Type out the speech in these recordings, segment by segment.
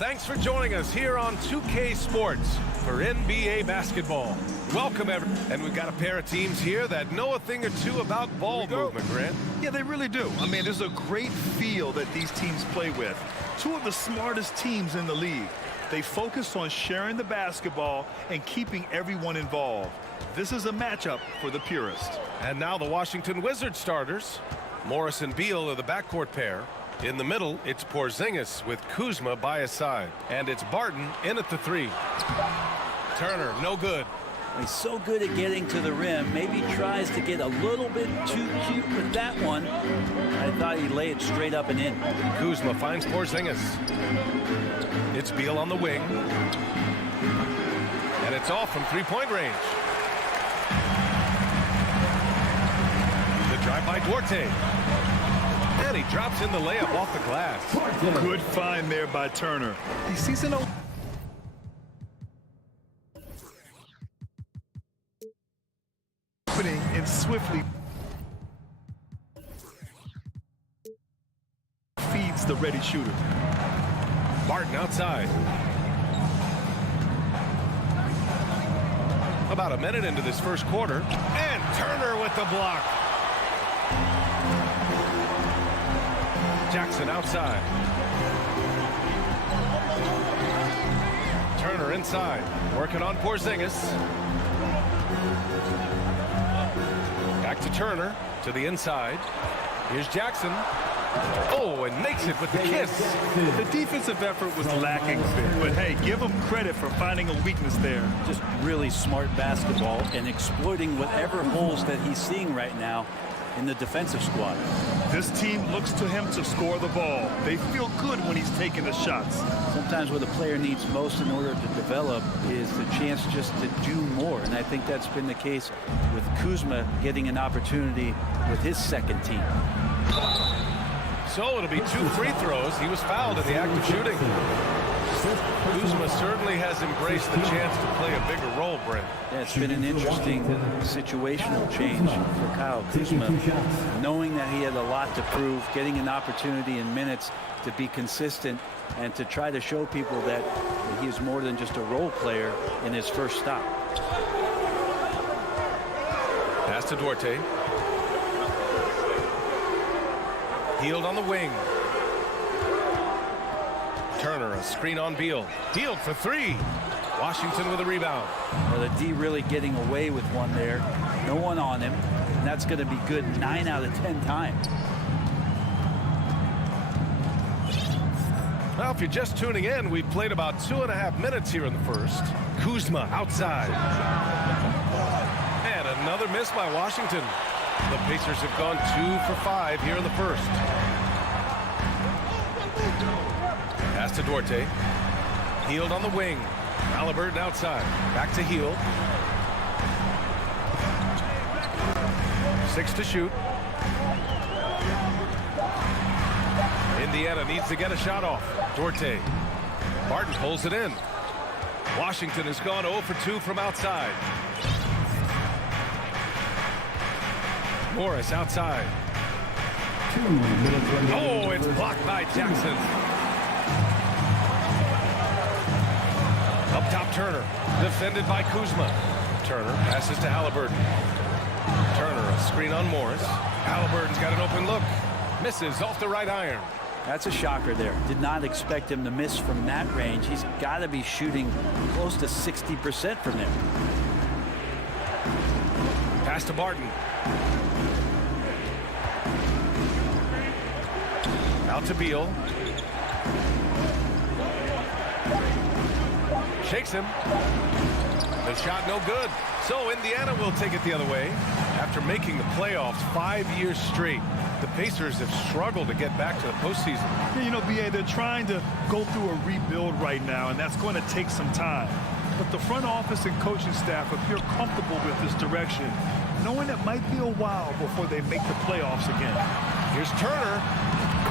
Thanks for joining us here on 2K Sports for NBA basketball. Welcome, everyone. And we've got a pair of teams here that know a thing or two about ball movement, Grant. Yeah, they really do. I mean, there's a great feel that these teams play with. Two of the smartest teams in the league. They focus on sharing the basketball and keeping everyone involved. This is a matchup for the purist. And now the Washington Wizards starters. Morris and Beal are the backcourt pair. In the middle, it's Porzingis with Kuzma by his side. And it's Barton in at the three. Turner, no good. He's so good at getting to the rim. Maybe tries to get a little bit too cute with that one. I thought he'd lay it straight up and in. Kuzma finds Porzingis. It's Beal on the wing. And it's off from three-point range. The drive by Duarte. And he drops in the layup off the glass. Good find there by Turner. He sees an opening and swiftly feeds the ready shooter. Barton outside. About a minute into this first quarter. And Turner with the block. Jackson outside. Turner inside. Working on Porzingis. Back to Turner. To the inside. Here's Jackson. Oh, and makes it with the kiss. The defensive effort was lacking a bit, but hey, give him credit for finding a weakness there. Just really smart basketball and exploiting whatever holes that he's seeing right now in the defensive squad. This team looks to him to score the ball. They feel good when he's taking the shots. Sometimes what a player needs most in order to develop is the chance just to do more, and I think that's been the case with Kuzma getting an opportunity with his second team. So it'll be 2 free throws. He was fouled in the act of shooting. Kuzma certainly has embraced the chance to play a bigger role, Brent. Yeah, it's been an interesting situational change for Kyle Kuzma, knowing that he had a lot to prove, getting an opportunity in minutes to be consistent and to try to show people that he is more than just a role player in his first stop. Pass to Duarte. Healed on the wing. Turner, a screen on Beal. Healed for three. Washington with a rebound. Well, the D really getting away with one there. No one on him. And that's going to be good 9 out of 10 times. Well, if you're just tuning in, we've played about 2.5 minutes here in the first. Kuzma outside. And another miss by Washington. The Pacers have gone 2 for 5 here in the first. Pass to Duarte. Healed on the wing. Halliburton outside. Back to Heel. 6 to shoot. Indiana needs to get a shot off. Duarte. Barton pulls it in. Washington has gone 0 for 2 from outside. Morris outside. Oh, it's blocked by Jackson. Up top, Turner. Defended by Kuzma. Turner passes to Halliburton. Turner, a screen on Morris. Halliburton's got an open look. Misses off the right iron. That's a shocker there. Did not expect him to miss from that range. He's got to be shooting close to 60% from there. Pass to Barton. Out to Beal. Shakes him. The shot no good. So Indiana will take it the other way. After making the playoffs 5 years straight, the Pacers have struggled to get back to the postseason. Yeah, you know, B.A., they're trying to go through a rebuild right now, and that's going to take some time. But the front office and coaching staff appear comfortable with this direction, knowing it might be a while before they make the playoffs again. Here's Turner.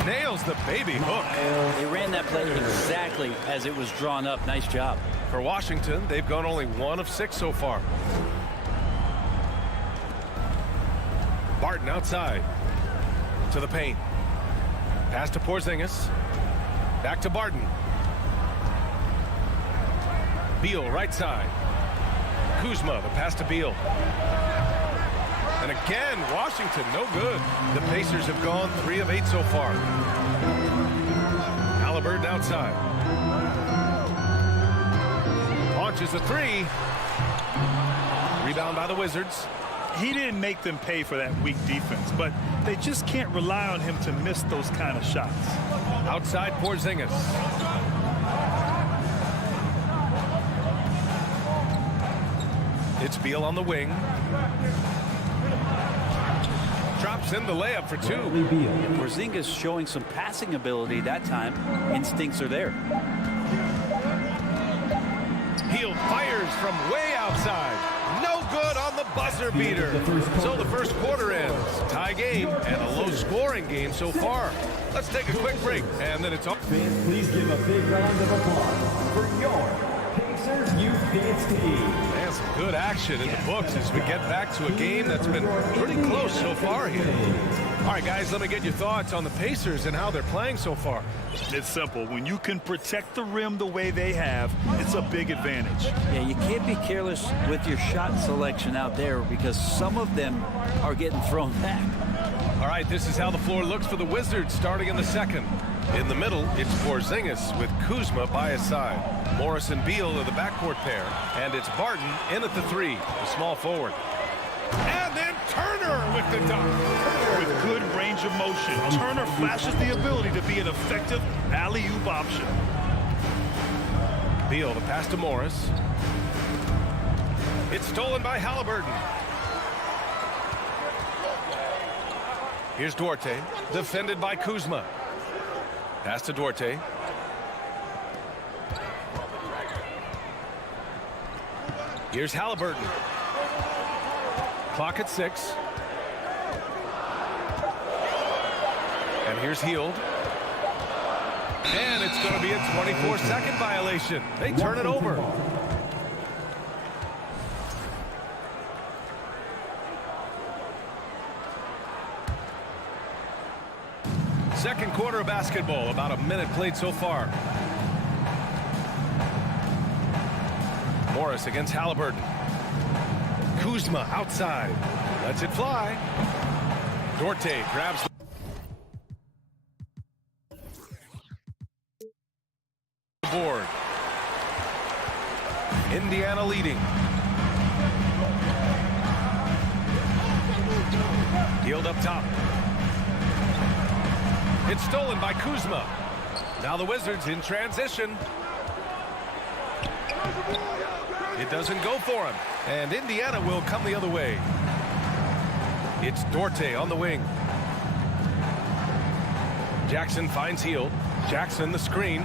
Nails the baby hook. They ran that play exactly as it was drawn up. Nice job. For Washington, they've gone only 1 of 6 so far. Barton outside. To the paint. Pass to Porzingis. Back to Barton. Beal right side. Kuzma, the pass to Beal. And again, Washington, no good. The Pacers have gone 3 of 8 so far. Halliburton outside. Launches a 3. Rebound by the Wizards. He didn't make them pay for that weak defense, but they just can't rely on him to miss those kind of shots. Outside Porzingis. It's Beal on the wing. Drops in the layup for 2. Porzingis showing some passing ability that time. Instincts are there. Hield fires from way outside. No good on the buzzer beater. So the first quarter ends. Tie game and a low-scoring game so far. Let's take a quick break, and then it's on. Fans, please give a big round of applause for York Pacers Youth Dance Team. Man, some good action in the books as we get back to a game that's been pretty close so far here. All right, guys, let me get your thoughts on the Pacers and how they're playing so far. It's simple. When you can protect the rim the way they have, it's a big advantage. Yeah, you can't be careless with your shot selection out there because some of them are getting thrown back. All right, this is how the floor looks for the Wizards starting in the second. In the middle, it's Porzingis with Kuzma by his side. Morris and Beal are the backcourt pair, and it's Barton in at the 3, the small forward. And then Turner with the dunk. With good range of motion, Turner flashes the ability to be an effective alley-oop option. Beal, the pass to Morris. It's stolen by Halliburton. Here's Duarte, defended by Kuzma. Pass to Duarte. Here's Halliburton. Clock at 6. And here's Hield. And it's going to be a 24-second violation. They turn it over. Second quarter of basketball, about a minute played so far. Morris against Halliburton. Kuzma outside. Lets it fly. Duarte grabs the board. Indiana leading. Hield up top. It's stolen by Kuzma. Now the Wizards in transition. It doesn't go for him. And Indiana will come the other way. It's Duarte on the wing. Jackson finds Hield. Jackson the screen.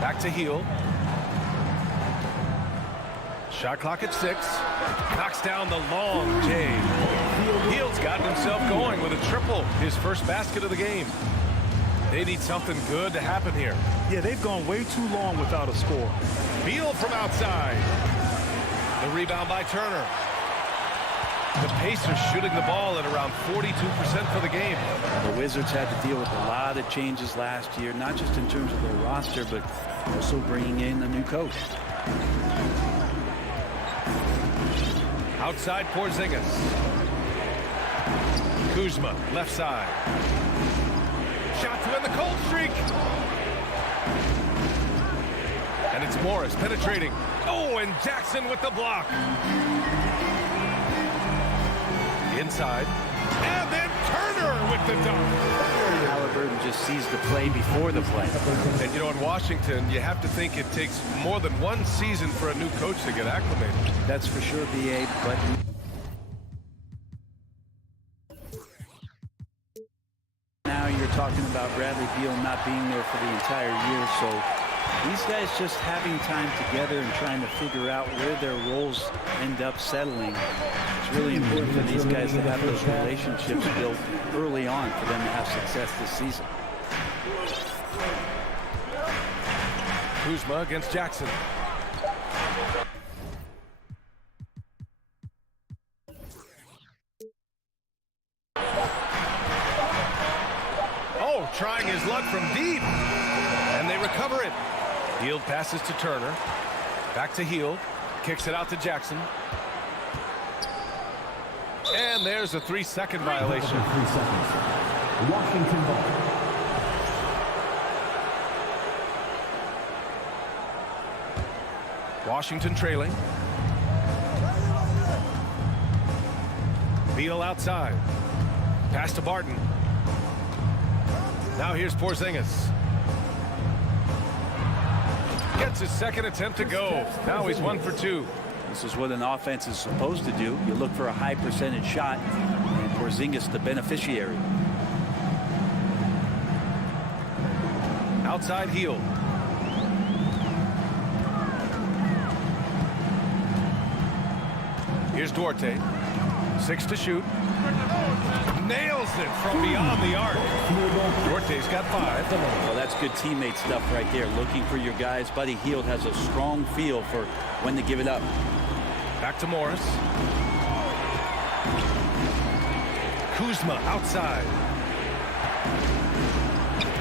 Back to Hield. Shot clock at 6. Knocks down the long J. Hield's gotten himself going with a triple, his first basket of the game. They need something good to happen here. Yeah, they've gone way too long without a score. Beal from outside. The rebound by Turner. The Pacers shooting the ball at around 42% for the game. The Wizards had to deal with a lot of changes last year, not just in terms of their roster, but also bringing in a new coach. Outside Porzingis. Kuzma, left side. Shot to end the cold streak. And it's Morris penetrating. Oh, and Jackson with the block. Inside. And then Turner with the dunk. Halliburton just sees the play before the play. And, you know, in Washington, you have to think it takes more than one season for a new coach to get acclimated. That's for sure, B.A., but now you're talking about Bradley Beal not being there for the entire year, so these guys just having time together and trying to figure out where their roles end up settling. It's really important for these guys to have those relationships built early on for them to have success this season. Kuzma against Jackson. Oh, trying his luck from deep. And they recover it. Hield passes to Turner. Back to Hield. Kicks it out to Jackson. And there's a 3-second violation. 3 seconds. Washington ball. Washington trailing. Beal outside. Pass to Barton. Now here's Porzingis. Gets his second attempt to go. Now he's 1 for 2. This is what an offense is supposed to do. You look for a high percentage shot, and Porzingis the beneficiary. Outside Hield. Here's Duarte. 6 to shoot. Nails it from beyond the arc. Duarte's got 5. Well, that's good teammate stuff right there. Looking for your guys. Buddy Hield has a strong feel for when to give it up. Back to Morris. Kuzma outside.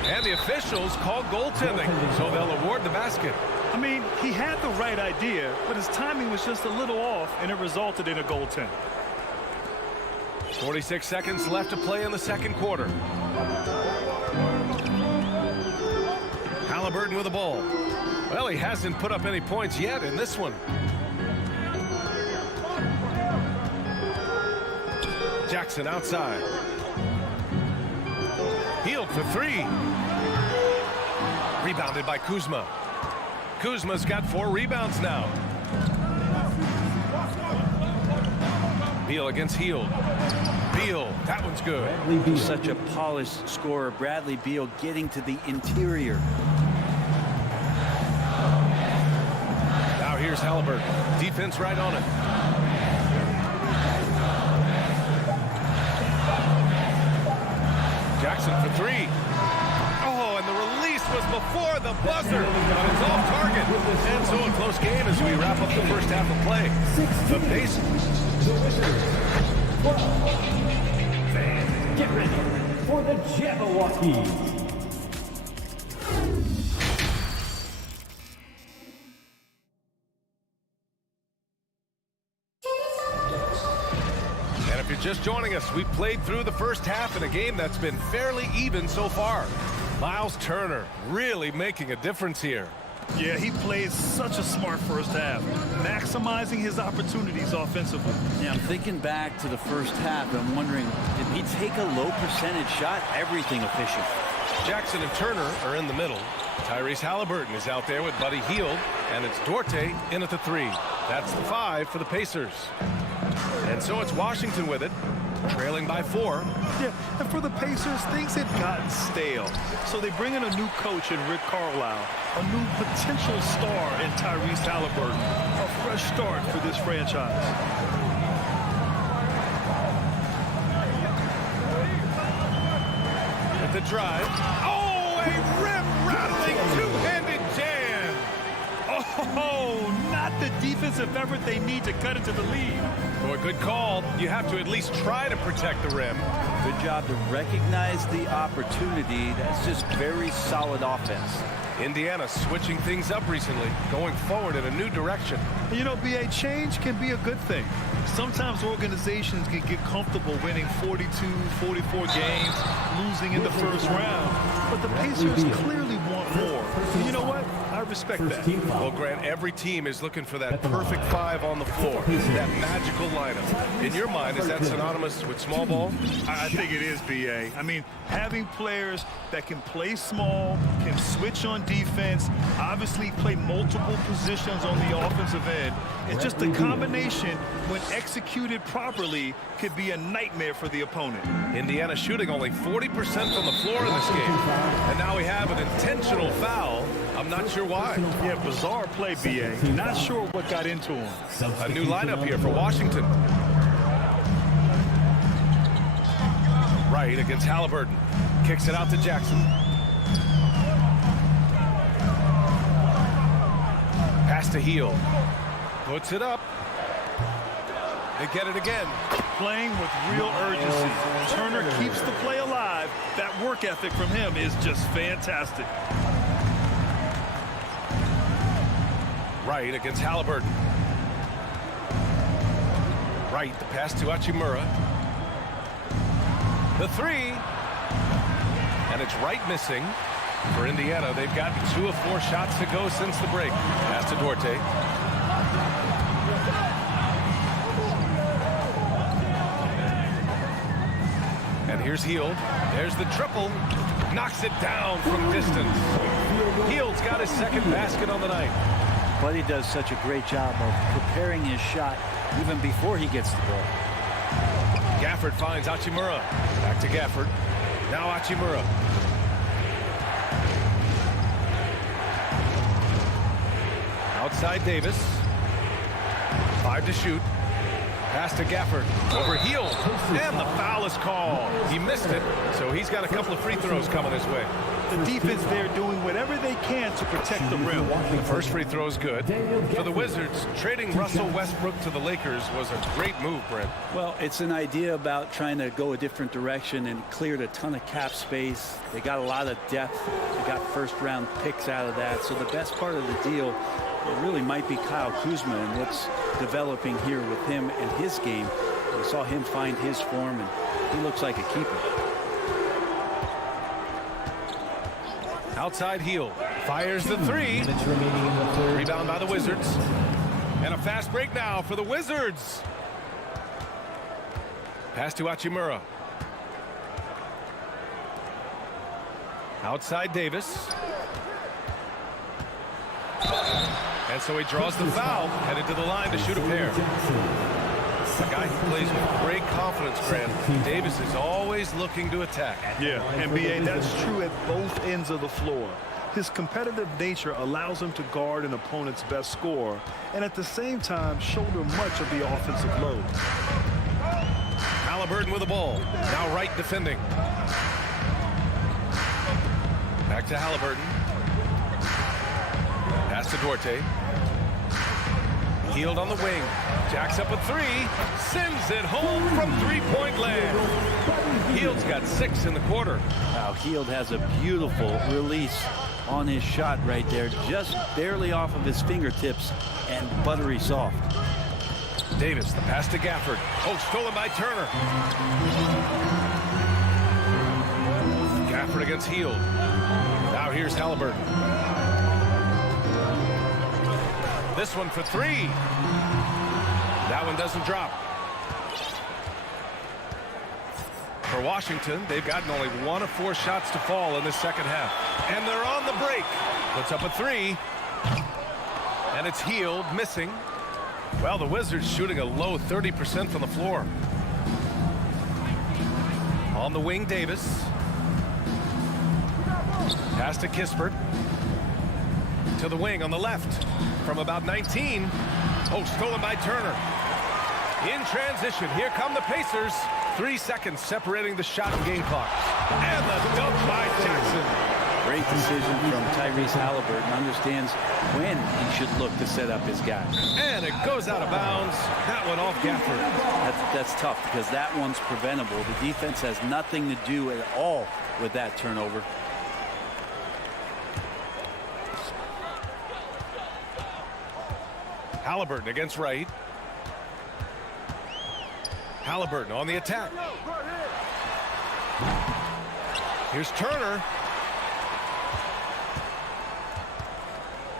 And the officials called goaltending, so they'll award the basket. I mean, he had the right idea, but his timing was just a little off, and it resulted in a goaltend. 46 seconds left to play in the second quarter. Halliburton with the ball. Well, he hasn't put up any points yet in this one. Jackson outside. Hield for 3. Rebounded by Kuzma. Kuzma's got 4 rebounds now. Beal against Hield. Beal, that one's good. Such a polished scorer. Bradley Beal getting to the interior. Now here's Halliburton. Defense right on it. Jackson for 3. Oh, and the release was before the buzzer, but it's off target. And so a close game as we wrap up the first half of play. The Pacers. The Wizards. 12. Fans, get ready for the Jabberwockies. And if you're just joining us, we played through the first half in a game that's been fairly even so far. Miles Turner really making a difference here. Yeah, he played such a smart first half, maximizing his opportunities offensively. Yeah, I'm thinking back to the first half, and I'm wondering, did he take a low percentage shot? Everything efficient. Jackson and Turner are in the middle. Tyrese Halliburton is out there with Buddy Hield, and it's Duarte in at the 3. That's the 5 for the Pacers. And so it's Washington with it, trailing by 4. Yeah, and for the Pacers, things had gotten stale. So they bring in a new coach in Rick Carlisle, a new potential star in Tyrese Halliburton, a fresh start for this franchise. At the drive. Oh, a rim-rattling two-handed jam. Oh, not the defensive effort they need to cut into the lead. Boy, good call. You have to at least try to protect the rim. Good job to recognize the opportunity. That's just very solid offense. Indiana switching things up recently, going forward in a new direction. You know, BA, change can be a good thing. Sometimes organizations can get comfortable winning 42, 44 games, losing in the first round. But the Pacers clearly want more. And you know what? I respect that. Well, Grant, every team is looking for that perfect 5 on the floor, that magical lineup. In your mind, is that synonymous with small ball? I think it is, BA. I mean, having players that can play small, can switch on defense, obviously play multiple positions on the offensive end. It's just a combination, when executed properly, could be a nightmare for the opponent. Indiana shooting only 40% from the floor in this game. And now we have an intentional foul. I'm not sure why. Yeah, bizarre play, BA. Not sure what got into him. A new lineup here for Washington. Right against Halliburton. Kicks it out to Jackson. Pass to Hield. Puts it up. They get it again. Playing with real urgency. Turner keeps the play alive. That work ethic from him is just fantastic. Wright against Halliburton. Wright, the pass to Hachimura. The three. And it's Wright missing. For Indiana, they've gotten 2 of 4 shots to go since the break. Pass to Duarte. And here's Hield. There's the triple. Knocks it down from distance. Hield's got his second basket on the night. Spydi does such a great job of preparing his shot even before he gets the ball. Gafford finds Hachimura. Back to Gafford. Now Hachimura. Outside Davis. 5 to shoot. Pass to Gafford. Over Hield. And the foul is called. He missed it, so he's got a couple of free throws coming his way. The defense there doing whatever they can to protect the rim. The first free throw is good. For the Wizards, trading Russell Westbrook to the Lakers was a great move, Brent. Well, it's an idea about trying to go a different direction and cleared a ton of cap space. They got a lot of depth. They got first-round picks out of that. So the best part of the deal really might be Kyle Kuzma and what's developing here with him and his game. We saw him find his form, and he looks like a keeper. Outside Hield. Fires the three. Rebound by the Wizards. And a fast break now for the Wizards. Pass to Hachimura. Outside Davis. And so he draws the foul. Headed to the line to shoot a pair. A guy who plays with great confidence, Grant. Davis is always looking to attack. Yeah, NBA, that's true at both ends of the floor. His competitive nature allows him to guard an opponent's best scorer and at the same time shoulder much of the offensive load. Halliburton with the ball. Now Wright defending. Back to Halliburton. Pass to Duarte. Hield on the wing. Jacks up a three. Sends it home from three-point land. Hield's got 6 in the quarter. Now Hield has a beautiful release on his shot right there. Just barely off of his fingertips and buttery soft. Davis, the pass to Gafford. Oh, stolen by Turner. Gafford against Hield. Now here's Halliburton. This one for 3. That one doesn't drop. For Washington, they've gotten only 1 of 4 shots to fall in the second half. And they're on the break. Puts up a 3. And it's Hield missing. Well, the Wizards shooting a low 30% from the floor. On the wing, Davis. Pass to Kispert. To the wing on the left. From about 19. Oh, stolen by Turner. In transition, here come the Pacers. 3 seconds separating the shot and game clock. And the dunk by Jackson. Great decision from Tyrese Halliburton. Understands when he should look to set up his guy. And it goes out of bounds. That one off Gafford. That's tough because that one's preventable. The defense has nothing to do at all with that turnover. Halliburton against Wright. Halliburton on the attack. Here's Turner.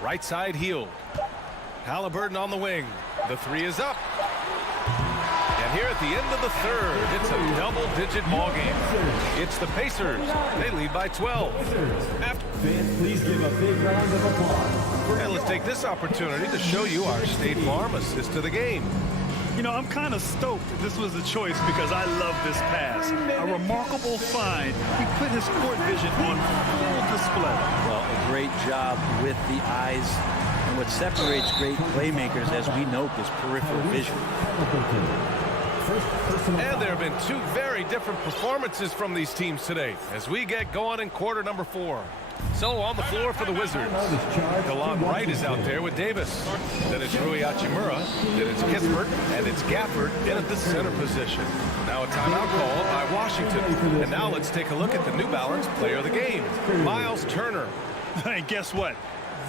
Right side Hield. Halliburton on the wing. The 3 is up. And here at the end of the third, it's a double-digit ball game. It's the Pacers. They lead by 12. Fans, please give a big round of applause. And let's take this opportunity to show you our State Farm assist to the game. You know, I'm kind of stoked this was a choice because I love this pass. A remarkable find. He put his court vision on full display. Well, a great job with the eyes. And what separates great playmakers, as we note, is peripheral vision. And there have been 2 very different performances from these teams today as we get going in quarter number 4. So on the floor for the Wizards, DeLon Wright is out there with Davis. Then it's Rui Hachimura. Then it's Kispert. And it's Gafford in at the center position. Now a timeout called by Washington. And now let's take a look at the New Balance player of the game, Miles Turner. And guess what?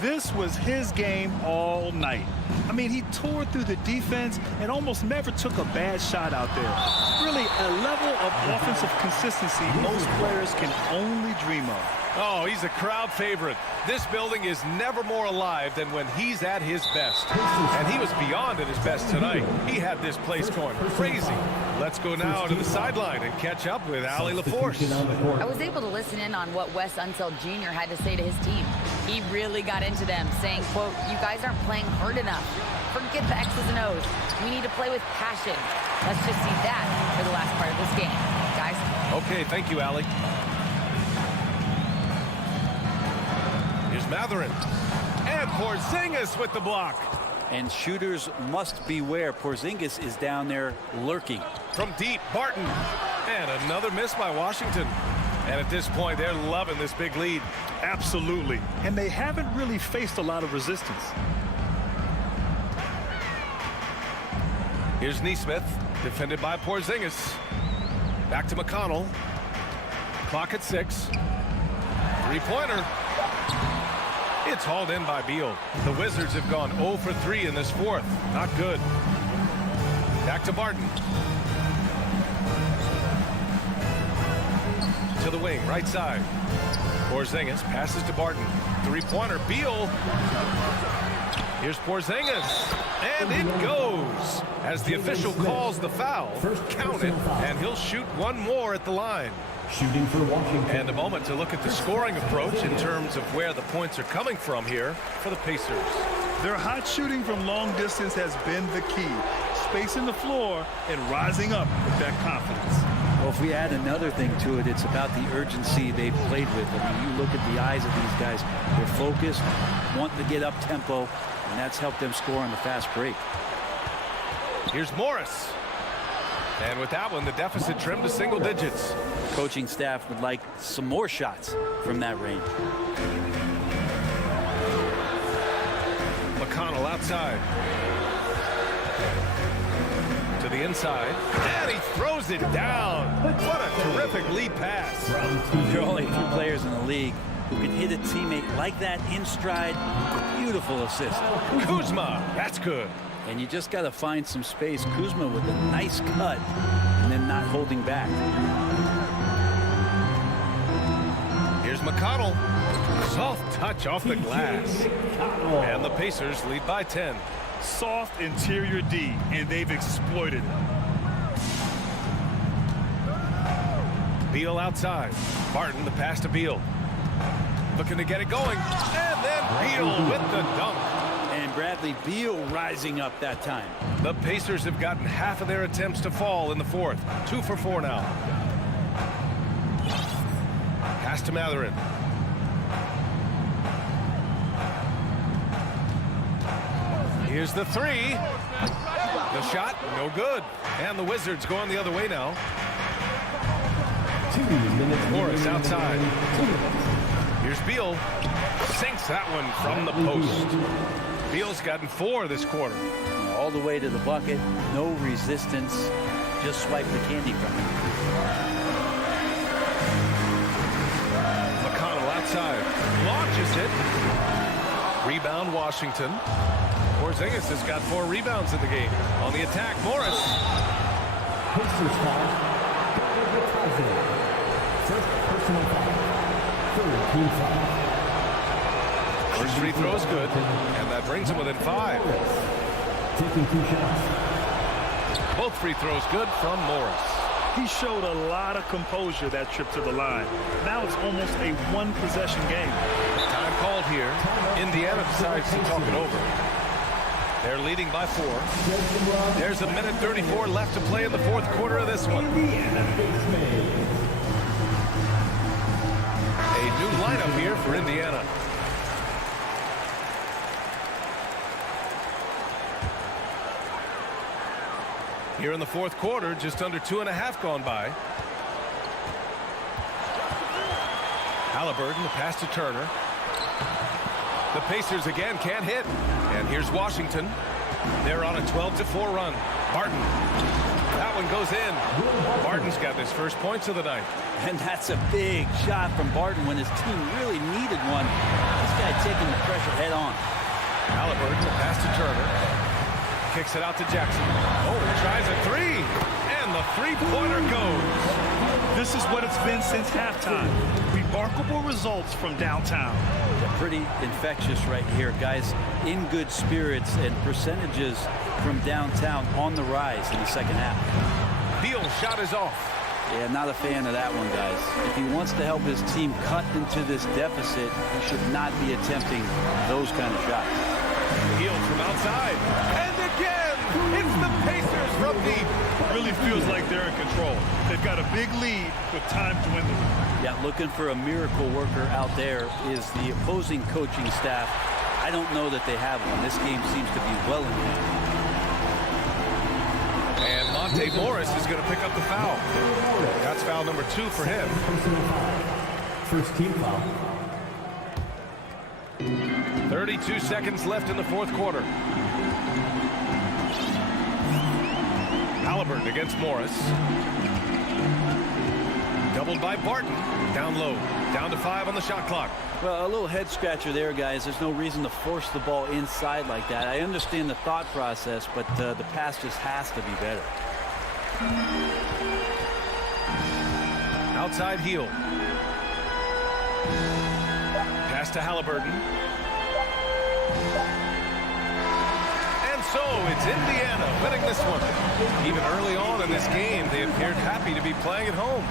This was his game all night. I mean, he tore through the defense and almost never took a bad shot out there. Really, a level of offensive consistency most players can only dream of. Oh, he's a crowd favorite. This building is never more alive than when he's at his best. And he was beyond at his best tonight. He had this place going crazy. Let's go now to the sideline and catch up with Allie LaForce. I was able to listen in on what Wes Unseld Jr. had to say to his team. He really got into them, saying, quote, "You guys aren't playing hard enough. Forget the X's and O's. We need to play with passion." Let's just see that for the last part of this game, guys. Okay, thank you, Allie. Here's Matherin. And Porzingis with the block. And shooters must beware. Porzingis is down there lurking. From deep, Barton. And another miss by Washington. And at this point, they're loving this big lead. Absolutely. And they haven't really faced a lot of resistance. Here's Neesmith, defended by Porzingis. Back to McConnell. Clock at 6. Three-pointer. It's hauled in by Beal. The Wizards have gone 0 for 3 in this fourth. Not good. Back to Barton. To the wing, right side. Porzingis passes to Barton. Three-pointer, Beal. Here's Porzingis. And it goes. As the official calls the foul, count it, and he'll shoot one more at the line. Shooting for Washington. And a moment to look at the scoring approach in terms of where the points are coming from here for the Pacers. Their hot shooting from long distance has been the key. Spacing the floor and rising up with that confidence. Well, if we add another thing to it, it's about the urgency they've played with. I mean, you look at the eyes of these guys. They're focused, wanting to get up tempo, and that's helped them score on the fast break. Here's Morris. And with that one, the deficit trimmed to single digits. Coaching staff would like some more shots from that range. McConnell outside. To the inside. And he throws it down. What a terrific lead pass. There are only 2 players in the league who can hit a teammate like that in stride. Beautiful assist. Kuzma, that's good. And you just got to find some space. Kuzma with a nice cut and then not holding back. Here's McConnell. Soft touch off the glass. And the Pacers lead by 10. Soft interior D, and they've exploited it. Beal outside. Barton, the pass to Beal. Looking to get it going. And then Beal with the dunk. And Bradley Beal rising up that time. The Pacers have gotten half of their attempts to fall in the fourth. 2 for 4 now. Pass to Matherin. Here's the three. The shot, no good. And the Wizards going the other way now. 2 minutes. Morris outside. Here's Beal. Sinks that one from the post. Beal's gotten 4 this quarter. All the way to the bucket. No resistance. Just swipe the candy from him. McConnell outside. Launches it. Rebound Washington. Porzingis has got 4 rebounds in the game. On the attack, Morris. Pacers foul. First personal foul. Third team foul. First free throw is good, and that brings him within 5. Taking 2 shots. Both free throws good from Morris. He showed a lot of composure that trip to the line. Now it's almost a one-possession game. Time called here. Indiana decides to talk it over. They're leading by 4. There's a minute 34 left to play in the fourth quarter of this one. A new lineup here for Indiana. Here in the fourth quarter, just under 2.5 gone by. Halliburton, the pass to Turner. The Pacers again can't hit. And here's Washington. They're on a 12-4 run. Barton. That one goes in. Barton's got his first points of the night. And that's a big shot from Barton when his team really needed one. He's got guy taking the pressure head on. Halliburton, pass to Turner. Kicks it out to Jackson. Oh, tries a three. And the three-pointer goes. This is what it's been since halftime. Remarkable results from downtown. Yeah, pretty infectious right here. Guys in good spirits and percentages from downtown on the rise in the second half. Beal's shot is off. Yeah, not a fan of that one, guys. If he wants to help his team cut into this deficit, he should not be attempting those kind of shots. Beal from outside. And again, it's the Pacers from deep. Really feels like they're in control. They've got a big lead with time dwindling. Yeah, looking for a miracle worker out there is the opposing coaching staff. I don't know that they have one. This game seems to be well in hand. And Monte Morris is going to pick up the foul. That's foul number 2 for him. First team foul. 32 seconds left in the fourth quarter. Halliburton against Morris. Doubled by Barton. Down low. Down to 5 on the shot clock. Well, a little head scratcher there, guys. There's no reason to force the ball inside like that. I understand the thought process, but the pass just has to be better. Outside heel. Pass to Halliburton. And so it's Indiana winning this one. Even early on in this game, they appeared happy to be playing at home.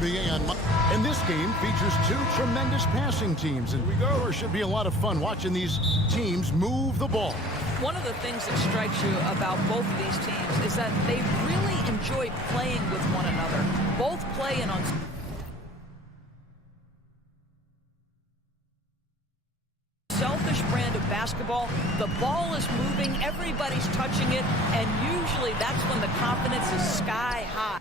NBA on Monday. And this game features two tremendous passing teams. And there should be a lot of fun watching these teams move the ball. One of the things that strikes you about both of these teams is that they really enjoy playing with one another. Both play in on selfish brand of basketball. The ball is moving, everybody's touching it, and usually that's when the confidence is sky high.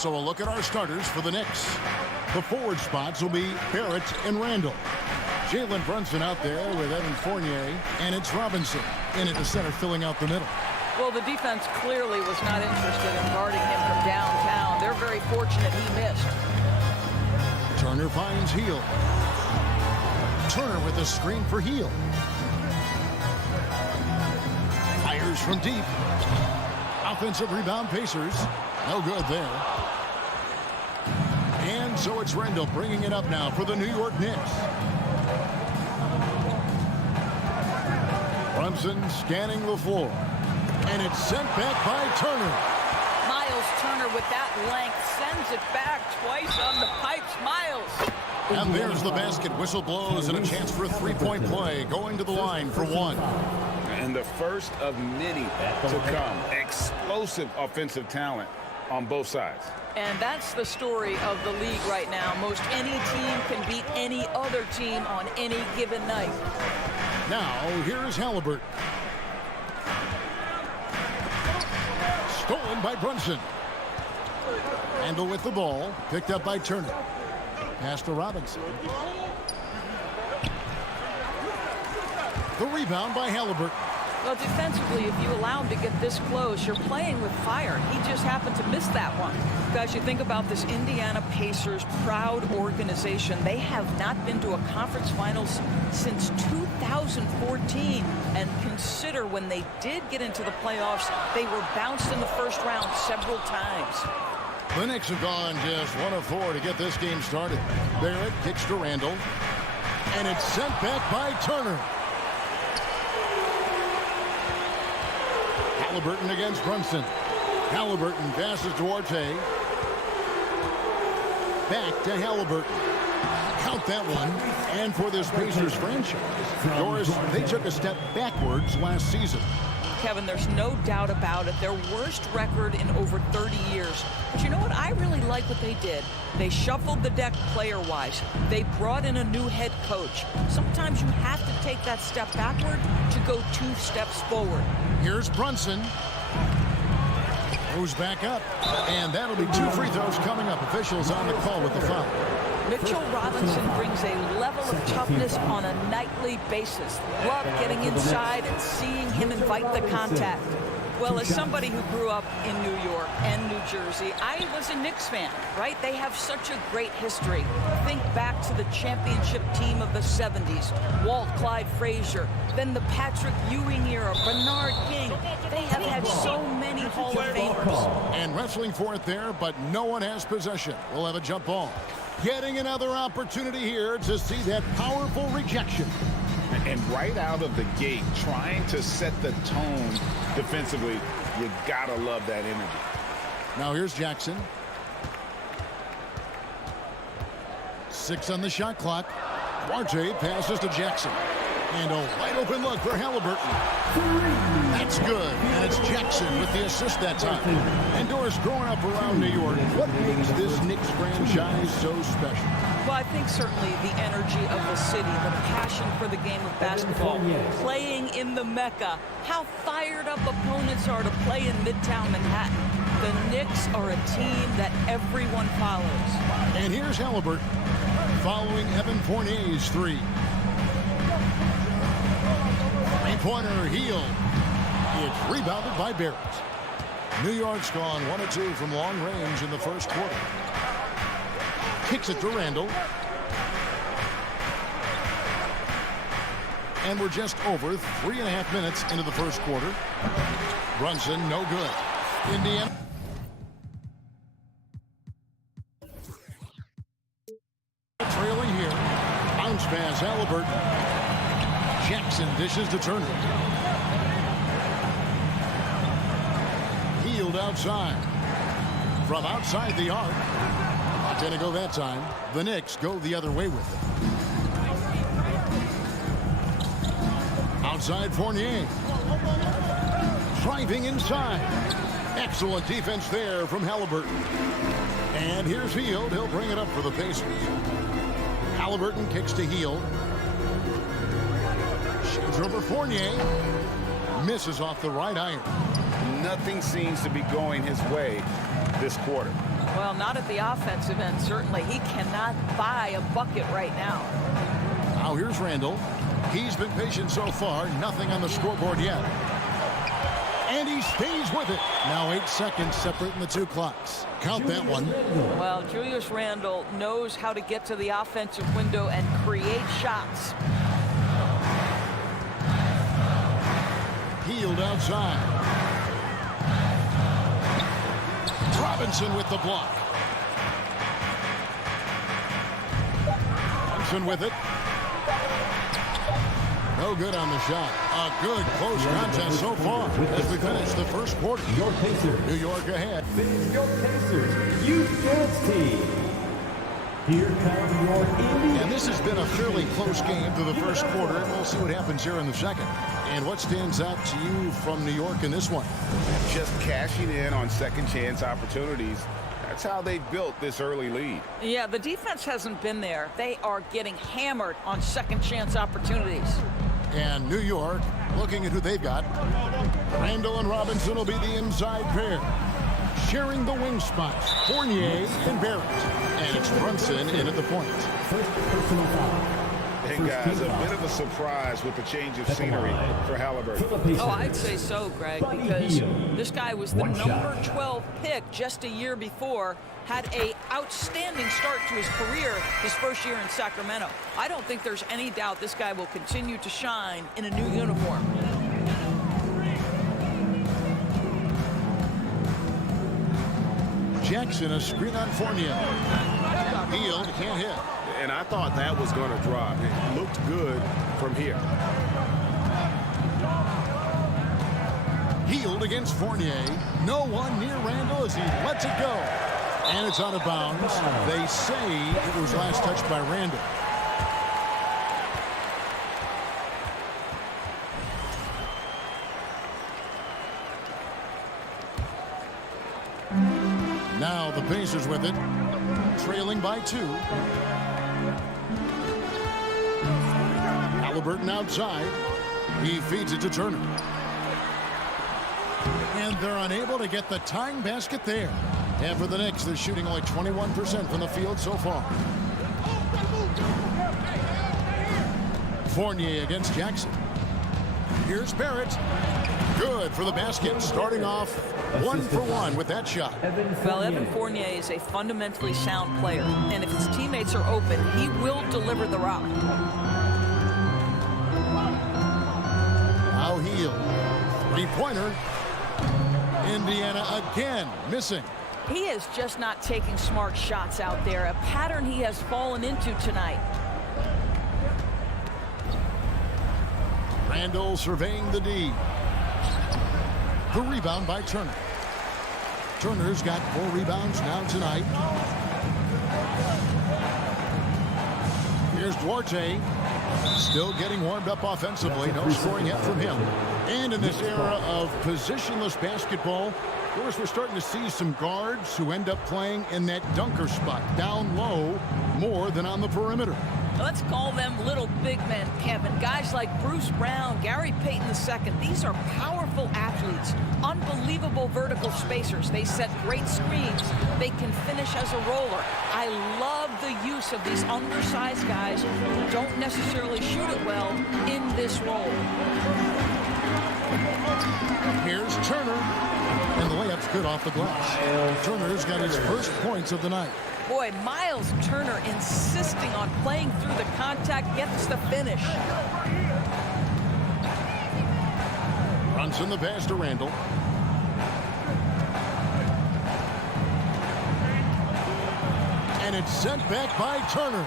So a look at our starters for the Knicks. The forward spots will be Barrett and Randall. Jalen Brunson out there with Evan Fournier, and it's Robinson in at the center filling out the middle. Well, the defense clearly was not interested in guarding him from downtown. They're very fortunate he missed. Turner finds Heel. Turner with a screen for Heel. Fires from deep. Offensive rebound, Pacers. No good there. And so it's Randall bringing it up now for the New York Knicks. Brunson scanning the floor. And it's sent back by Turner. Miles Turner with that length sends it back twice on the pipes. Miles. And there's the basket. Whistle blows and a chance for a three-point play. Going to the line for one. And the first of many to come. Explosive offensive talent on both sides. And that's the story of the league right now. Most any team can beat any other team on any given night. Now, here's Halliburton. Stolen by Brunson. Randall with the ball. Picked up by Turner. Pass to Robinson. The rebound by Halliburton. Well, defensively, if you allow him to get this close, you're playing with fire. He just happened to miss that one. Guys, you think about this Indiana Pacers proud organization. They have not been to a conference finals since 2014. And consider when they did get into the playoffs, they were bounced in the first round several times. The Knicks have gone just 1 of 4 to get this game started. Barrett kicks to Randall. And it's sent back by Turner. Halliburton against Brunson. Halliburton passes to Arte. Back to Halliburton. Count that one. And for this Pacers franchise, Doris, they took a step backwards last season. Kevin, there's no doubt about it. Their worst record in over 30 years. But you know what? I really like what they did. They shuffled the deck player-wise. They brought in a new head coach. Sometimes you have to take that step backward to go 2 steps forward. Here's Brunson. Goes back up. And that'll be 2 free throws coming up. Officials on the call with the foul. Mitchell Robinson brings a level of toughness on a nightly basis. Love getting inside and seeing him invite the contact. Well, as somebody who grew up in New York and New Jersey, I was a Knicks fan, right? They have such a great history. Think back to the championship team of the 70s. Walt Clyde Frazier, then the Patrick Ewing era, Bernard King. They have had so many Hall of Famers. And wrestling for it there, but no one has possession. We'll have a jump ball. Getting another opportunity here to see that powerful rejection. And right out of the gate, trying to set the tone defensively, you gotta love that energy. Now here's Jackson. 6 on the shot clock. Duarte passes to Jackson. And a wide open look for Halliburton. That's good. And it's Jackson with the assist that time. And Doris, growing up around New York, what makes this Knicks franchise so special? Well, I think certainly the energy of the city, the passion for the game of basketball, playing in the Mecca, how fired up opponents are to play in Midtown Manhattan. The Knicks are a team that everyone follows. And here's Halliburton following Evan Fournier's 3. Three-pointer heel. It's rebounded by Barrett. New York's gone 1 of 2 from long range in the first quarter. Kicks it to Randall. And we're just over 3.5 minutes into the first quarter. Brunson, no good. Indiana. Trailing here. Bounce pass, Halliburton. Jackson dishes to Turner. Healed outside. From outside the arc. Not going to go that time. The Knicks go the other way with it. Outside Fournier. Driving inside. Excellent defense there from Halliburton. And here's Hield. He'll bring it up for the Pacers. Halliburton kicks to Hield. Shoots over Fournier. Misses off the right iron. Nothing seems to be going his way this quarter. Well, not at the offensive end, certainly. He cannot buy a bucket right now. Now here's Randall. He's been patient so far. Nothing on the scoreboard yet. And he stays with it. Now 8 seconds separating the 2 clocks. Count that one. Well, Julius Randle knows how to get to the offensive window and create shots. Healed outside. Robinson with the block. Brunson with it. No good on the shot. A good close contest so far as we finish the first quarter. York Pacers. New York ahead. This York Pacers Youth Dance Team. Here come your Indiana. And this has been a fairly close game through the first quarter, and we'll see what happens here in the second. And what stands out to you from New York in this one? Just cashing in on second chance opportunities. That's how they built this early lead. Yeah, the defense hasn't been there. They are getting hammered on second chance opportunities. And New York, looking at who they've got. Randall and Robinson will be the inside pair. Sharing the wing spots, Fournier and Barrett. And it's Brunson in at the point. First personal foul. And guys, a bit of a surprise with the change of scenery for Halliburton. Oh, I'd say so, Greg, because this guy was the number 12 pick just a year before, had a outstanding start to his career his first year in Sacramento. I don't think there's any doubt this guy will continue to shine in a new uniform. Jackson, a screen on Fournier. Hield can't hit. And I thought that was going to drop. It looked good from here. Hield against Fournier. No one near Randall as he lets it go. And it's out of bounds. They say it was last touched by Randall. Now the Pacers with it, trailing by 2. Halliburton outside. He feeds it to Turner. And they're unable to get the tying basket there. And for the Knicks, they're shooting only 21% from the field so far. Fournier against Jackson. Here's Barrett. Good for the basket, starting off 1 for 1 with that shot. Well, Evan Fournier is a fundamentally sound player, and if his teammates are open, he will deliver the rock. Now Hield. Three-pointer. Indiana again missing. He is just not taking smart shots out there, a pattern he has fallen into tonight. Randall surveying the D. The rebound by Turner. Turner's got 4 rebounds now tonight. Here's Duarte. Still getting warmed up offensively. No scoring yet from him. And in this era of positionless basketball, of course, we're starting to see some guards who end up playing in that dunker spot, down low, more than on the perimeter. Let's call them little big men, Kevin. Guys like Bruce Brown, Gary Payton II. These are powerful athletes, unbelievable vertical spacers. They set great screens. They can finish as a roller. I love the use of these undersized guys who don't necessarily shoot it well in this role. Here's Turner. And the layup's good off the glass. Turner's got his first points of the night. Boy, Miles Turner insisting on playing through the contact, gets the finish. Brunson the pass to Randall. And it's sent back by Turner.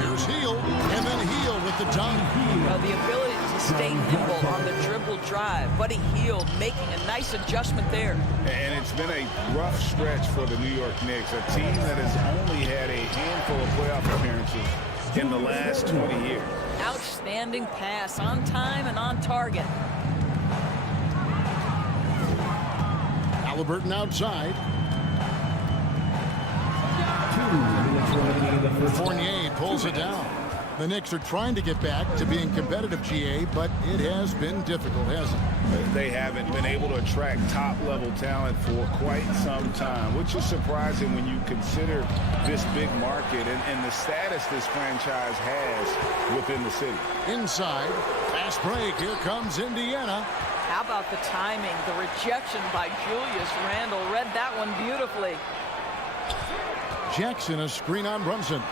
Here's Hield, and then Hield with the dunk. Well, the ability to stay nimble on the dribble drive. Buddy Hield making a nice adjustment there. And it's been a rough stretch for the New York Knicks, a team that has only had a handful of playoff appearances in the last 20 years. Outstanding pass, on time and on target. Halliburton outside. 2 minutes remaining in the first. Fournier pulls it down. The Knicks are trying to get back to being competitive, GA, but it has been difficult, hasn't it? They haven't been able to attract top-level talent for quite some time, which is surprising when you consider this big market and the status this franchise has within the city. Inside, fast break. Here comes Indiana. How about the timing? The rejection by Julius Randle. Read that one beautifully. Jackson, a screen on Brunson.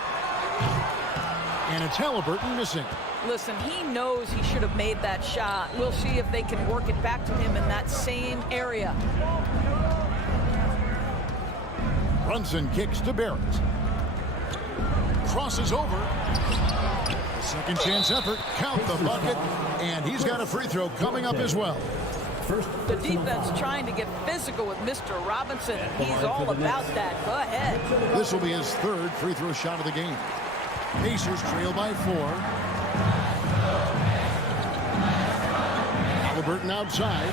And it's Halliburton missing. Listen, he knows he should have made that shot. We'll see if they can work it back to him in that same area. Brunson kicks to Barrett. Crosses over. Second chance effort. Count the bucket. And he's got a free throw coming up as well. The defense trying to get physical with Mr. Robinson. He's all about that. Go ahead. This will be his third free throw shot of the game. Pacers trail by 4. Halliburton outside.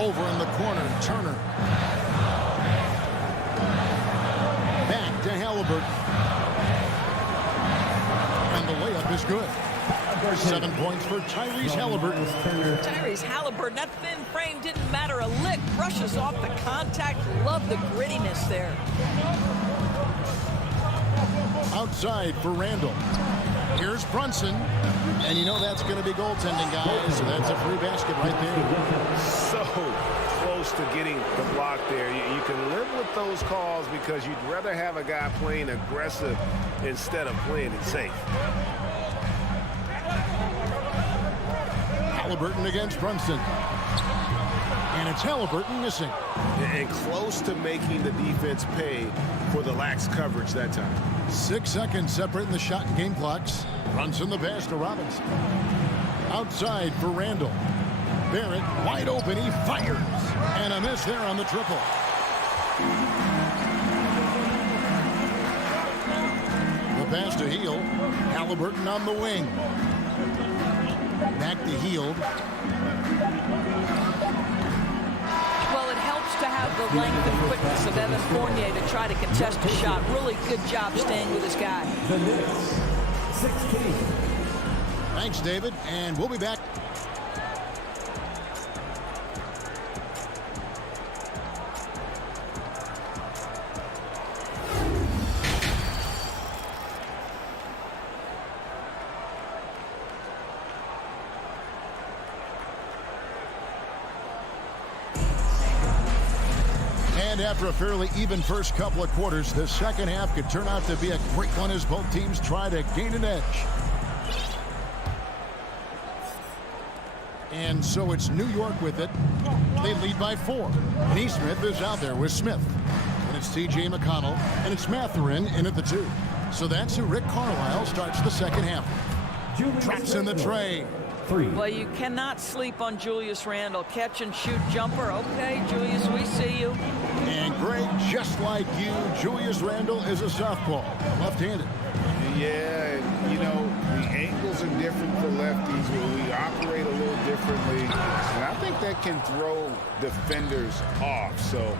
Over in the corner, Turner. Back to Halliburton. And the layup is good. 7 points for Tyrese Halliburton. Tyrese Halliburton, that thin frame didn't matter a lick. Brushes off the contact. Love the grittiness there. Outside for Randall. Here's Brunson. And you know that's going to be goaltending, guys. So that's a free basket right there. So close to getting the block there. You can live with those calls because you'd rather have a guy playing aggressive instead of playing it safe. Halliburton against Brunson. And it's Halliburton missing. And close to making the defense pay for the lax coverage that time. 6 seconds separating the shot and game clocks. Brunson the pass to Robinson. Outside for Randall. Barrett wide open. He fires. And a miss there on the triple. The pass to Hield. Halliburton on the wing. Back to Hield. Well, it helps to have the length and quickness of Evan Fournier to try to contest a shot. Really good job staying with this guy. The Knicks, 16. Thanks, David. And we'll be back. And after a fairly even first couple of quarters, the second half could turn out to be a great one as both teams try to gain an edge. And so it's New York with it. They lead by 4. Neesmith is out there with Smith. And it's TJ McConnell. And it's Mathurin in at the 2. So that's who Rick Carlisle starts the second half. Drops in the tray. 3. Well, you cannot sleep on Julius Randle. Catch and shoot jumper. Okay, Julius, we see you. And Greg, just like you, Julius Randle is a southpaw, left-handed. Yeah, you know, the angles are different for lefties. We operate a little differently. And I think that can throw defenders off. So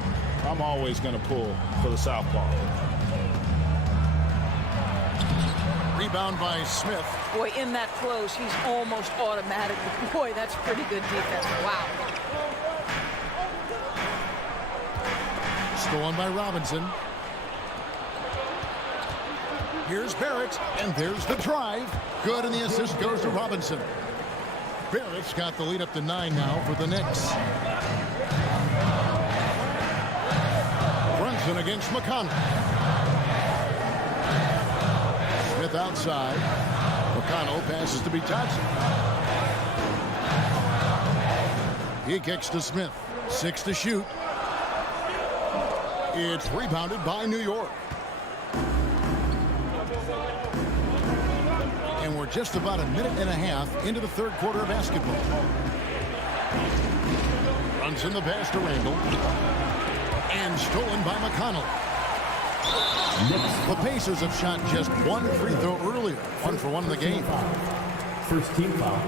I'm always going to pull for the southpaw. Rebound by Smith. Boy, in that close, he's almost automatic. Boy, that's pretty good defense. Wow. Stolen by Robinson. Here's Barrett, and there's the drive. Good, and the assist goes to Robinson. Barrett's got the lead up to 9 now for the Knicks. Brunson against Mcconnell. Smith outside. Mcconnell passes to Bitadze. He kicks to Smith. 6 to shoot. It's rebounded by New York. And we're just about a minute and a half into the third quarter of basketball. Runs in the pass to Randall. And stolen by McConnell. The Pacers have shot just 1 free throw earlier. 1 for 1 in the game. First team foul.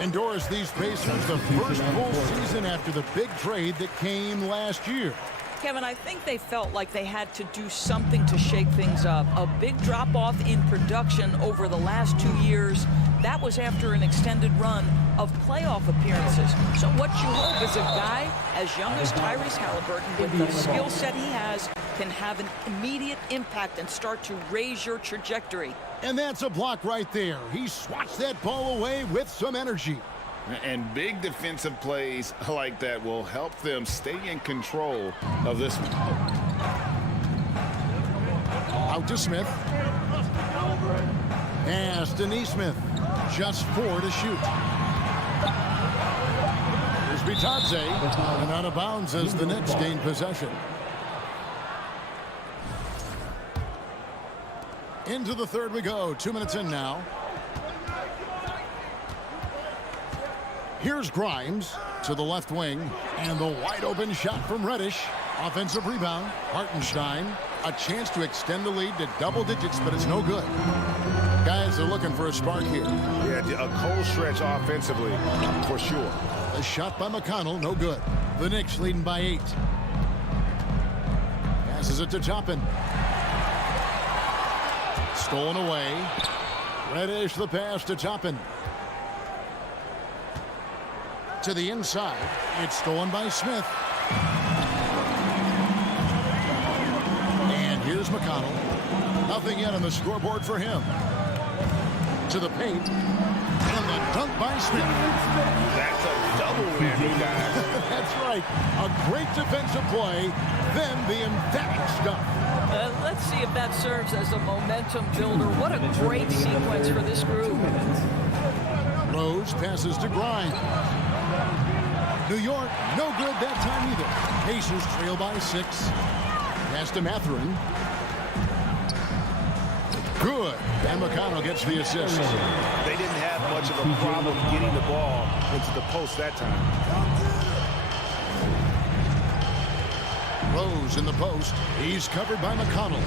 Endures these Pacers the first full season after the big trade that came last year. Kevin, I think they felt like they had to do something to shake things up. A big drop-off in production over the last 2 years. That was after an extended run of playoff appearances. So what you hope is a guy as young as Tyrese Halliburton, with the skill set he has, can have an immediate impact and start to raise your trajectory. And that's a block right there. He swats that ball away with some energy. And big defensive plays like that will help them stay in control of this one. Out to Smith. Pass to Neesmith. Just 4 to shoot. Here's Bitadze. And out of bounds as the Knicks gain possession. Into the third we go. 2 minutes in now. Here's Grimes to the left wing. And the wide open shot from Reddish. Offensive rebound. Hartenstein. A chance to extend the lead to double digits, but it's no good. Guys are looking for a spark here. Yeah, a cold stretch offensively, for sure. A shot by Mcconnell, no good. The Knicks leading by 8. Passes it to Toppin. Stolen away. Reddish the pass to Toppin. To the inside. It's stolen by Smith. And here's Mcconnell. Nothing yet on the scoreboard for him. To the paint. And the dunk by Smith. That's a double win, you guys. That's right. A great defensive play. Then the emphatic stuff. Let's see if that serves as a momentum builder. What a great sequence for this group. Rose passes to Grimes. New York, no good that time either. Pacers trail by 6. Pass to Mathurin. Good. And Mcconnell gets the assist. They didn't have much of a problem getting the ball into the post that time. Rose in the post. He's covered by Mcconnell.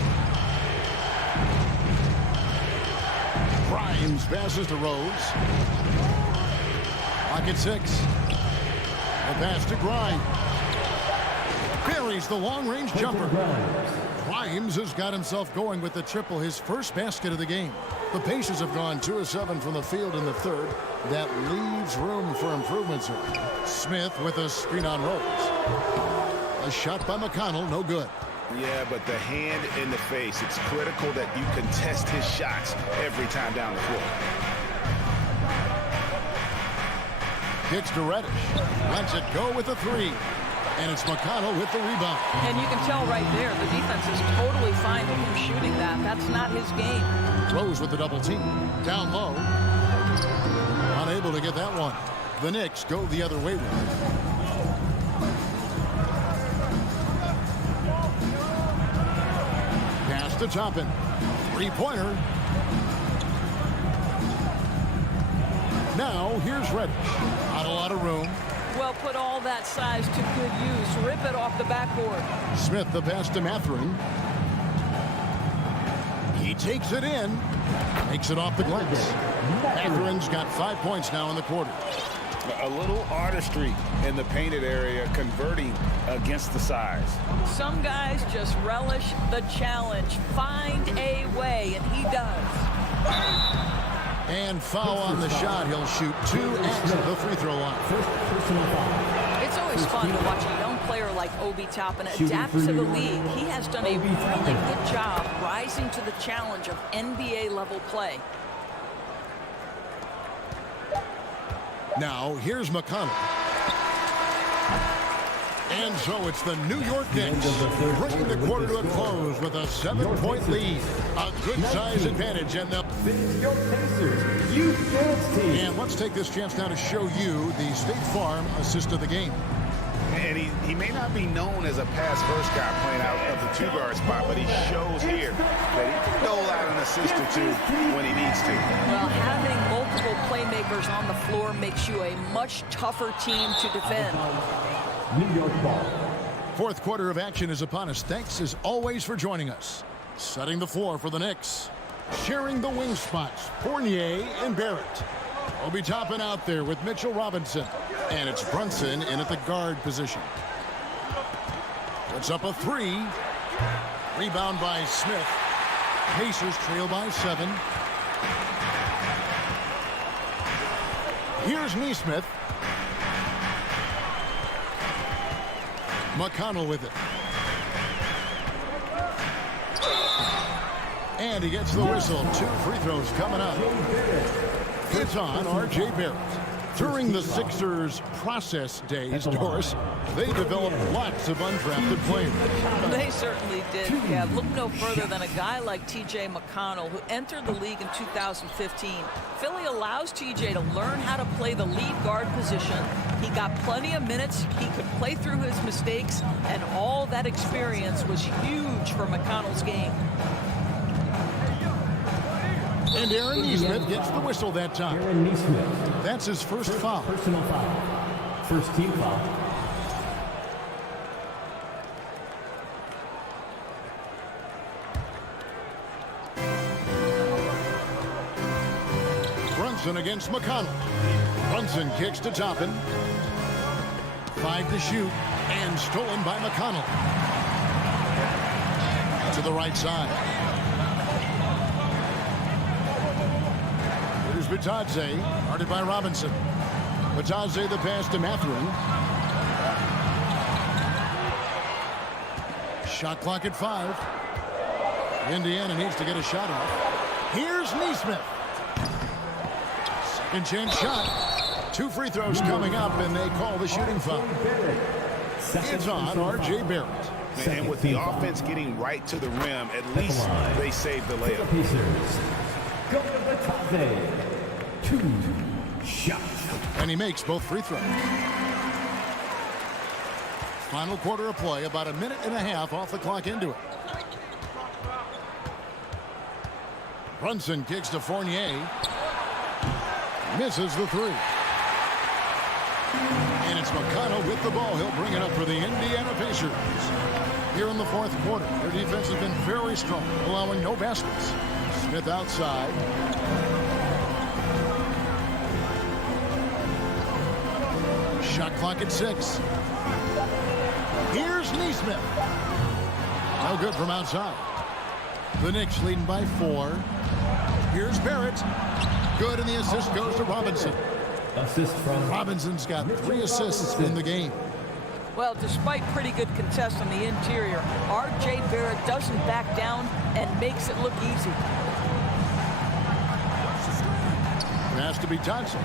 Grimes passes to Rose. Pocket 6. The pass to Grimes. Buries the long-range jumper. Grimes has got himself going with the triple, his first basket of the game. The Pacers have gone 2 of 7 from the field in the third. That leaves room for improvements. Smith with a screen on Rose. A shot by Mcconnell, no good. Yeah, but the hand in the face, it's critical that you contest his shots every time down the floor. Kicks to Reddish. Lets it go with a 3. And it's Mcconnell with the rebound. And you can tell right there, the defense is totally fine with him shooting that. That's not his game. Rose with the double team. Down low. Unable to get that one. The Knicks go the other way with it. Pass to Toppin. 3-pointer. Now here's Reddish. Not a lot of room. Well, put all that size to good use. Rip it off the backboard. Smith the pass to Mathurin. He takes it in. Makes it off the glass. Mathurin's got 5 points now in the quarter. A little artistry in the painted area, converting against the size. Some guys just relish the challenge. Find a way, and he does. And foul on the shot. He'll shoot 2 at the free throw line. It's always fun to watch a young player like Obi Toppin adapt to the league. He has done a really good job rising to the challenge of NBA-level play. Now, here's Mcconnell. And so it's the New York Knicks bringing the quarter to a close with a 7-point lead. A good-size advantage. And the York Pacers Youth Dance Team. And let's take this chance now to show you the State Farm assist of the game. And he may not be known as a pass-first guy playing out of the 2-guard spot, but he shows here that he can dole out an assist or 2 when he needs to. Well, having multiple playmakers on the floor makes you a much tougher team to defend. New York ball. Fourth quarter of action is upon us. Thanks as always for joining us. Setting the floor for the Knicks. Sharing the wing spots, Fournier and Barrett. Obi Toppin out there with Mitchell Robinson. And it's Brunson in at the guard position. Puts up a 3. Rebound by Smith. Pacers trail by 7. Here's Neesmith. Mcconnell with it. And he gets the whistle. 2 free throws coming up. It's on R.J. Barrett. During the Sixers process days, Doris, they developed lots of undrafted players. They certainly did. Yeah, look no further than a guy like T.J. Mcconnell, who entered the league in 2015. Philly allows T.J. to learn how to play the lead guard position. He got plenty of minutes. He could play through his mistakes, and all that experience was huge for McConnell's game. And Aaron Nesmith gets the whistle that time. Aaron Nesmith. That's his first foul. Personal foul. First team foul. Brunson against McConnell. Brunson kicks to Toppin. 5 to shoot. And stolen by McConnell. To the right side. Here's Bitadze. Guarded by Robinson. Bitadze the pass to Mathurin. Shot clock at 5. Indiana needs to get a shot off. Here's Nesmith. Second chance shot. 2 free throws coming up, and they call the shooting foul. It's on R.J. Barrett. And with the offense getting right to the rim, at least they saved the layup. Go to the top day. 2 shots. And he makes both free throws. Final quarter of play, about a minute and a half off the clock into it. Brunson kicks to Fournier. Misses the 3. And it's McConnell with the ball. He'll bring it up for the Indiana Pacers. Here in the fourth quarter, their defense has been very strong, allowing no baskets. Smith outside. Shot clock at 6. Here's Nesmith. No good from outside. The Knicks leading by 4. Here's Barrett. Good, and the assist goes to Robinson. Assist from Robinson's got 3 assists in the game. Well, despite pretty good contest on the interior, R.J. Barrett doesn't back down and makes it look easy. It has to be Thompson.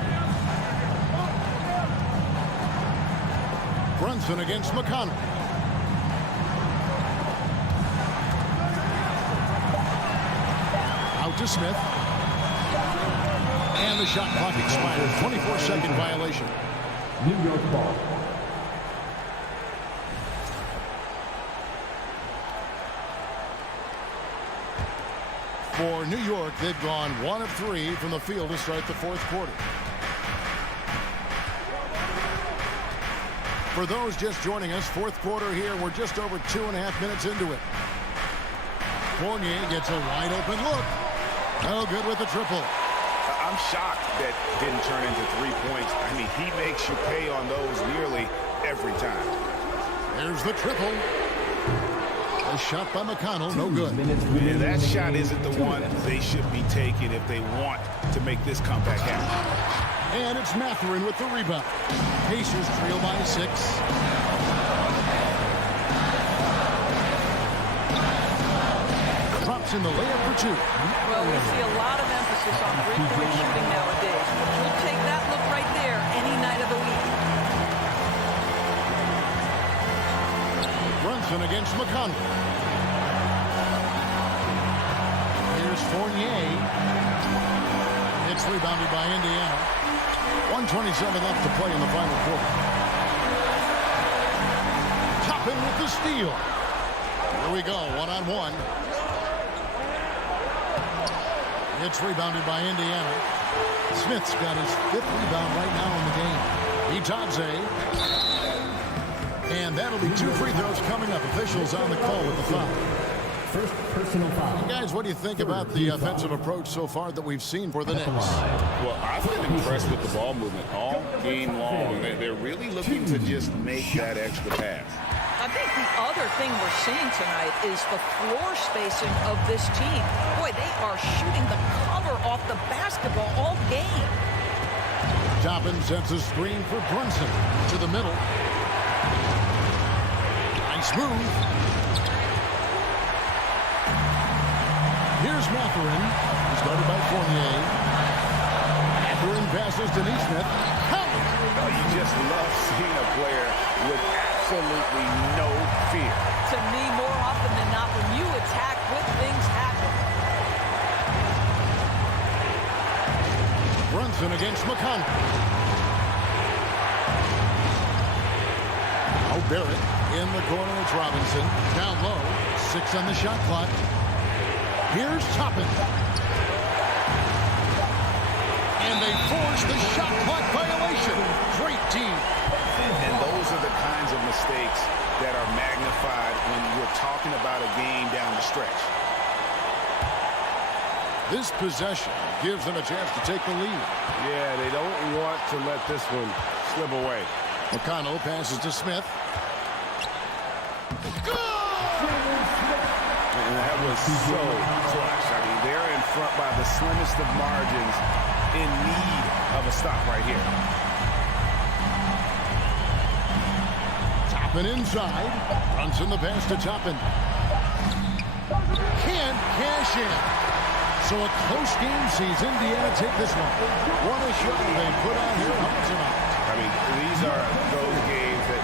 Brunson against McConnell. Out to Smith. And the shot clock expires. 24-second violation. New York ball. For New York, they've gone 1 of 3 from the field to start the fourth quarter. For those just joining us, fourth quarter here, we're just over 2.5 minutes into it. Fournier gets a wide open look. No good with the triple. I'm shocked that didn't turn into 3 points. I mean, he makes you pay on those nearly every time. There's the triple. A shot by McConnell, no good. Yeah, that shot isn't the one they should be taking if they want to make this comeback happen. And it's Mathurin with the rebound. Pacers trail by 6. Drops in the layup for 2. Well, we see a lot of emphasis on three-point shooting nowadays. We'll take that look right there any night of the week. Brunson against McConnell. Here's Fournier. It's rebounded by Indiana. 1:27 left to play in the final quarter. Toppin with the steal. Here we go, 1-on-1. It's rebounded by Indiana. Smith's got his 5th rebound right now in the game. Bitadze. And that'll be 2 free throws coming up. Officials on the call with the foul. First personal foul. Guys, what do you think about the offensive approach so far that we've seen for the Knicks? Well, I've been impressed with the ball movement all game long. They're really looking to just make that extra pass. I think the other thing we're seeing tonight is the floor spacing of this team. Boy, they are shooting the cover off the basketball all game. Toppin sets a screen for Brunson to the middle. Nice move. Here's Mathurin. He's guarded by Fournier. Mathurin passes to Nesmith. Oh, you just love seeing a player with absolutely no fear. To me, more often than not, when you attack, good things happen. Brunson against McConnell. Now Barrett in the corner. It's Robinson. Down low. 6 on the shot clock. Here's Toppin. they force the shot clock violation. Great team. And those are the kinds of mistakes that are magnified when you're talking about a game down the stretch. This possession gives them a chance to take the lead. Yeah, they don't want to let this one slip away. Mcconnell passes to Smith. And that was so clutch. I mean, they're in front by the slimmest of margins, in need of a stop right here. Toppin inside. Brunson the pass to Toppin. Can't cash in. So a close game sees Indiana take this one. What a show they put on here tonight. I mean, these are those games that...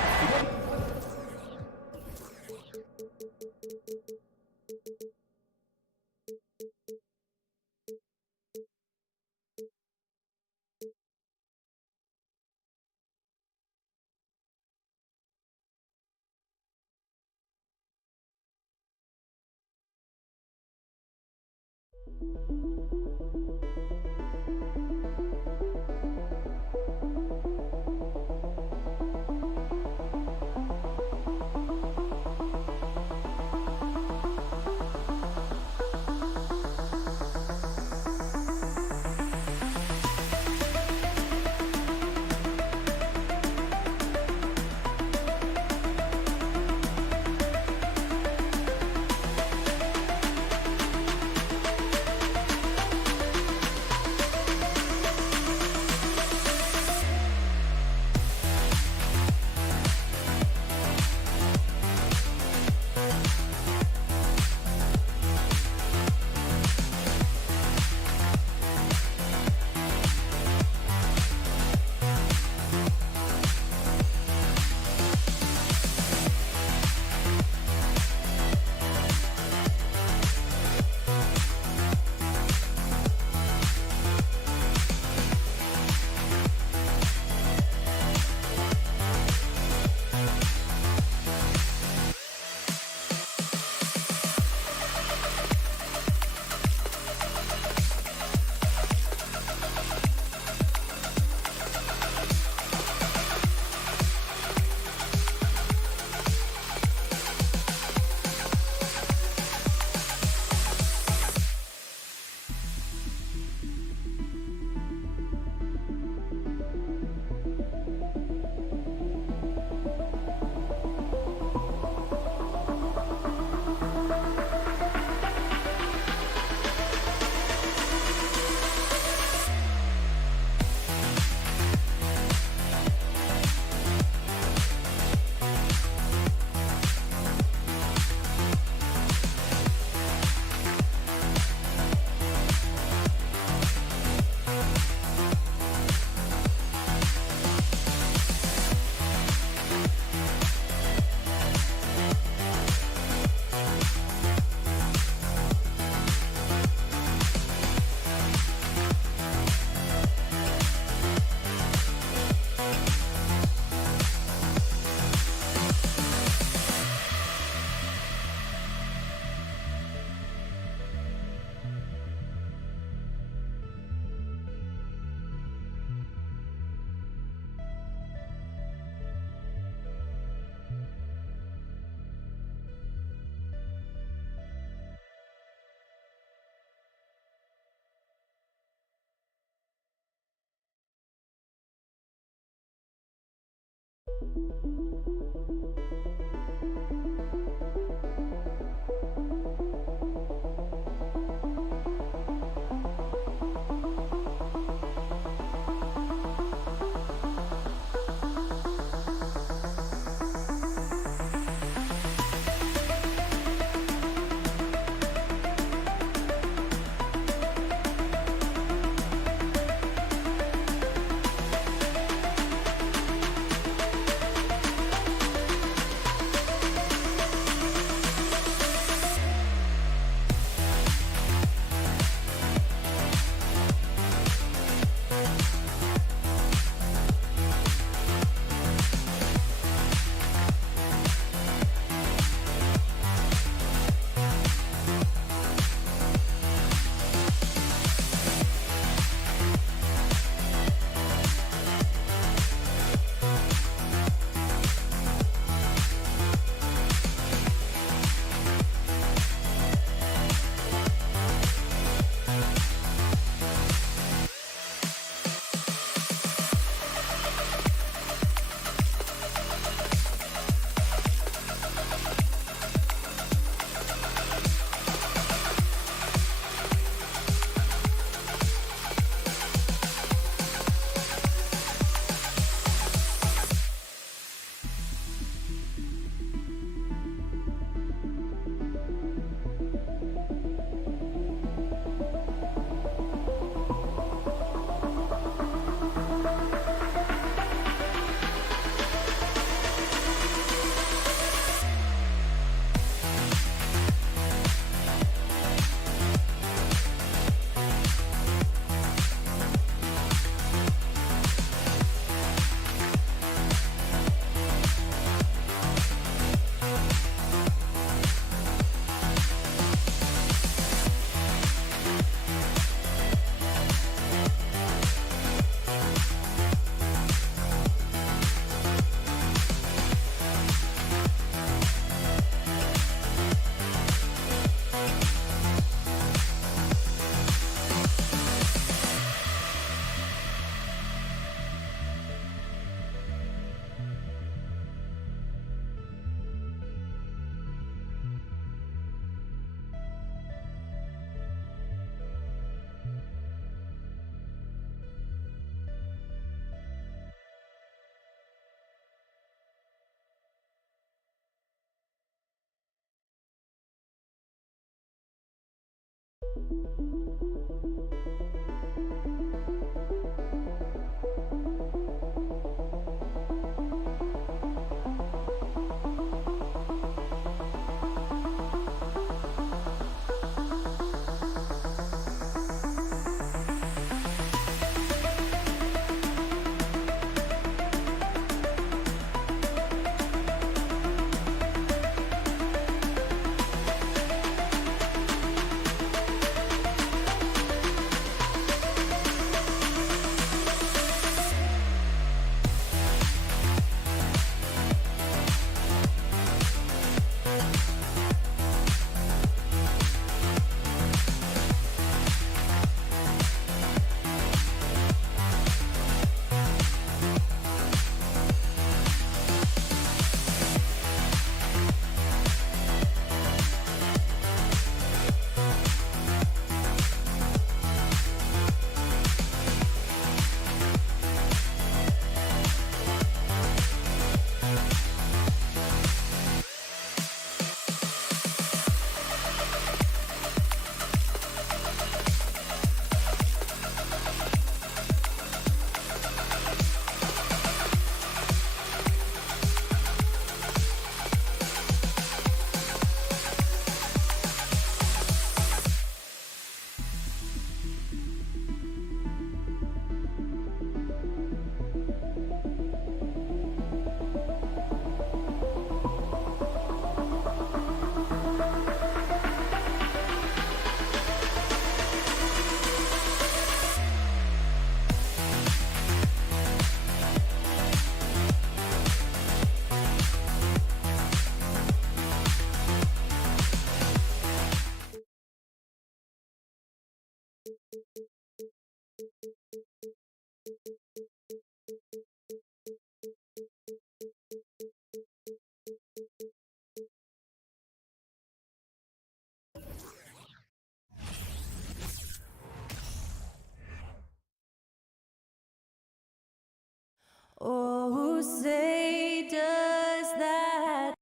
Oh, say does that.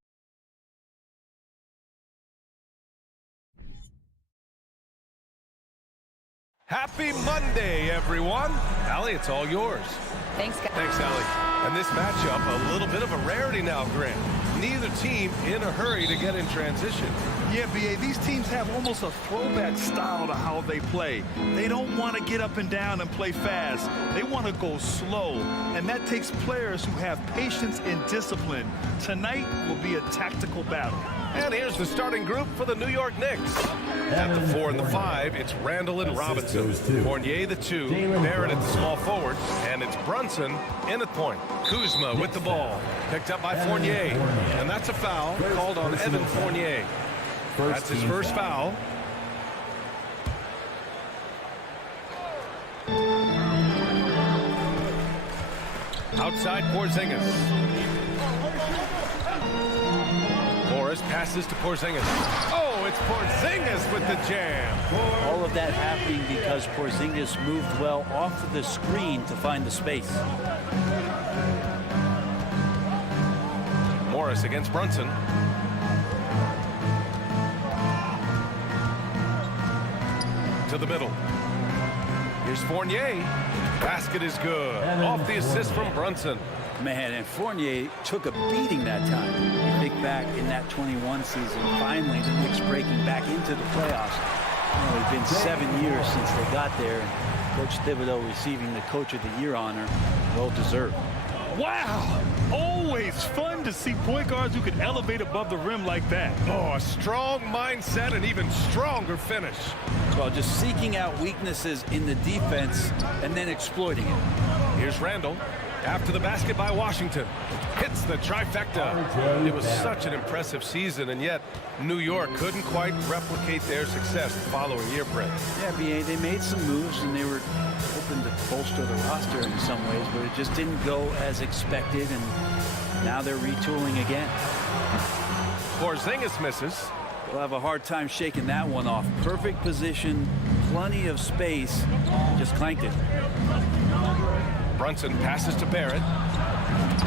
Happy Monday, everyone. Allie, it's all yours. Thanks, guys. Thanks, Allie. And this matchup, a little bit of a rarity now, Grant. Neither team in a hurry to get in transition. Yeah, B.A., these teams have almost a throwback style to how they play. They don't want to get up and down and play fast. They want to go slow, and that takes players who have patience and discipline. Tonight will be a tactical battle. And here's the starting group for the New York Knicks. At the 4 and the 5, it's Randall and Robinson. Fournier the 2, Barrett at the small forward, and it's Brunson in at point. Kuzma with the ball, picked up by Fournier, and that's a foul called on Evan Fournier. That's his first foul. Outside Porzingis. Morris passes to Porzingis. Oh, it's Porzingis with the jam. All of that happening because Porzingis moved well off of the screen to find the space. Morris against Brunson. To the middle. Here's Fournier. Basket is good. Off the assist from Brunson. Man, and Fournier took a beating that time. You think back in that 21 season, finally the Knicks breaking back into the playoffs. You know, it's been 7 years since they got there. And Coach Thibodeau receiving the Coach of the Year honor, well deserved. Wow! Always fun to see point guards who can elevate above the rim like that. Oh, a strong mindset and even stronger finish. Well, just seeking out weaknesses in the defense and then exploiting it. Here's Randall. After the basket by Washington. Hits the trifecta. It was such an impressive season, and yet New York couldn't quite replicate their success the following year, Brent. Yeah, B.A., they made some moves, and they were hoping to bolster the roster in some ways, but it just didn't go as expected, and now they're retooling again. Porzingis misses. They'll have a hard time shaking that one off. Perfect position, plenty of space, just clanked it. Brunson passes to Barrett.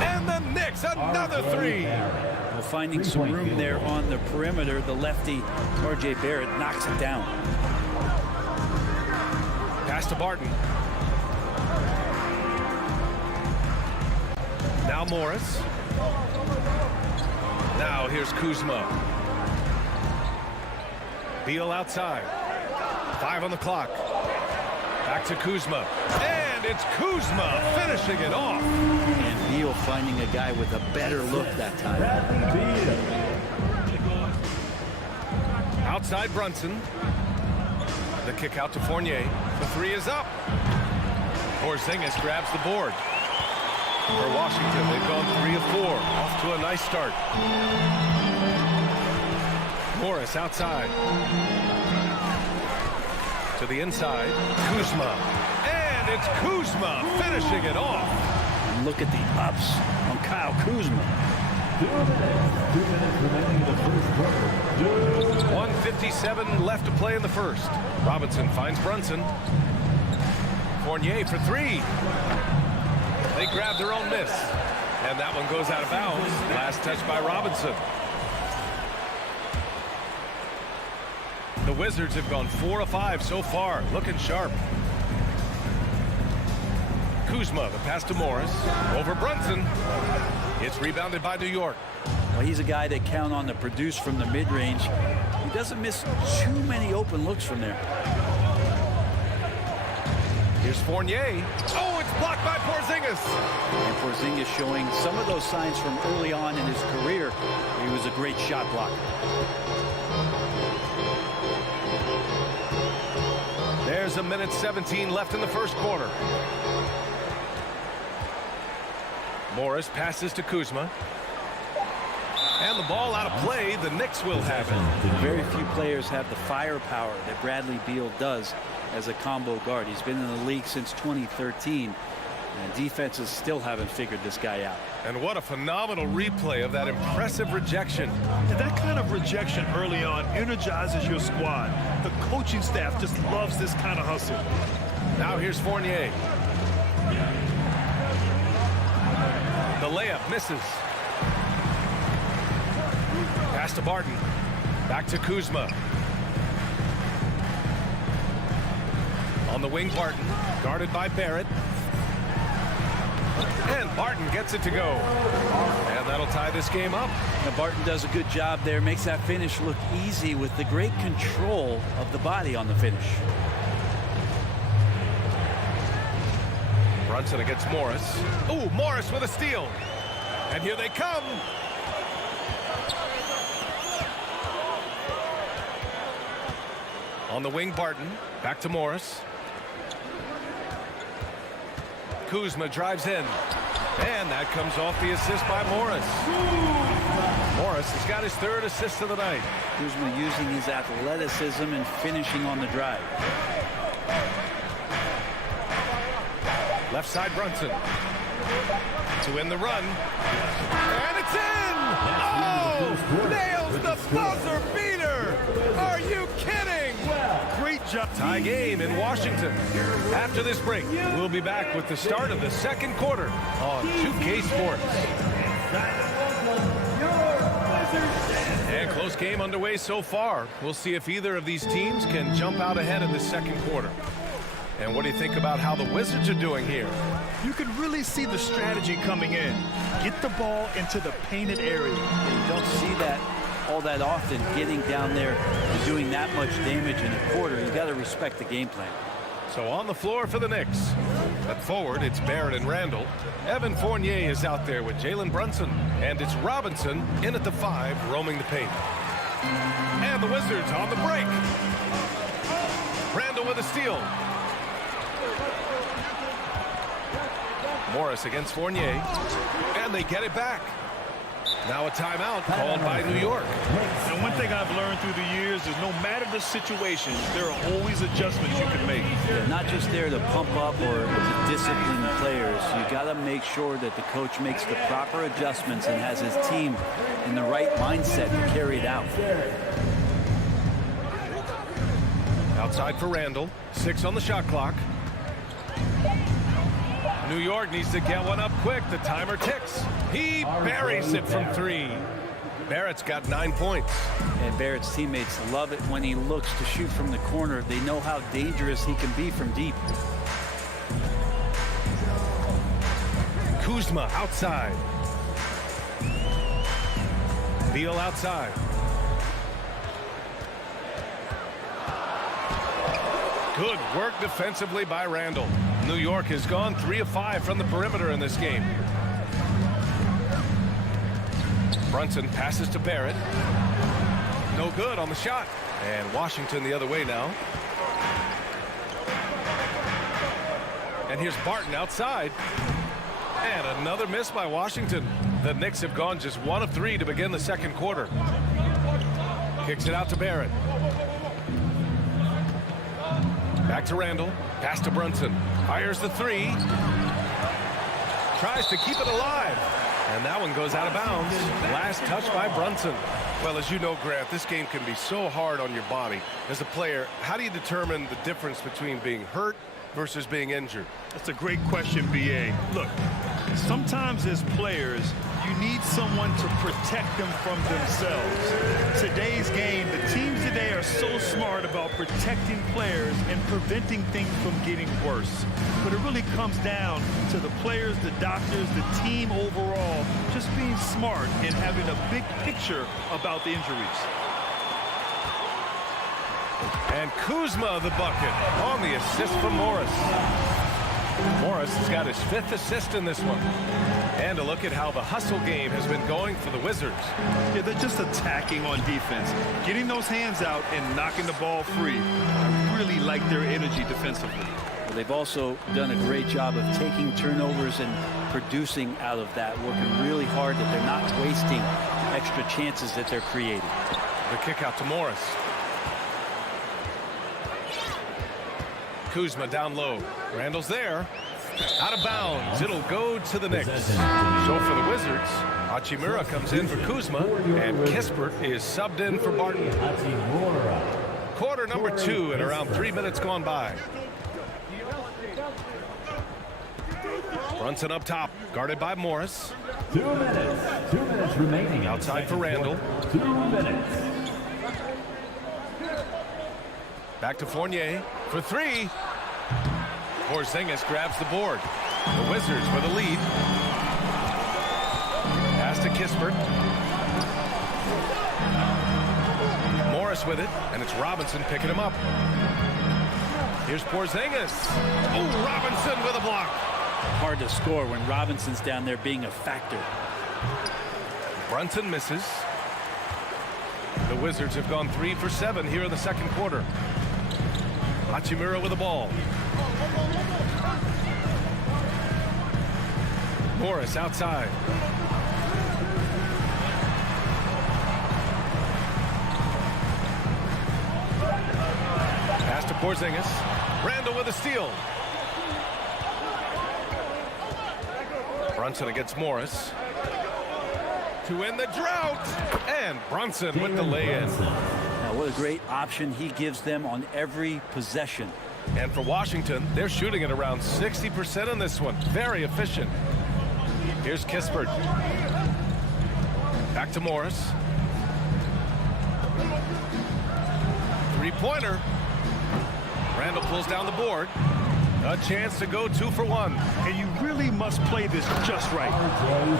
And the Knicks, another three. Well, finding some room there on the perimeter, the lefty, R.J. Barrett knocks it down. Pass to Barton. Now Morris. Now here's Kuzma. Beal outside. 5 on the clock. Back to Kuzma. And it's Kuzma finishing it off. And Beal finding a guy with a better look that time. Outside Brunson. The kick out to Fournier. The 3 is up. Porzingis grabs the board. For Washington, they've gone 3 of 4. Off to a nice start. Morris outside. To the inside. Kuzma. And it's Kuzma finishing it off. And look at the ups on Kyle Kuzma. 1:57 left to play in the first. Robinson finds Brunson. Fournier for 3. They grab their own miss. And that one goes out of bounds. Last touch by Robinson. The Wizards have gone 4 of 5 so far. Looking sharp. Kuzma, the pass to Morris. Over Brunson. It's rebounded by New York. Well, he's a guy that count on to produce from the mid-range. He doesn't miss too many open looks from there. Here's Fournier. Oh, it's blocked by Porzingis. And Porzingis showing some of those signs from early on in his career. He was a great shot blocker. There's a minute 17 left in the first quarter. Morris passes to Kuzma. And the ball out of play. The Knicks will have it. Very few players have the firepower that Bradley Beal does as a combo guard. He's been in the league since 2013. And defenses still haven't figured this guy out. And what a phenomenal replay of that impressive rejection. And that kind of rejection early on energizes your squad. The coaching staff just loves this kind of hustle. Now here's Fournier. The layup misses. Pass to Barton. Back to Kuzma. On the wing, Barton. Guarded by Barrett. And Barton gets it to go. And that'll tie this game up. Now Barton does a good job there. Makes that finish look easy with the great control of the body on the finish. Brunson against Morris. Ooh, Morris with a steal. And here they come. On the wing, Barton. Back to Morris. Kuzma drives in. And that comes off the assist by Morris. Morris has got his 3rd assist of the night. Kuzma using his athleticism and finishing on the drive. Left side, Brunson. To win the run. And it's in! Oh! Nails the buzzer beater! Are you kidding? Great job. Tie game in Washington. After this break, we'll be back with the start of the second quarter on 2K Sports. And close game underway so far. We'll see if either of these teams can jump out ahead in the second quarter. And what do you think about how the Wizards are doing here? You can really see the strategy coming in. Get the ball into the painted area. And you don't see that all that often, getting down there and doing that much damage in a quarter. You got to respect the game plan. So on the floor for the Knicks. At forward, it's Barrett and Randall. Evan Fournier is out there with Jalen Brunson. And it's Robinson in at the 5, roaming the paint. And the Wizards on the break. Randall with a steal. Morris against Fournier. And they get it back. Now a timeout called by New York. And one thing I've learned through the years is no matter the situation, there are always adjustments you can make. Yeah, not just there to pump up or to discipline players. You got to make sure that the coach makes the proper adjustments and has his team in the right mindset to carry it out. Outside for Randall. 6 on the shot clock. New York needs to get one up quick. The timer ticks. He buries it from 3. Barrett's got 9 points. And Barrett's teammates love it when he looks to shoot from the corner. They know how dangerous he can be from deep. Kuzma outside. Beal outside. Good work defensively by Randall. New York has gone 3 of 5 from the perimeter in this game. Brunson passes to Barrett. No good on the shot. And Washington the other way now. And here's Barton outside. And another miss by Washington. The Knicks have gone just 1 of 3 to begin the second quarter. Kicks it out to Barrett. Back to Randall. Pass to Brunson. Fires the 3. Tries to keep it alive. And that one goes out of bounds. Last touch by Brunson. Well, as you know, Grant, this game can be so hard on your body. As a player, how do you determine the difference between being hurt versus being injured? That's a great question, B.A. Look, sometimes as players, you need someone to protect them from themselves. Today's game, the teams today are so smart about protecting players and preventing things from getting worse. But it really comes down to the players, the doctors, the team overall, just being smart and having a big picture about the injuries. And Kuzma the bucket on the assist from Morris. Morris has got his 5th assist in this one. And a look at how the hustle game has been going for the Wizards. Yeah, they're just attacking on defense, getting those hands out and knocking the ball free. I really like their energy defensively. Well, they've also done a great job of taking turnovers and producing out of that, working really hard that they're not wasting extra chances that they're creating. The kick out to Morris. Kuzma down low. Randall's there. Out of bounds. It'll go to the Knicks. So for the Wizards, Hachimura comes in for Kuzma, and Kispert is subbed in for Barton. Quarter number 2 and around 3 minutes gone by. Brunson up top, guarded by Morris. 2 minutes. 2 minutes remaining. Outside for Randall. 2 minutes. Back to Fournier for 3. Porzingis grabs the board. The Wizards with a lead. Pass to Kispert. Morris with it, and it's Robinson picking him up. Here's Porzingis. Oh, Robinson with a block. Hard to score when Robinson's down there being a factor. Brunson misses. The Wizards have gone 3 for 7 here in the second quarter. Hachimura with the ball. Morris outside. Pass to Porzingis. Randall with a steal. Brunson against Morris. To end the drought. And Brunson with the lay-in. Now, what a great option he gives them on every possession. And for Washington, they're shooting at around 60% on this one. Very efficient. Here's Kispert. Back to Morris. Three-pointer. Randall pulls down the board. A chance to go 2 for 1. And you really must play this just right.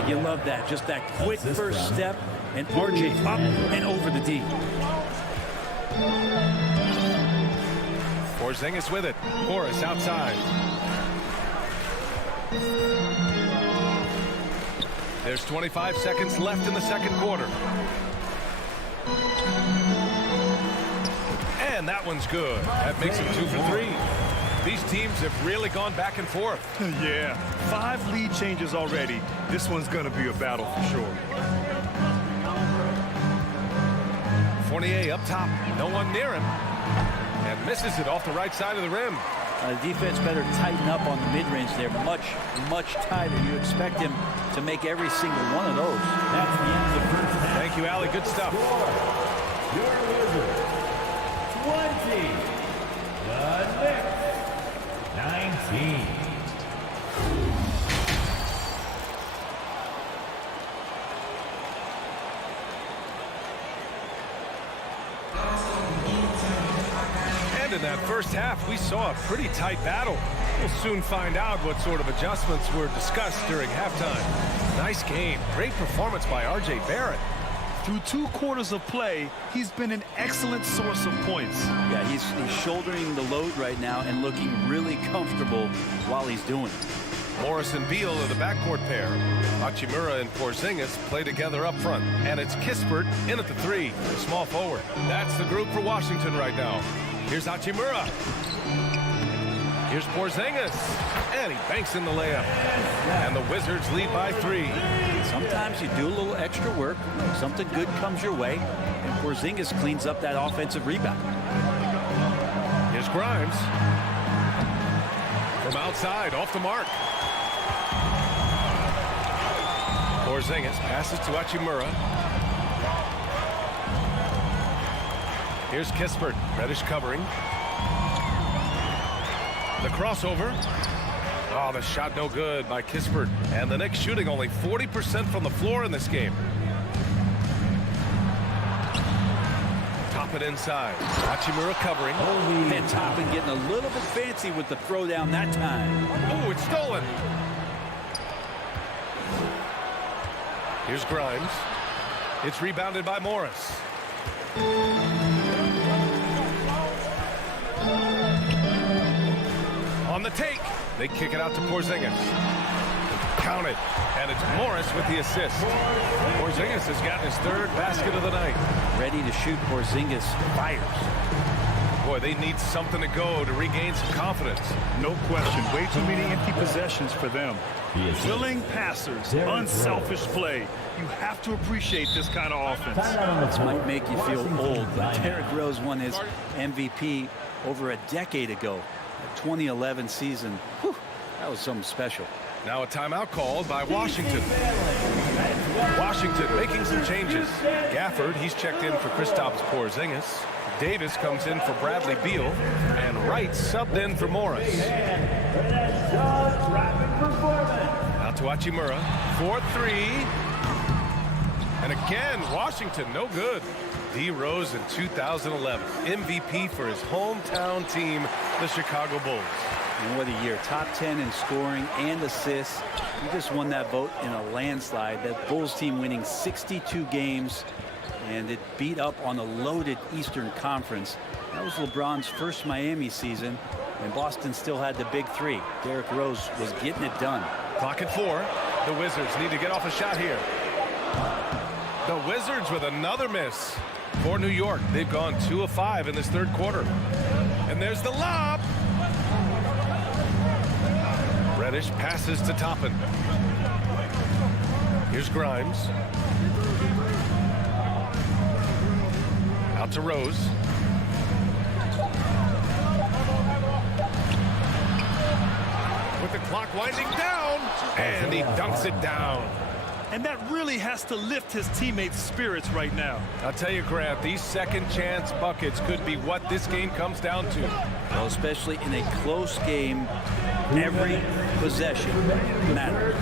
You love that. Just that quick first step. And RJ up and over the D. Porzingis with it. Morris outside. There's 25 seconds left in the second quarter. And that one's good. That makes it 2 for 3. These teams have really gone back and forth. Yeah, 5 lead changes already. This one's going to be a battle for sure. Fournier up top. No one near him. And misses it off the right side of the rim. Defense better tighten up on the mid-range there. Much, much tighter. You expect him to make every single one of those. That's the end of the first half. Thank you, Allie. Good stuff. Your Wizards, 20. The Knicks, 19. said, in that first half, we saw a pretty tight battle. We'll soon find out what sort of adjustments were discussed during halftime. Nice game. Great performance by R.J. Barrett. Through 2 quarters of play, he's been an excellent source of points. Yeah, he's shouldering the load right now and looking really comfortable while he's doing it. Morris and Beal are the backcourt pair. Hachimura and Porzingis play together up front. And it's Kispert in at the 3, small forward. That's the group for Washington right now. Here's Hachimura. Here's Porzingis. And he banks in the layup. And the Wizards lead by 3. Sometimes you do a little extra work, something good comes your way, and Porzingis cleans up that offensive rebound. Here's Grimes. From outside, off the mark. Porzingis passes to Hachimura. Here's Kispert. Reddish covering. The crossover. Oh, the shot no good by Kispert. And the Knicks shooting only 40% from the floor in this game. Toppin inside. Hachimura covering. And Toppin getting a little bit fancy with the throwdown that time. Oh, it's stolen. Here's Grimes. It's rebounded by Morris. On the take. They kick it out to Porzingis. Count it. And it's Morris with the assist. Porzingis has gotten his 3rd basket of the night. Ready to shoot. Porzingis fires. Boy, they need something to go to regain some confidence. No question. Way too many empty possessions for them. Willing passers, unselfish play. You have to appreciate this kind of offense. This might make you feel old, but Derrick Rose won his MVP over a decade ago. The 2011 season. Whew, that was something special. Now a timeout called by Washington. Washington making some changes. Gafford, he's checked in for Kristaps Porzingis. Davis comes in for Bradley Beal. And Wright subbed in for Morris. Out to Hachimura. 4-3. And again, Washington, no good. D. Rose in 2011. MVP for his hometown team, the Chicago Bulls. And what a year. Top 10 in scoring and assists. He just won that vote in a landslide. That Bulls team winning 62 games. And it beat up on a loaded Eastern Conference. That was LeBron's first Miami season. And Boston still had the big 3. Derrick Rose was getting it done. Clock at 4. The Wizards need to get off a shot here. The Wizards with another miss. For New York, they've gone 2 of 5 in this 3rd quarter. And there's the lob. Reddish passes to Toppin. Here's Grimes. Out to Rose. With the clock winding down. And he dunks it down. And that really has to lift his teammates' spirits right now. I'll tell you, Grant, these second chance buckets could be what this game comes down to. Well, especially in a close game, every possession matters.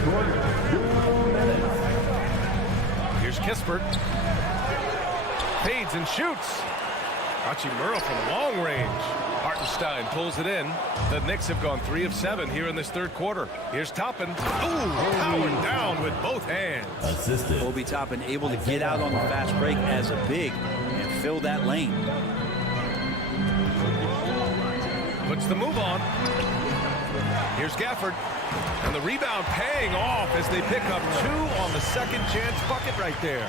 Here's Kispert. Fades and shoots. Hachimura from long range. Hartenstein pulls it in. The Knicks have gone 3 of 7 here in this 3rd quarter. Here's Toppin. Ooh, powered down with both hands. Obi Toppin able to get out on the fast break as a big and fill that lane. Puts the move on. Here's Gafford. And the rebound paying off as they pick up 2 on the second chance bucket right there.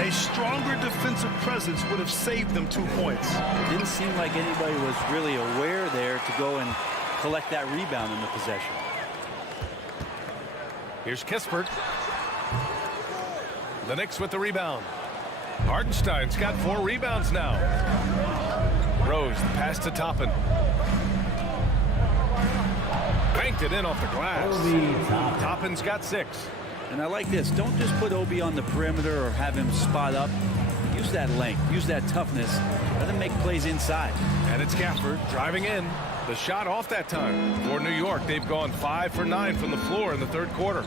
A stronger defensive presence would have saved them 2 points. It didn't seem like anybody was really aware there to go and collect that rebound in the possession. Here's Kispert. The Knicks with the rebound. Hartenstein's got 4 rebounds now. Rose, the pass to Toppin. Banked it in off the glass. Toppin's got 6. And I like this. Don't just put Obi on the perimeter or have him spot up. Use that length. Use that toughness. Let him make plays inside. And it's Gafford driving in. The shot off that time. For New York, they've gone 5 for 9 from the floor in the 3rd quarter.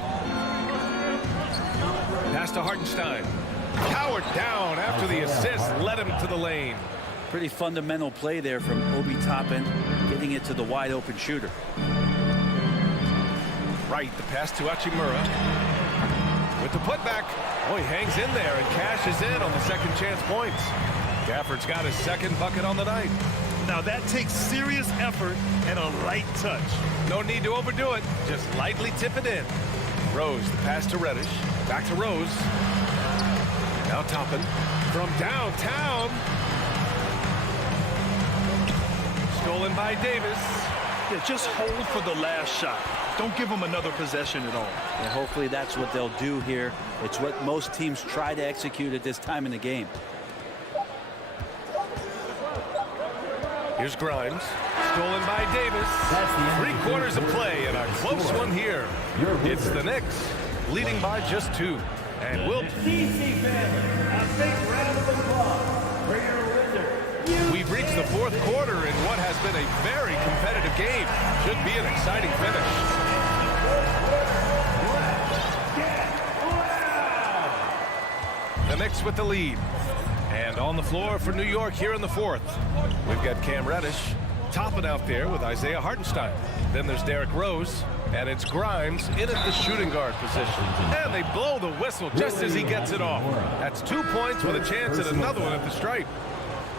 Pass to Hartenstein. Powered down after the assist led him to the lane. Pretty fundamental play there from Obi Toppin, getting it to the wide open shooter. Right, the pass to Hachimura. With the putback. Oh, he hangs in there and cashes in on the second chance points. Gafford's got his second bucket on the night. Now that takes serious effort and a light touch. No need to overdo it. Just lightly tip it in. Rose, the pass to Reddish. Back to Rose. Now Toppin from downtown. Stolen by Davis. Yeah, just hold for the last shot. Don't give them another possession at all. And hopefully that's what they'll do here. It's what most teams try to execute at this time in the game. Here's Grimes. Stolen by Davis. 3/4 of play and a close one here. It's the Knicks leading by just 2. And we'll... We've reached the 4th quarter in what has been a very competitive game. Should be an exciting finish. The Knicks with the lead. And on the floor for New York here in the 4th. We've got Cam Reddish topping out there with Isaiah Hartenstein. Then there's Derrick Rose. And it's Grimes in at the shooting guard position. And they blow the whistle just as he gets it off. That's 2 points with a chance at another one at the stripe.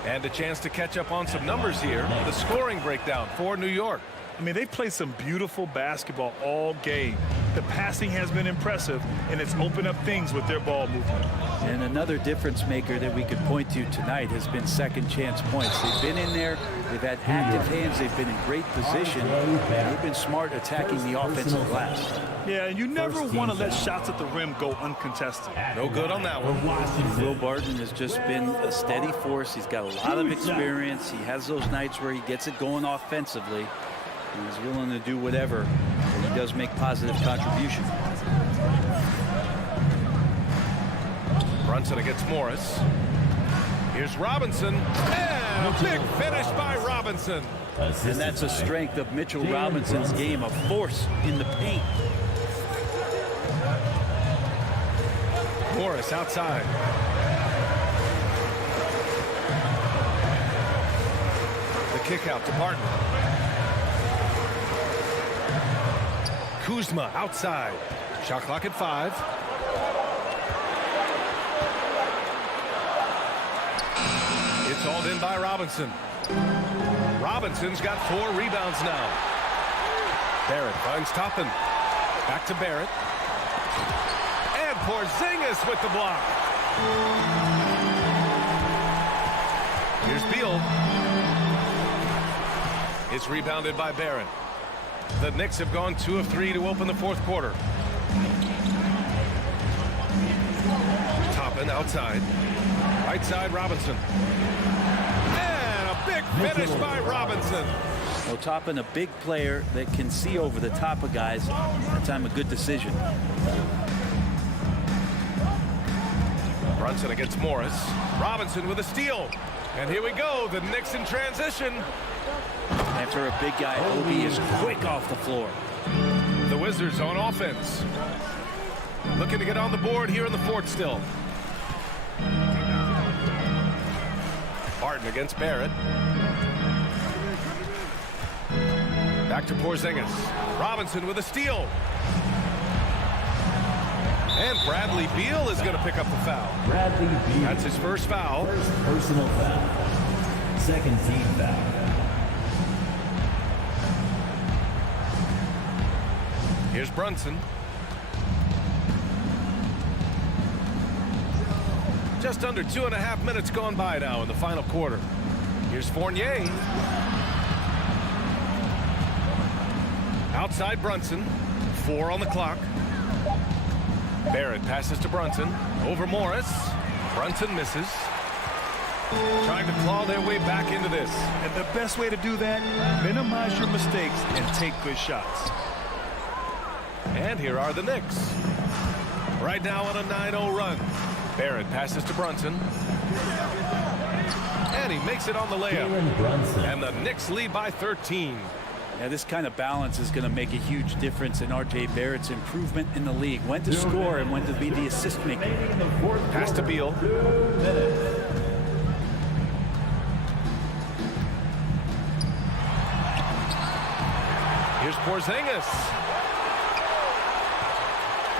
And a chance to catch up on some numbers here. The scoring breakdown for New York. I mean, they played some beautiful basketball all game. The passing has been impressive, and it's opened up things with their ball movement. And another difference maker that we could point to tonight has been second chance points. They've been in there. They've had active hands. They've been in great position. They've been smart attacking the offensive glass. Yeah, and you never want to let shots at the rim go uncontested. No good on that one. Will Barton has just been a steady force. He's got a lot of experience. He has those nights where he gets it going offensively. He's willing to do whatever, and he does make positive contribution. Brunson against Morris. Here's Robinson. And a big finish by Robinson. And that's a strength of Mitchell Robinson's game, a force in the paint. Morris outside. The kick out to Barton. Kuzma outside. Shot clock at 5. It's hauled in by Robinson. Robinson's got 4 rebounds now. Barrett finds Toppin. Back to Barrett. And Porzingis with the block. Here's Beal. It's rebounded by Barrett. The Knicks have gone 2 of 3 to open the 4th quarter. Toppin outside. Right side, Robinson. And a big finish by Robinson. Well, Toppin, a big player that can see over the top of guys. That time a good decision. Brunson against Morris. Robinson with a steal. And here we go. The Knicks in transition. After a big guy, Obi is quick off the floor. The Wizards on offense. Looking to get on the board here in the 4th still. Barton against Barrett. Back to Porzingis. Robinson with a steal. And Bradley Beal is going to pick up the foul. Bradley Beal. That's his first foul. First personal foul. Second team foul. Here's Brunson. Just under 2.5 minutes gone by now in the final quarter. Here's Fournier. Outside Brunson. 4 on the clock. Barrett passes to Brunson. Over Morris. Brunson misses. Trying to claw their way back into this. And the best way to do that, minimize your mistakes and take good shots. And here are the Knicks. Right now on a 9-0 run. Barrett passes to Brunson. And he makes it on the layup. And the Knicks lead by 13. Yeah, this kind of balance is going to make a huge difference in R.J. Barrett's improvement in the league. When to score and when to be the assist maker. Pass to Beal. Porzingis.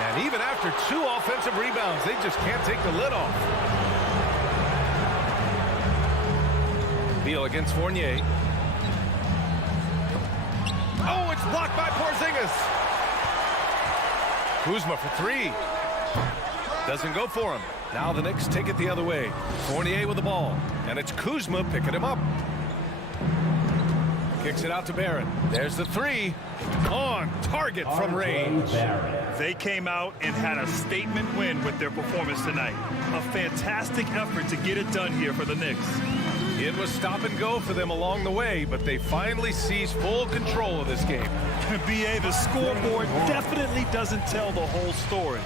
And even after 2 offensive rebounds, they just can't take the lid off. Beal against Fournier. Oh, it's blocked by Porzingis. Kuzma for 3. Doesn't go for him. Now the Knicks take it the other way. Fournier with the ball. And it's Kuzma picking him up. Kicks it out to Barrett. There's the 3. On target from range. They came out and had a statement win with their performance tonight. A fantastic effort to get it done here for the Knicks. It was stop and go for them along the way, but they finally seized full control of this game. BA, the scoreboard definitely doesn't tell the whole story.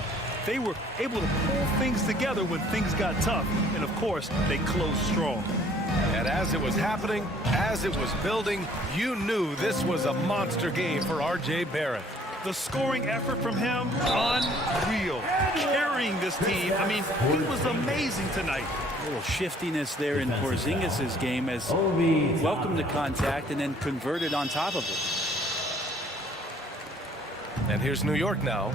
They were able to pull things together when things got tough, and of course, they closed strong. And as it was happening, as it was building, you knew this was a monster game for R.J. Barrett. The scoring effort from him, unreal. Carrying this team, I mean, he was amazing tonight. A little shiftiness there in Porzingis' game as welcomed the contact and then converted on top of it. And here's New York now.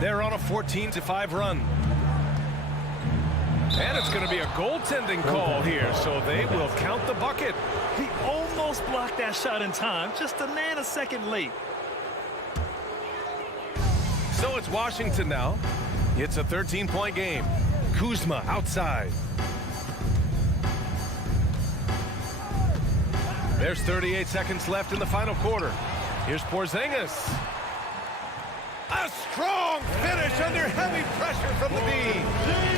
They're on a 14-5 run. And it's going to be a goaltending call here, so they will count the bucket. He almost blocked that shot in time, just a nanosecond late. So it's Washington now. It's a 13-point game. Kuzma outside. There's 38 seconds left in the final quarter. Here's Porzingis. A strong finish under heavy pressure from the D.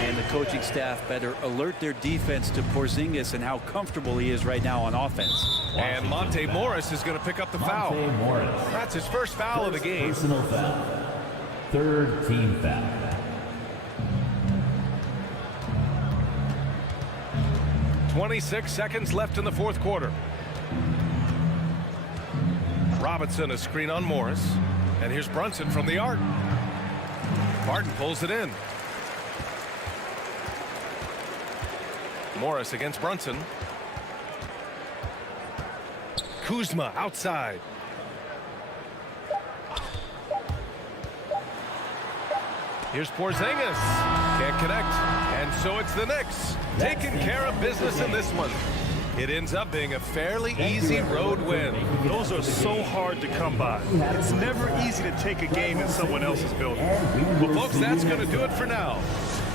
And the coaching staff better alert their defense to Porzingis and how comfortable he is right now on offense. And Monte Morris is going to pick up the foul. That's his first foul of the game. Personal foul. 3rd team foul. .26 seconds left in the 4th quarter. Robinson a screen on Morris. And here's Brunson from the arc. Barton pulls it in. Morris against Brunson. Kuzma outside. Here's Porzingis. Can't connect. And so it's the Knicks taking care of business in this one. It ends up being a fairly easy road win. Those are so hard to come by. It's never easy to take a game in someone else's building. Well, folks, that's going to do it for now.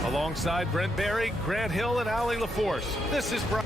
Alongside Brent Barry, Grant Hill, and Allie LaForce, this is Brian.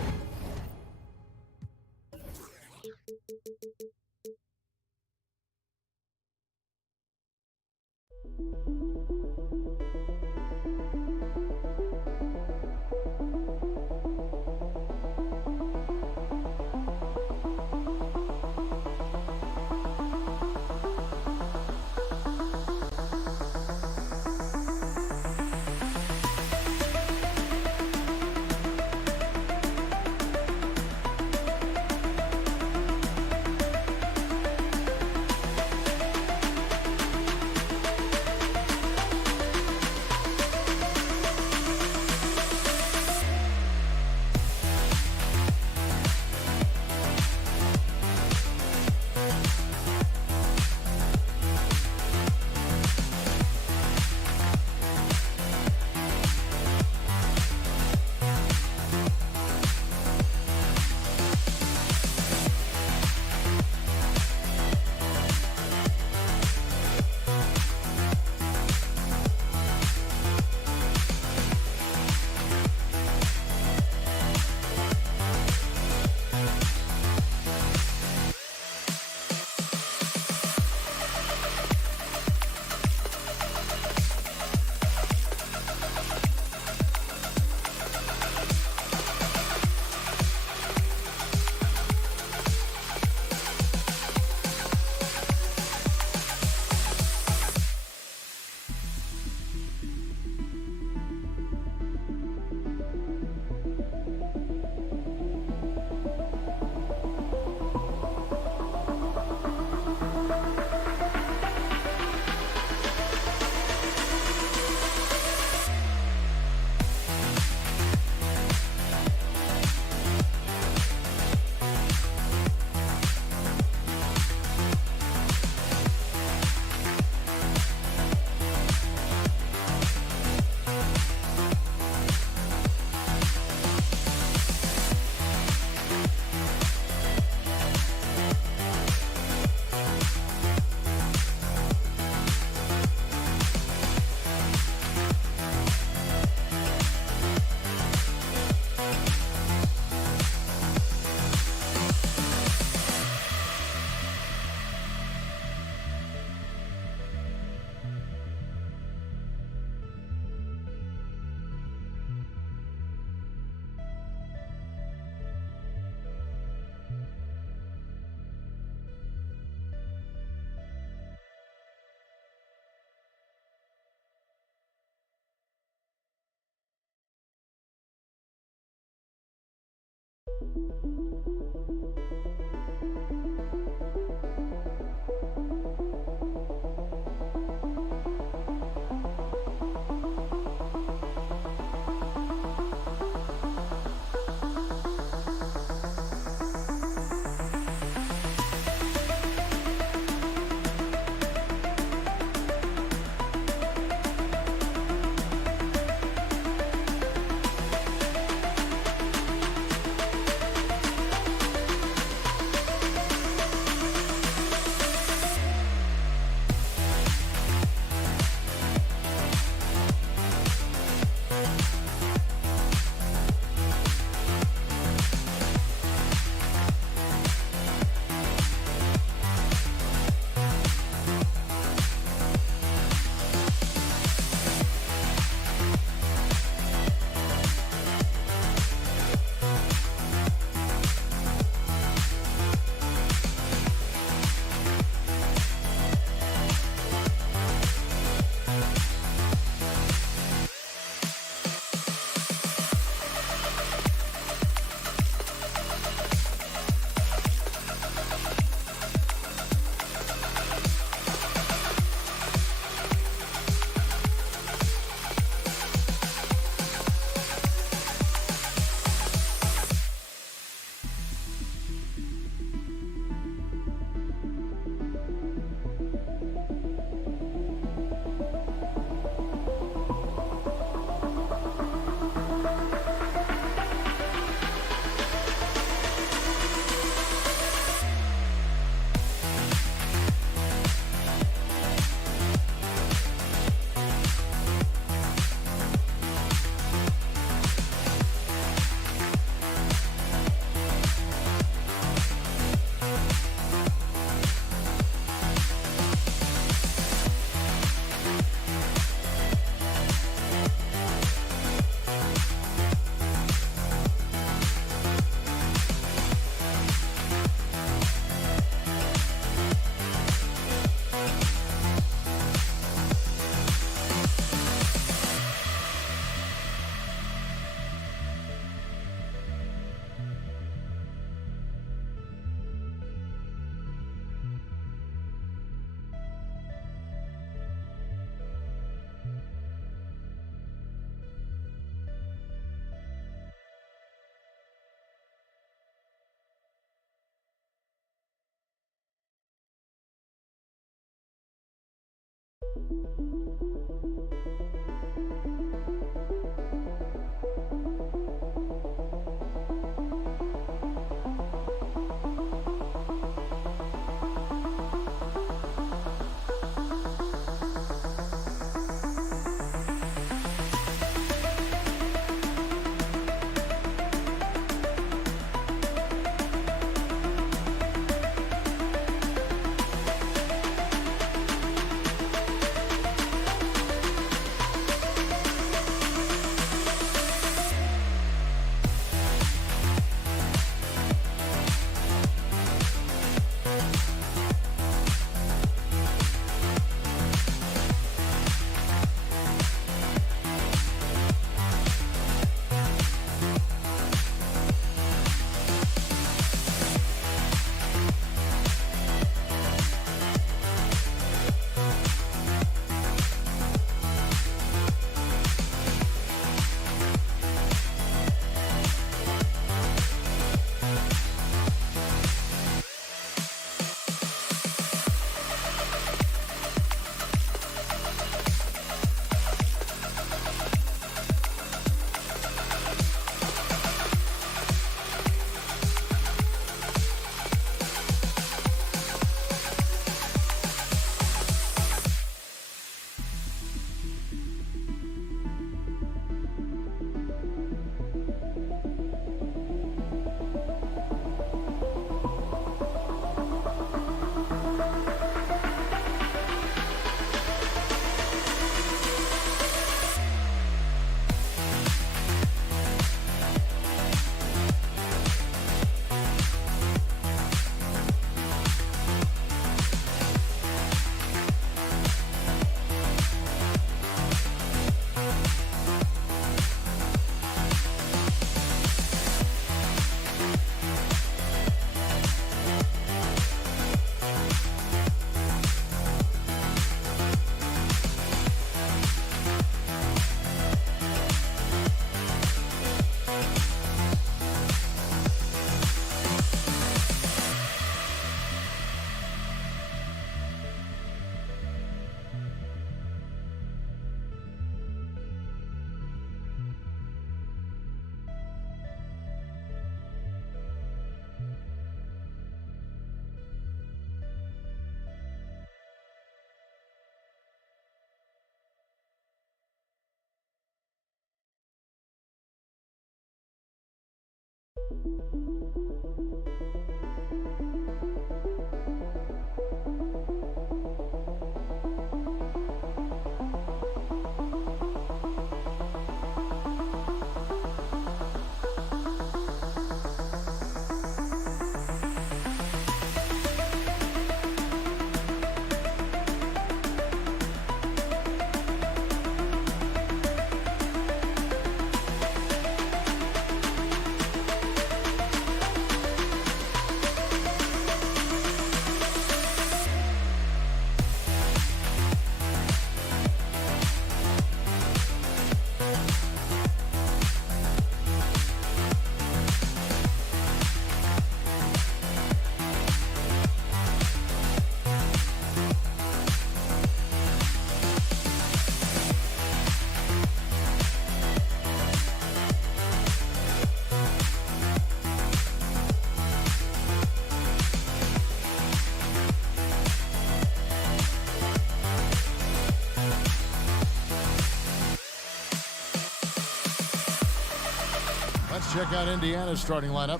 Let's check out Indiana's starting lineup.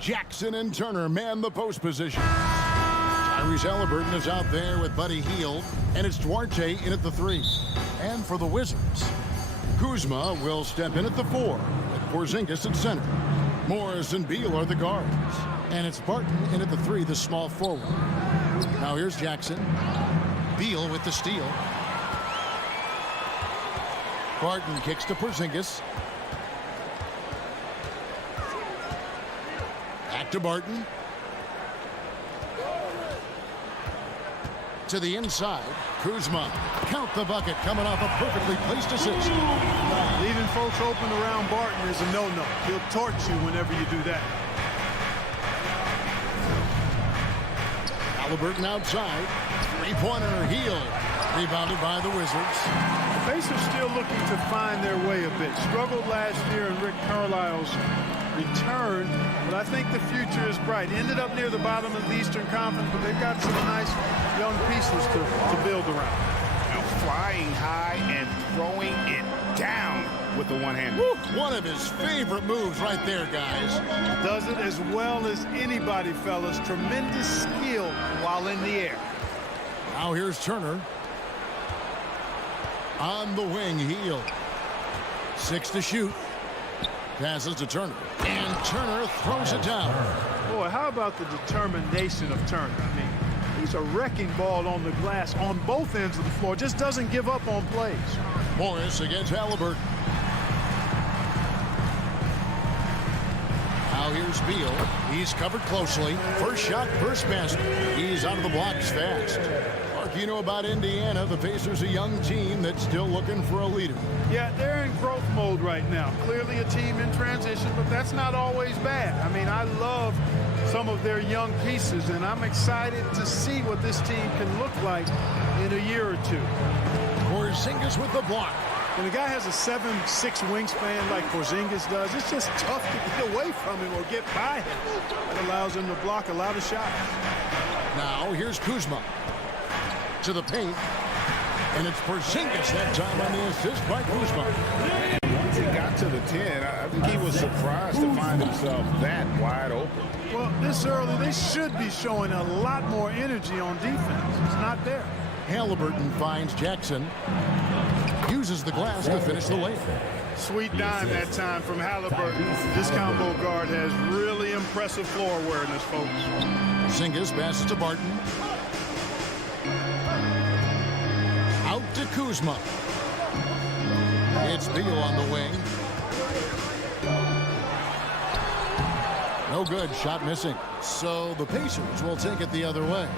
Jackson and Turner man the post position. Tyrese Halliburton is out there with Buddy Hield, and it's Duarte in at the 3. And for the Wizards, Kuzma will step in at the 4, with Porzingis at center. Morris and Beal are the guards, and it's Barton in at the 3, the small forward. Now here's Jackson. Beal with the steal. Barton kicks to Porzingis. Back to Barton. To the inside, Kuzma. Count the bucket, coming off a perfectly placed assist. Leaving folks open around Barton is a no-no. He'll torch you whenever you do that. Halliburton outside. Three-pointer, Hield. Rebounded by the Wizards. The Pacers still looking to find their way a bit. Struggled last year in Rick Carlisle's return, but I think the future is bright. Ended up near the bottom of the Eastern Conference, but they've got some nice young pieces to build around. Now flying high and throwing it down with the one-hand. One of his favorite moves right there, guys. Does it as well as anybody, fellas. Tremendous skill while in the air. Now here's Turner. On the wing, Hield. 6 to shoot. Passes to Turner. And Turner throws it down. Boy, how about the determination of Turner? I mean, he's a wrecking ball on the glass on both ends of the floor. Just doesn't give up on plays. Morris against Halliburton. Now here's Beal. He's covered closely. First shot, first basket. He's out of the blocks fast. Mark, you know about Indiana. The Pacers, a young team that's still looking for a leader. Yeah, they're in growth mode right now. Clearly a team in transition, but that's not always bad. I mean, I love some of their young pieces, and I'm excited to see what this team can look like in a year or two. Porzingis with the block. When a guy has a 7'6" wingspan like Porzingis does, it's just tough to get away from him or get by him. It allows him to block a lot of shots. Now here's Kuzma. To the paint. And it's Porzingis that time on the assist by Kuzma. Once he got to the 10, I think he was surprised to find himself that wide open. Well, this early, they should be showing a lot more energy on defense. It's not there. Halliburton finds Jackson. Uses the glass to finish the layup. Sweet dime that time from Halliburton. This combo guard has really impressive floor awareness, folks. Porzingis passes to Barton. Out to Kuzma. It's Beal on the wing. No good. Shot missing. So the Pacers will take it the other way.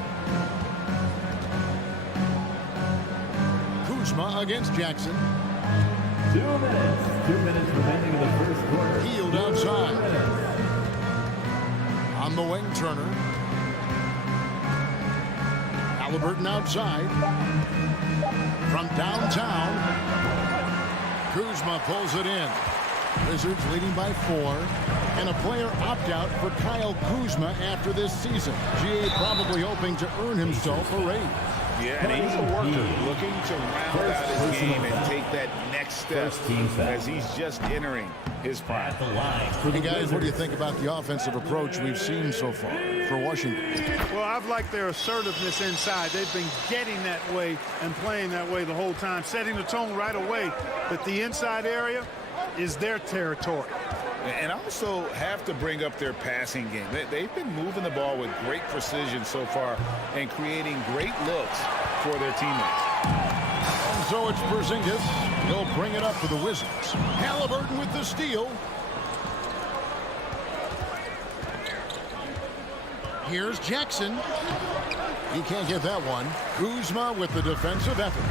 Kuzma against Jackson. 2 minutes. 2 minutes remaining in the first quarter. Hield outside. On the wing, Turner. Halliburton outside. From downtown. Kuzma pulls it in. Wizards leading by 4. And a player opt-out for Kyle Kuzma after this season. GA probably hoping to earn himself a raise. Yeah, and he's a worker looking to round out his game and take that next step as he's just entering his prime. Hey guys, what do you think about the offensive approach we've seen so far for Washington? Well, I've liked their assertiveness inside. They've been getting that way and playing that way the whole time, setting the tone right away. But the inside area is their territory. And also have to bring up their passing game. They've been moving the ball with great precision so far and creating great looks for their teammates. And so it's Porzingis. He'll bring it up for the Wizards. Halliburton with the steal. Here's Jackson. He can't get that one. Kuzma with the defensive effort.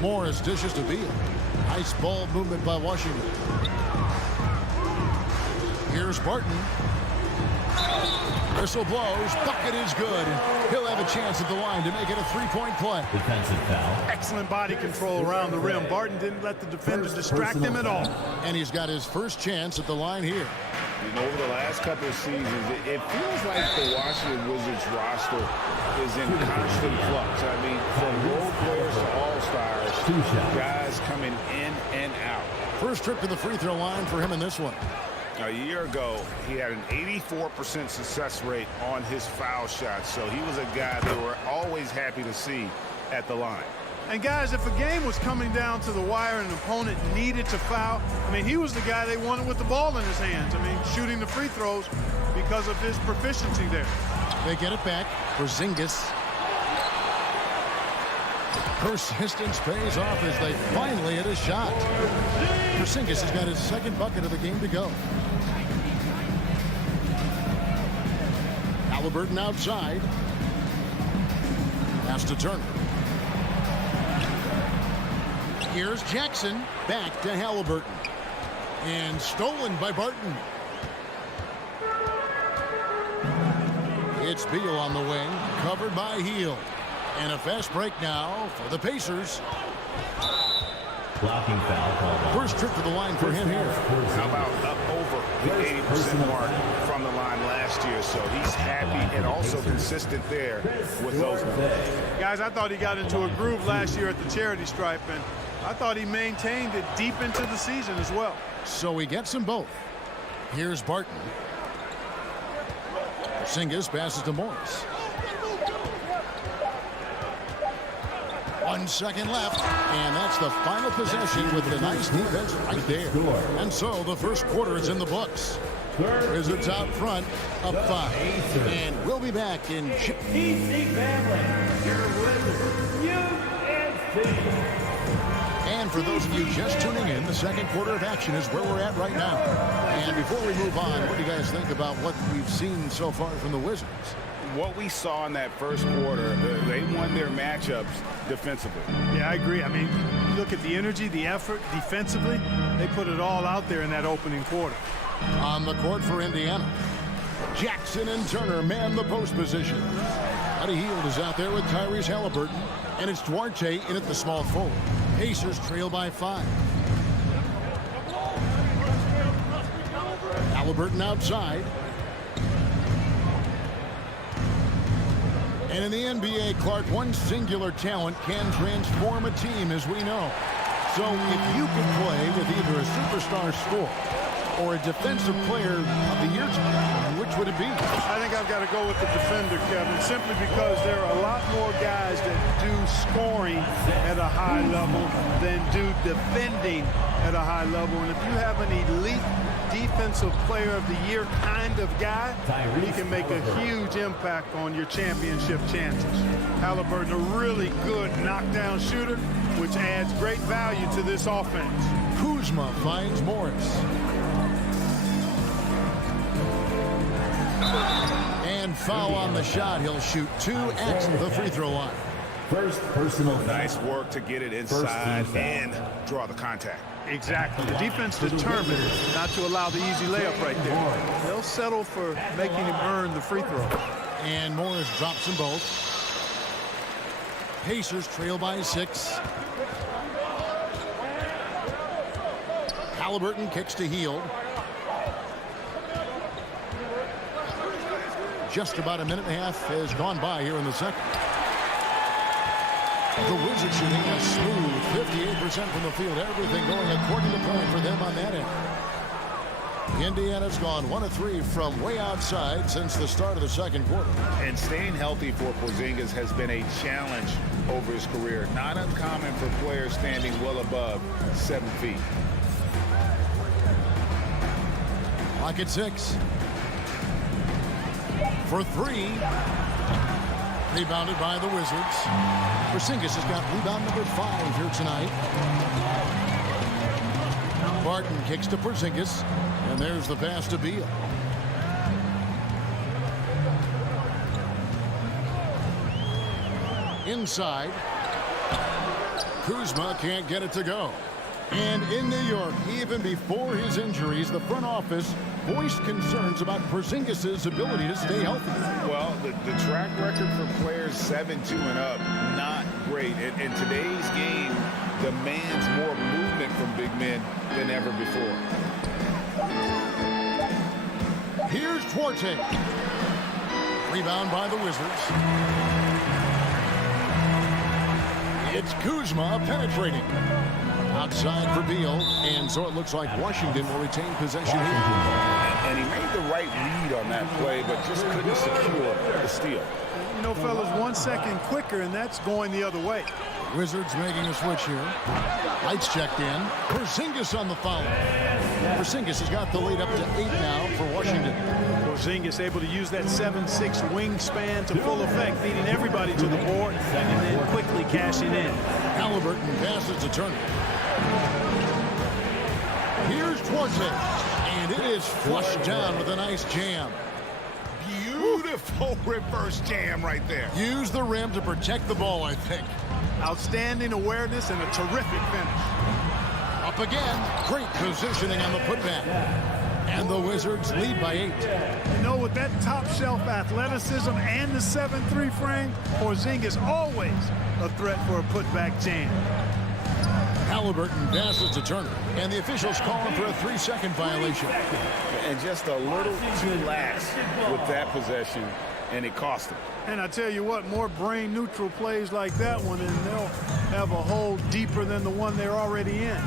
Morris dishes to Beal. Nice ball movement by Washington. Here's Barton. Whistle blows. Bucket is good. He'll have a chance at the line to make it a three-point play. Defensive foul. Excellent body control around the rim. Barton didn't let the defenders distract him at all. And he's got his first chance at the line here. You know, over the last couple of seasons, it feels like the Washington Wizards roster is in constant flux. I mean, from role players to all-stars, guys coming in and out. First trip to the free throw line for him in this one. A year ago, he had an 84% success rate on his foul shots, so he was a guy they were always happy to see at the line. And guys, if a game was coming down to the wire and an opponent needed to foul, I mean, he was the guy they wanted with the ball in his hands. I mean, shooting the free throws because of his proficiency there. They get it back. Porzingis. Persistence pays off as they finally hit a shot. Porzingis has got his second bucket of the game to go. Halliburton outside. Pass to Turner. Here's Jackson. Back to Halliburton. And stolen by Barton. It's Beal on the wing. Covered by Hield. And a fast break now for the Pacers. Blocking foul called. First trip to the line for him here. How about up over the 80% mark from the line last year? So he's happy and also consistent there with those numbers. Guys, I thought he got into a groove last year at the charity stripe, and I thought he maintained it deep into the season as well. So he gets them both. Here's Barton. Porzingis passes to Morris. 1 second left, and that's the final possession with the nice defense right there. And so the first quarter is in the books. Wizards out front, up 5. And we'll be back in... EPC family, your Wizards, And for those of you just tuning in, the second quarter of action is where we're at right now. And before we move on, what do you guys think about what we've seen so far from the Wizards? What we saw in that first quarter, they won their matchups defensively. Yeah, I agree. I mean, look at the energy, the effort defensively. They put it all out there in that opening quarter. On the court for Indiana, Jackson and Turner man the post position. Buddy Hield is out there with Tyrese Halliburton, and it's Duarte in at the small forward. Pacers trail by 5. Halliburton outside. And in the NBA, Clark, one singular talent can transform a team, as we know. So if you could play with either a superstar scorer or a defensive player of the year, which would it be? I think I've got to go with the defender, Kevin, simply because there are a lot more guys that do scoring at a high level than do defending at a high level. And if you have an elite defensive player of the year kind of guy, he can make a huge impact on your championship chances. Halliburton, a really good knockdown shooter, which adds great value to this offense. Kuzma finds Morris. And foul on the shot. He'll shoot 2 at the free throw line. First personal foul. Nice work to get it inside and draw the contact. Exactly. The defense determined not to allow the easy layup right there. They'll settle for making him earn the free throw. And Morris drops them both. Pacers trail by 6. Halliburton kicks to Hield. Just about a minute and a half has gone by here in the second. The Wizards shooting a smooth 58% from the field. Everything going according to plan for them on that end. Indiana's gone 1 of 3 from way outside since the start of the second quarter. And staying healthy for Porzingis has been a challenge over his career. Not uncommon for players standing well above 7 feet. Clock at 6. For 3. Rebounded by the Wizards. Porzingis has got rebound number 5 here tonight. Barton kicks to Porzingis. And there's the pass to Beal. Inside. Kuzma can't get it to go. And in New York, even before his injuries, the front office voiced concerns about Porzingis' ability to stay healthy. Well, the track record for players 7-2 and up, not great. In today's game, demands more movement from big men than ever before. Here's Duarte. Rebound by the Wizards. It's Kuzma penetrating. Outside for Beal, and so it looks like Washington will retain possession here. And he made the right read on that play, but just couldn't secure the steal. You know, fellas, 1 second quicker, and that's going the other way. Wizards making a switch here. Lights checked in. Porzingis on the foul. Porzingis has got the lead up to 8 now for Washington. Porzingis able to use that 7'6" wingspan to full effect, beating everybody to the board and then quickly cashing in. Halliburton passes to Turner. Here's Duarte, and it is flushed down with a nice jam. Beautiful reverse jam right there. Use the rim to protect the ball, I think. Outstanding awareness and a terrific finish. Up again. Great positioning on the putback. And the Wizards lead by 8. You know, with that top-shelf athleticism and the 7-3 frame, Porzingis always a threat for a putback jam. Halliburton passes to Turner, and the officials call him for a 3-second violation. And just a little too lax with that possession, and it cost him. And I tell you what, more brain-neutral plays like that one, and they'll have a hole deeper than the one they're already in.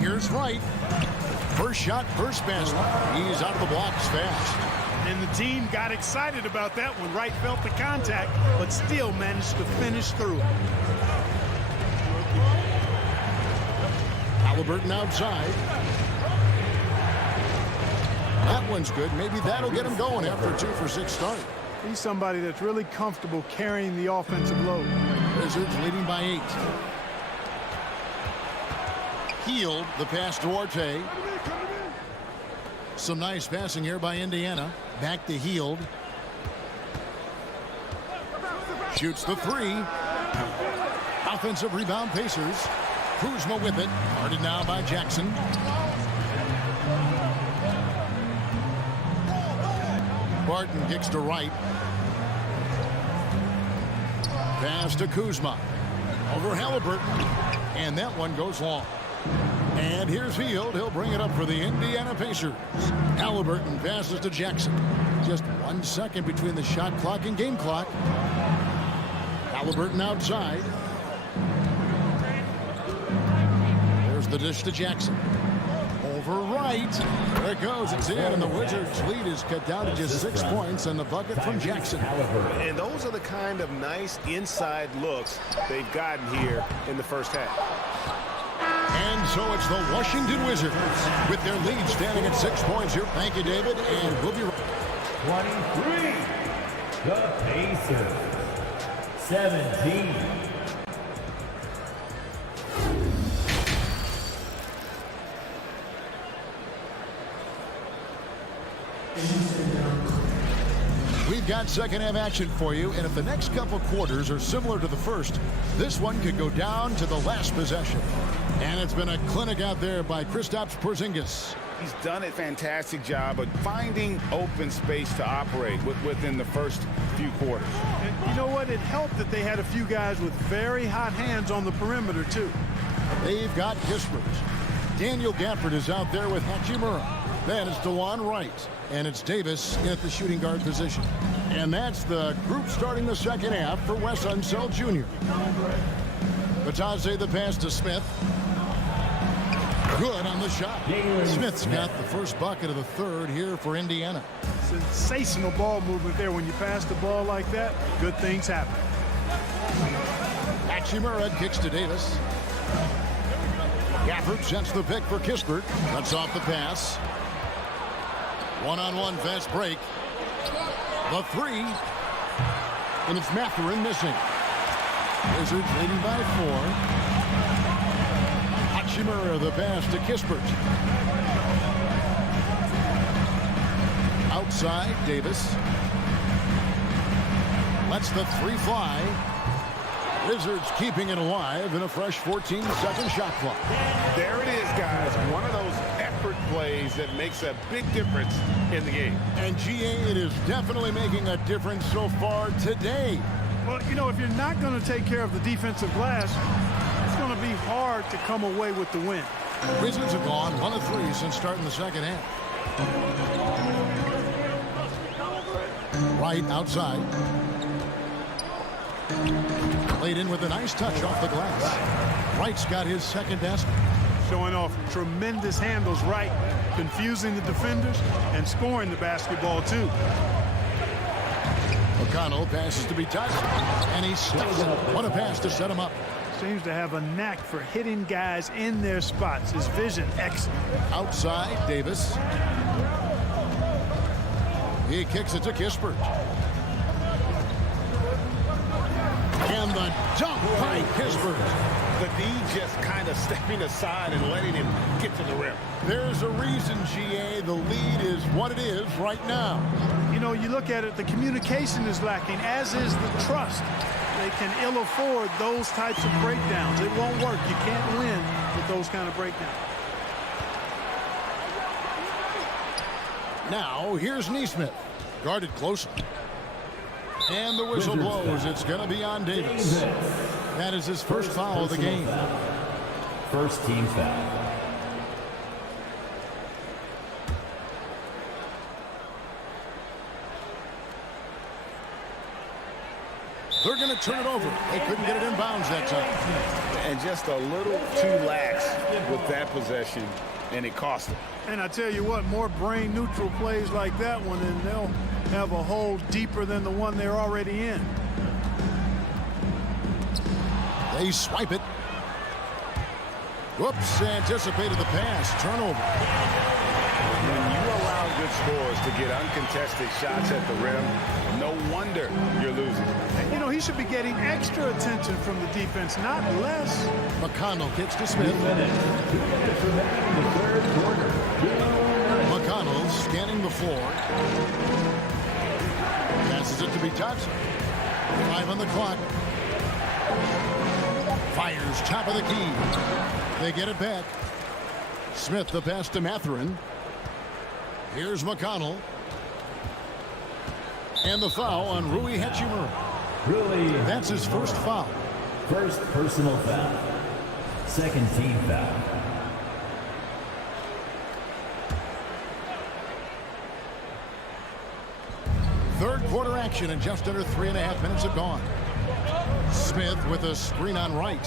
Here's Wright. First shot, first basket. He's out of the blocks fast. And the team got excited about that one. Wright felt the contact, but still managed to finish through it. Halliburton outside. That one's good. Maybe that'll get him going after a 2-for-6 start. He's somebody that's really comfortable carrying the offensive load. Wizards leading by 8. Healed the pass to Orte. Some nice passing here by Indiana. Back to Healed. Shoots the 3. Offensive rebound, Pacers. Kuzma with it. Guarded now by Jackson. Barton kicks to Wright. Pass to Kuzma. Over Halliburton. And that one goes long. And here's Hield. He'll bring it up for the Indiana Pacers. Halliburton passes to Jackson. Just 1 second between the shot clock and game clock. Halliburton outside. There's the dish to Jackson. Over Wright. There it goes. It's in, and the Wizards' lead is cut down to just 6 points, and the bucket from Jackson. And those are the kind of nice inside looks they've gotten here in the first half. And so it's the Washington Wizards with their lead standing at 6 points here. Thank you, David, and we'll be right 23. The Pacers. 17. We've got second half action for you, and if the next couple quarters are similar to the first, this one could go down to the last possession. And it's been a clinic out there by Kristaps Porzingis. He's done a fantastic job of finding open space to operate within the first few quarters. And you know what? It helped that they had a few guys with very hot hands on the perimeter, too. They've got Kispert. Daniel Gafford is out there with Hachimura. Then it's DeJuan Wright, and it's Davis in at the shooting guard position. And that's the group starting the second half for Wes Unseld Jr. Batase the pass to Smith. Good on the shot. Smith's got the first bucket of the third here for Indiana. Sensational ball movement there. When you pass the ball like that, good things happen. Hachimura kicks to Davis. Gafford sends the pick for Kispert. Cuts off the pass. One-on-one fast break. The 3. And it's Mathurin missing. Wizards leading by 4. Hachimura the pass to Kispert. Outside, Davis. Lets the 3 fly. Wizards keeping it alive in a fresh 14-second shot clock. There it is, guys. One of those effort plays that makes a big difference in the game. And GA, it is definitely making a difference so far today. Well, you know, if you're not going to take care of the defensive glass, it's going to be hard to come away with the win. Wizards have gone 1 of 3 since starting the second half. Wright outside. Played in with a nice touch off the glass. Wright's got his second basket. Showing off tremendous handles, Wright, confusing the defenders and scoring the basketball, too. Mcconnell passes to be touched, and he stops it. What a pass to set him up. Seems to have a knack for hitting guys in their spots. His vision, excellent. Outside, Davis. He kicks it to Kispert. And the dunk by Kispert. The D just kind of stepping aside and letting him get to the rim. There's a reason, GA, the lead is what it is right now. You know, you look at it, the communication is lacking, as is the trust. They can ill afford those types of breakdowns. It won't work. You can't win with those kind of breakdowns. Now, here's Neesmith. Guarded closely. And the whistle blows. It's going to be on Davis. That is his first foul of the game. First team foul. They're going to turn it over. They couldn't get it in bounds that time. And just a little too lax with that possession, and it cost them. And I tell you what, more brain neutral plays like that one, and they'll have a hole deeper than the one they're already in. They swipe it. Whoops, anticipated the pass. Turnover. When you allow good scorers to get uncontested shots at the rim, no wonder you're losing. And, you know, he should be getting extra attention from the defense, not less. McConnell kicks to Smith. McConnell scanning the floor. Passes it to be touched. 5 on the clock. Fires top of the key. They get it back. Smith the pass to Mathurin. Here's McConnell. And the foul on Rui Hachimura. That's his first foul. First personal foul. Second team foul. Third quarter action and just under 3.5 minutes have gone. Smith with a screen on right.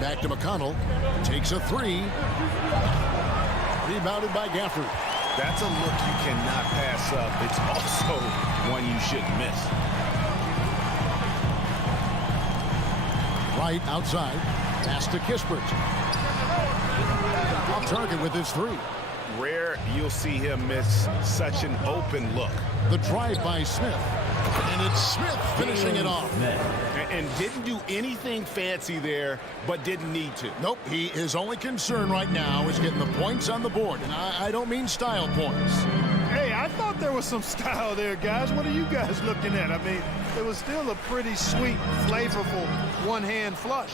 Back to McConnell. Takes a three. Rebounded by Gafford. That's a look you cannot pass up. It's also one you shouldn't miss. Right outside. Pass to Kispert. Off target with his three. Rare you'll see him miss such an open look. The drive by Smith. And it's Smith finishing it off. And didn't do anything fancy there, but didn't need to. Nope, his only concern right now is getting the points on the board. And I don't mean style points. Hey, I thought there was some style there, guys. What are you guys looking at? I mean, it was still a pretty sweet, flavorful one-hand flush.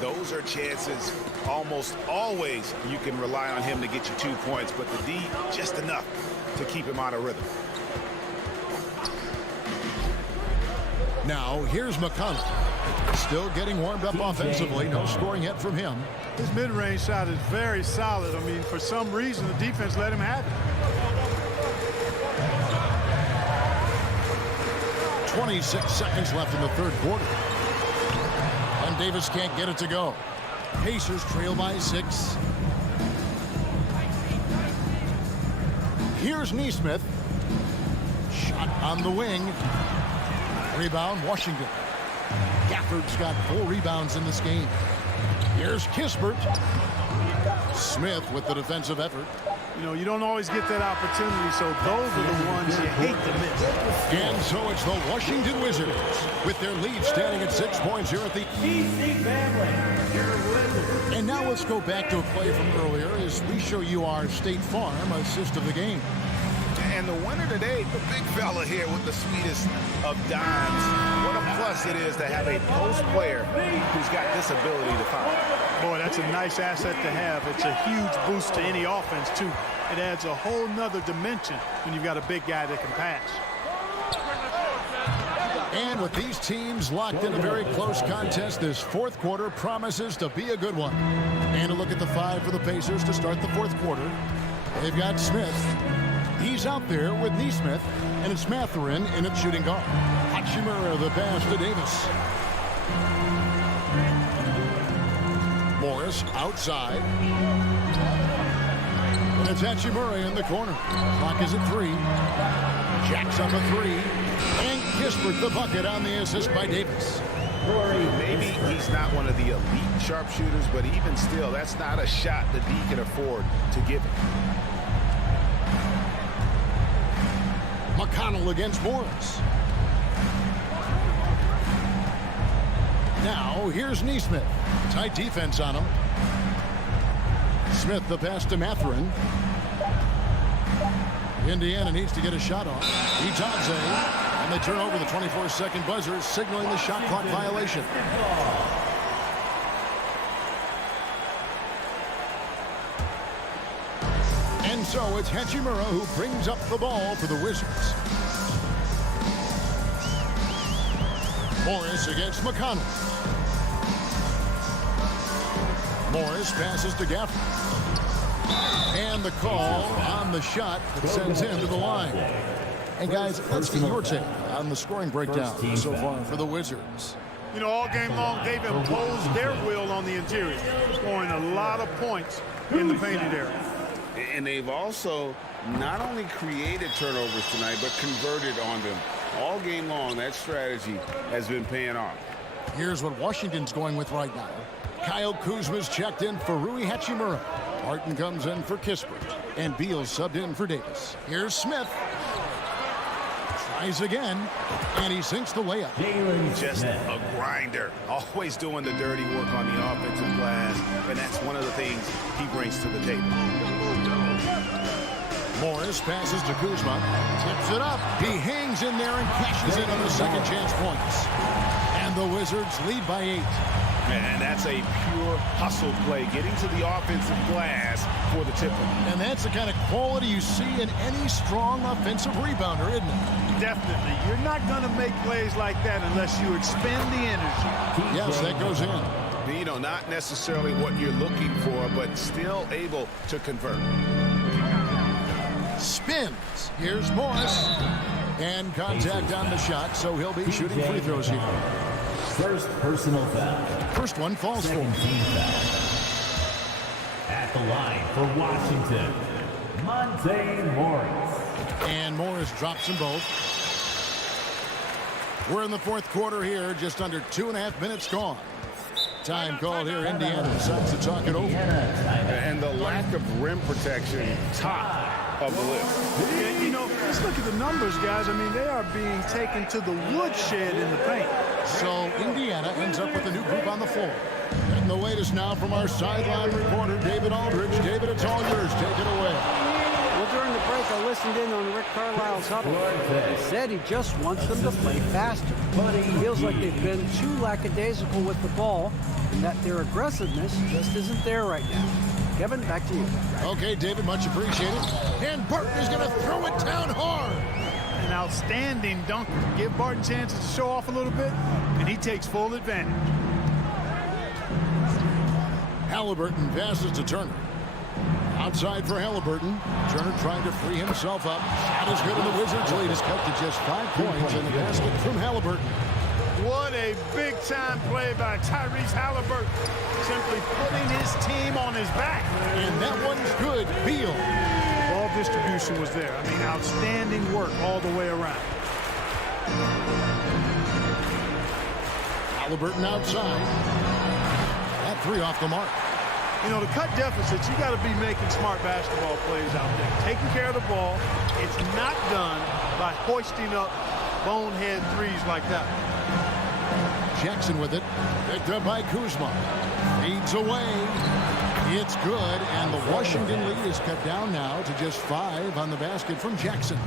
Those are chances almost always you can rely on him to get you 2 points, but the D just enough to keep him on a rhythm. Now, here's McConnell. Still getting warmed up offensively. No scoring yet from him. His mid-range shot is very solid. I mean, for some reason, the defense let him have it. 26 seconds left in the third quarter. And Davis can't get it to go. Pacers trail by 6. Here's Neesmith. Shot on the wing. Rebound, Washington. Gafford's got 4 rebounds in this game. Here's Kispert. Smith with the defensive effort. You know, you don't always get that opportunity, so those are the ones you hate to miss. And so it's the Washington Wizards with their lead standing at 6 points here at the EPC family, your Wizards. And now let's go back to a play from earlier as we show you our State Farm assist of the game. And the winner today, the big fella here with the sweetest of dimes. What a plus it is to have a post player who's got this ability to foul. Boy, that's a nice asset to have. It's a huge boost to any offense, too. It adds a whole nother dimension when you've got a big guy that can pass. And with these teams locked in a very close contest, this fourth quarter promises to be a good one. And a look at the 5 for the Pacers to start the fourth quarter. They've got Smith. He's out there with Neesmith, and it's Mathurin in at shooting guard. Hachimura the pass to Davis. Morris outside. And it's Hachimura in the corner. Clock is at 3. Jacks up a 3. And Kispert the bucket on the assist by Davis. Maybe he's not one of the elite sharpshooters, but even still, that's not a shot the D can afford to give him. McConnell against Morris. Now, here's Neesmith. Tight defense on him. Smith the pass to Mathurin. Indiana needs to get a shot off. Itadze. And they turn over the 24-second buzzer, signaling the shot clock violation. And So it's Hachimura who brings up the ball for the Wizards. Morris against McConnell. Morris passes to Gafford. And the call on the shot that sends him to the line. And guys, let's get your take on the scoring breakdown so far for the Wizards. You know, all game long, they've imposed their will on the interior, scoring a lot of points in the painted area. And they've also not only created turnovers tonight, but converted on them. All game long, that strategy has been paying off. Here's what Washington's going with right now. Kyle Kuzma's checked in for Rui Hachimura. Martin comes in for Kispert. And Beal's subbed in for Davis. Here's Smith. Tries again. And he sinks the layup. Just a grinder. Always doing the dirty work on the offensive glass. And that's one of the things he brings to the table. Morris passes to Kuzma. Tips it up. He hangs in there and cashes in on the second chance points. And the Wizards lead by 8. And that's a pure hustle play, getting to the offensive glass for the tip. And that's the kind of quality you see in any strong offensive rebounder, isn't it? Definitely. You're not going to make plays like that unless you expend the energy. Yes, that goes in. You know, not necessarily what you're looking for, but still able to convert. Spins. Here's Morris. And contact on the shot, so he'll be shooting free throws here. First personal foul. First one falls for him. At the line for Washington, Monte Morris. And Morris drops them both. We're in the fourth quarter here, just under 2.5 minutes gone. Time called here. Indiana decides to talk it over. And the lack of rim protection, top of the list. And, you know, let's look at the numbers, guys. I mean, they are being taken to the woodshed in the paint. So Indiana ends up with a new group on the floor. And the latest now from our sideline reporter, David Aldridge. David, it's all yours. Take it away. Well, during the break, I listened in on Rick Carlisle's huddle. He said he just wants them to play faster. But he feels like they've been too lackadaisical with the ball and that their aggressiveness just isn't there right now. Kevin, back to you. Okay, David, much appreciated. And Burton is going to throw it down hard. An outstanding dunk. Give Barton chances to show off a little bit, and he takes full advantage. Halliburton passes to Turner. Outside for Halliburton. Turner trying to free himself up. Shot is good, and the Wizards lead is cut to just 5 points in the basket from Halliburton. What a big-time play by Tyrese Halliburton. Simply putting his team on his back. And that one's good. Beal. Ball distribution was there. I mean, outstanding work all the way around. Halliburton outside. That 3 off the mark. You know, to cut deficits, you got to be making smart basketball plays out there. Taking care of the ball. It's not done by hoisting up bonehead threes like that. Jackson with it. Picked up by Kuzma. Feeds away. It's good, and the Washington lead is cut down now to just 5 on the basket from Jackson.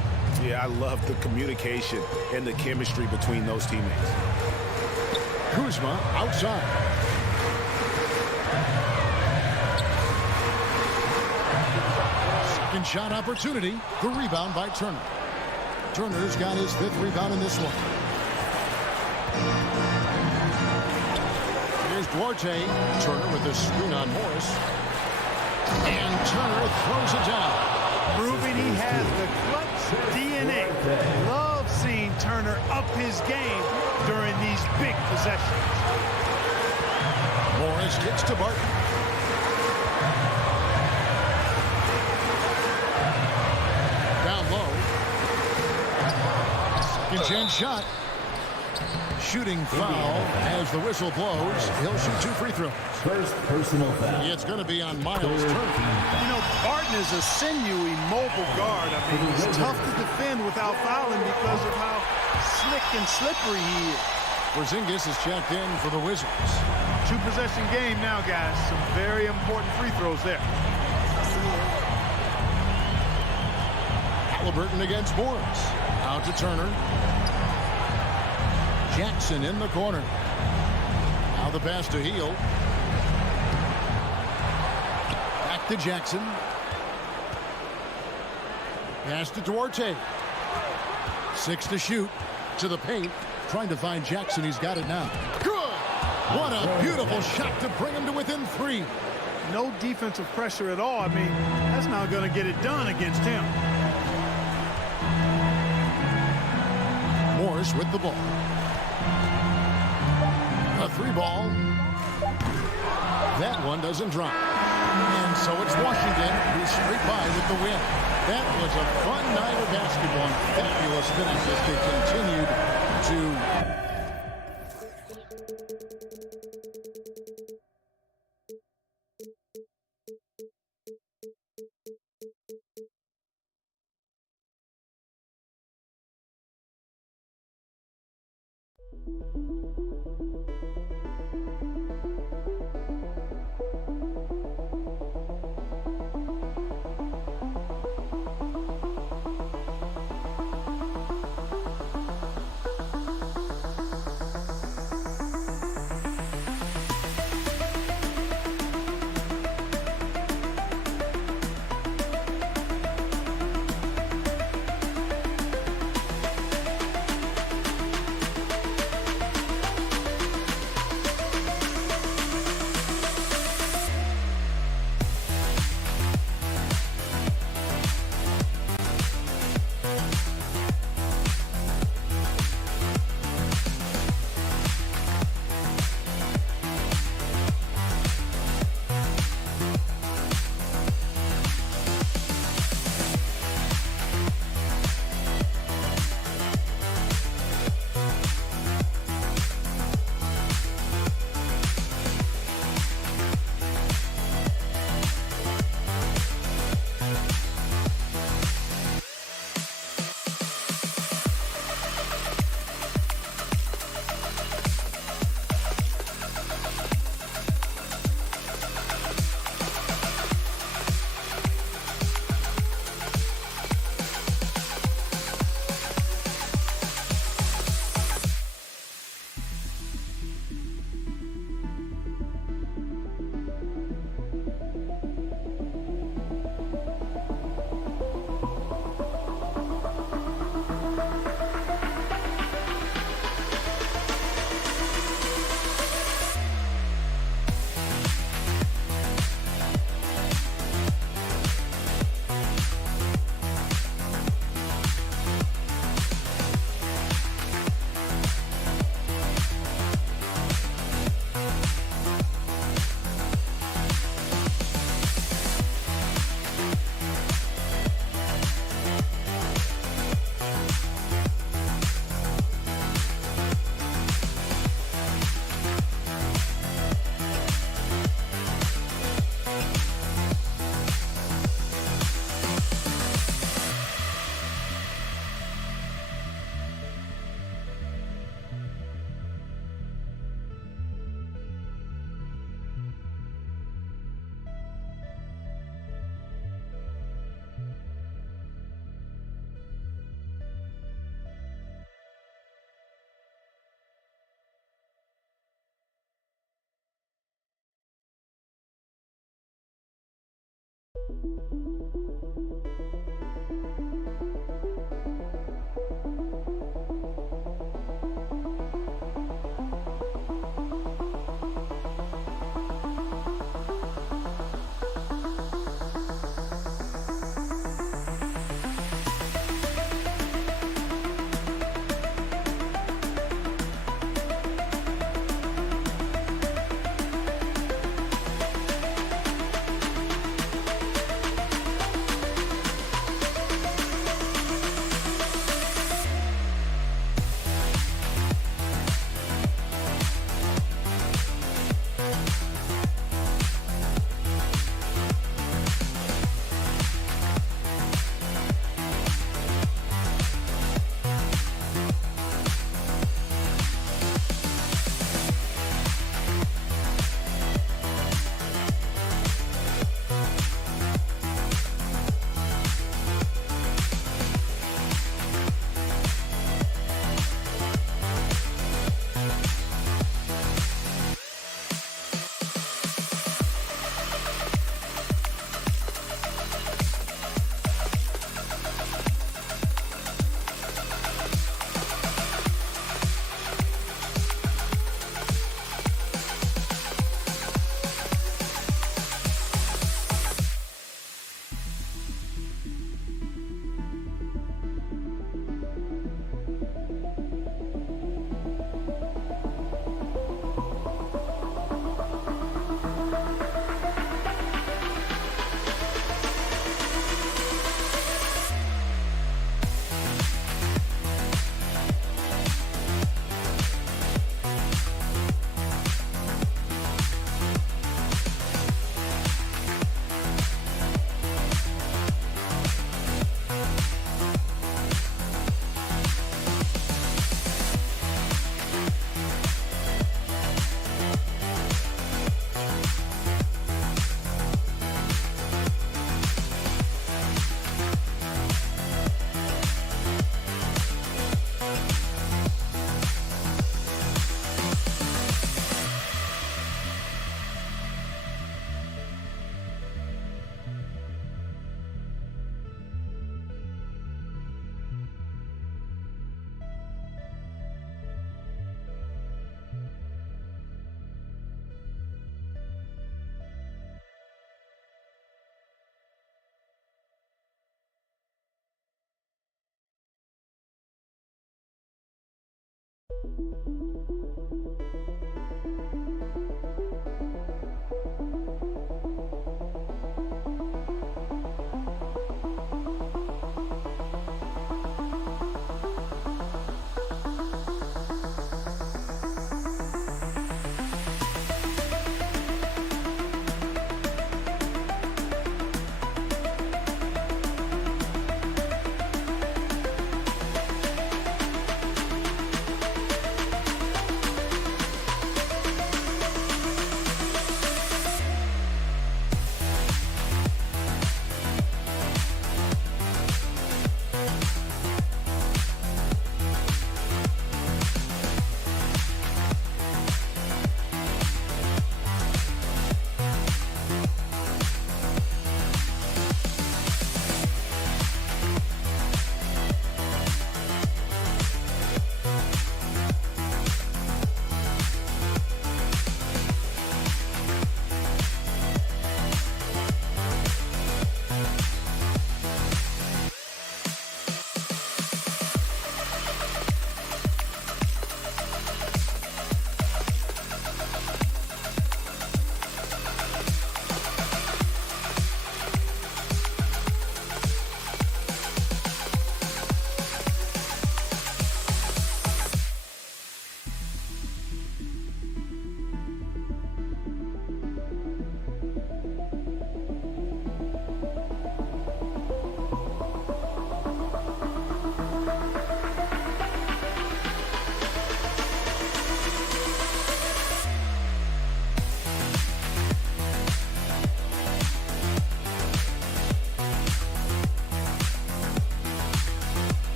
Yeah, I love the communication and the chemistry between those teammates. Kuzma outside. Second shot opportunity. The rebound by Turner. Turner's got his 5th rebound in this one. Here's Duarte. Turner with the screen on Morris. And Turner throws it down. Proving he has the clutch DNA. Love seeing Turner up his game during these big possessions. Morris gets to Barton. Down low. Second chance shot. Shooting foul as the whistle blows. He'll shoot 2 free throws. First personal foul. It's going to be on Miles Turner. You know, Barton is a sinewy, mobile guard. I mean, he's tough to defend without fouling because of how slick and slippery he is. Porzingis is checked in for the Wizards. 2-possession game now, guys. Some very important free throws there. Halliburton against Morris. Out to Turner. Jackson in the corner. Now the pass to Heel. Back to Jackson. Passed it to Orte. 6 to shoot. To the paint. Trying to find Jackson. He's got it now. Good! What a beautiful shot to bring him to within 3. No defensive pressure at all. I mean, that's not going to get it done against him. Morris with the ball. A 3 ball. That one doesn't drop. And so it's Washington who's straight by with the win. That was a fun night of basketball. Fabulous finish as they continued to...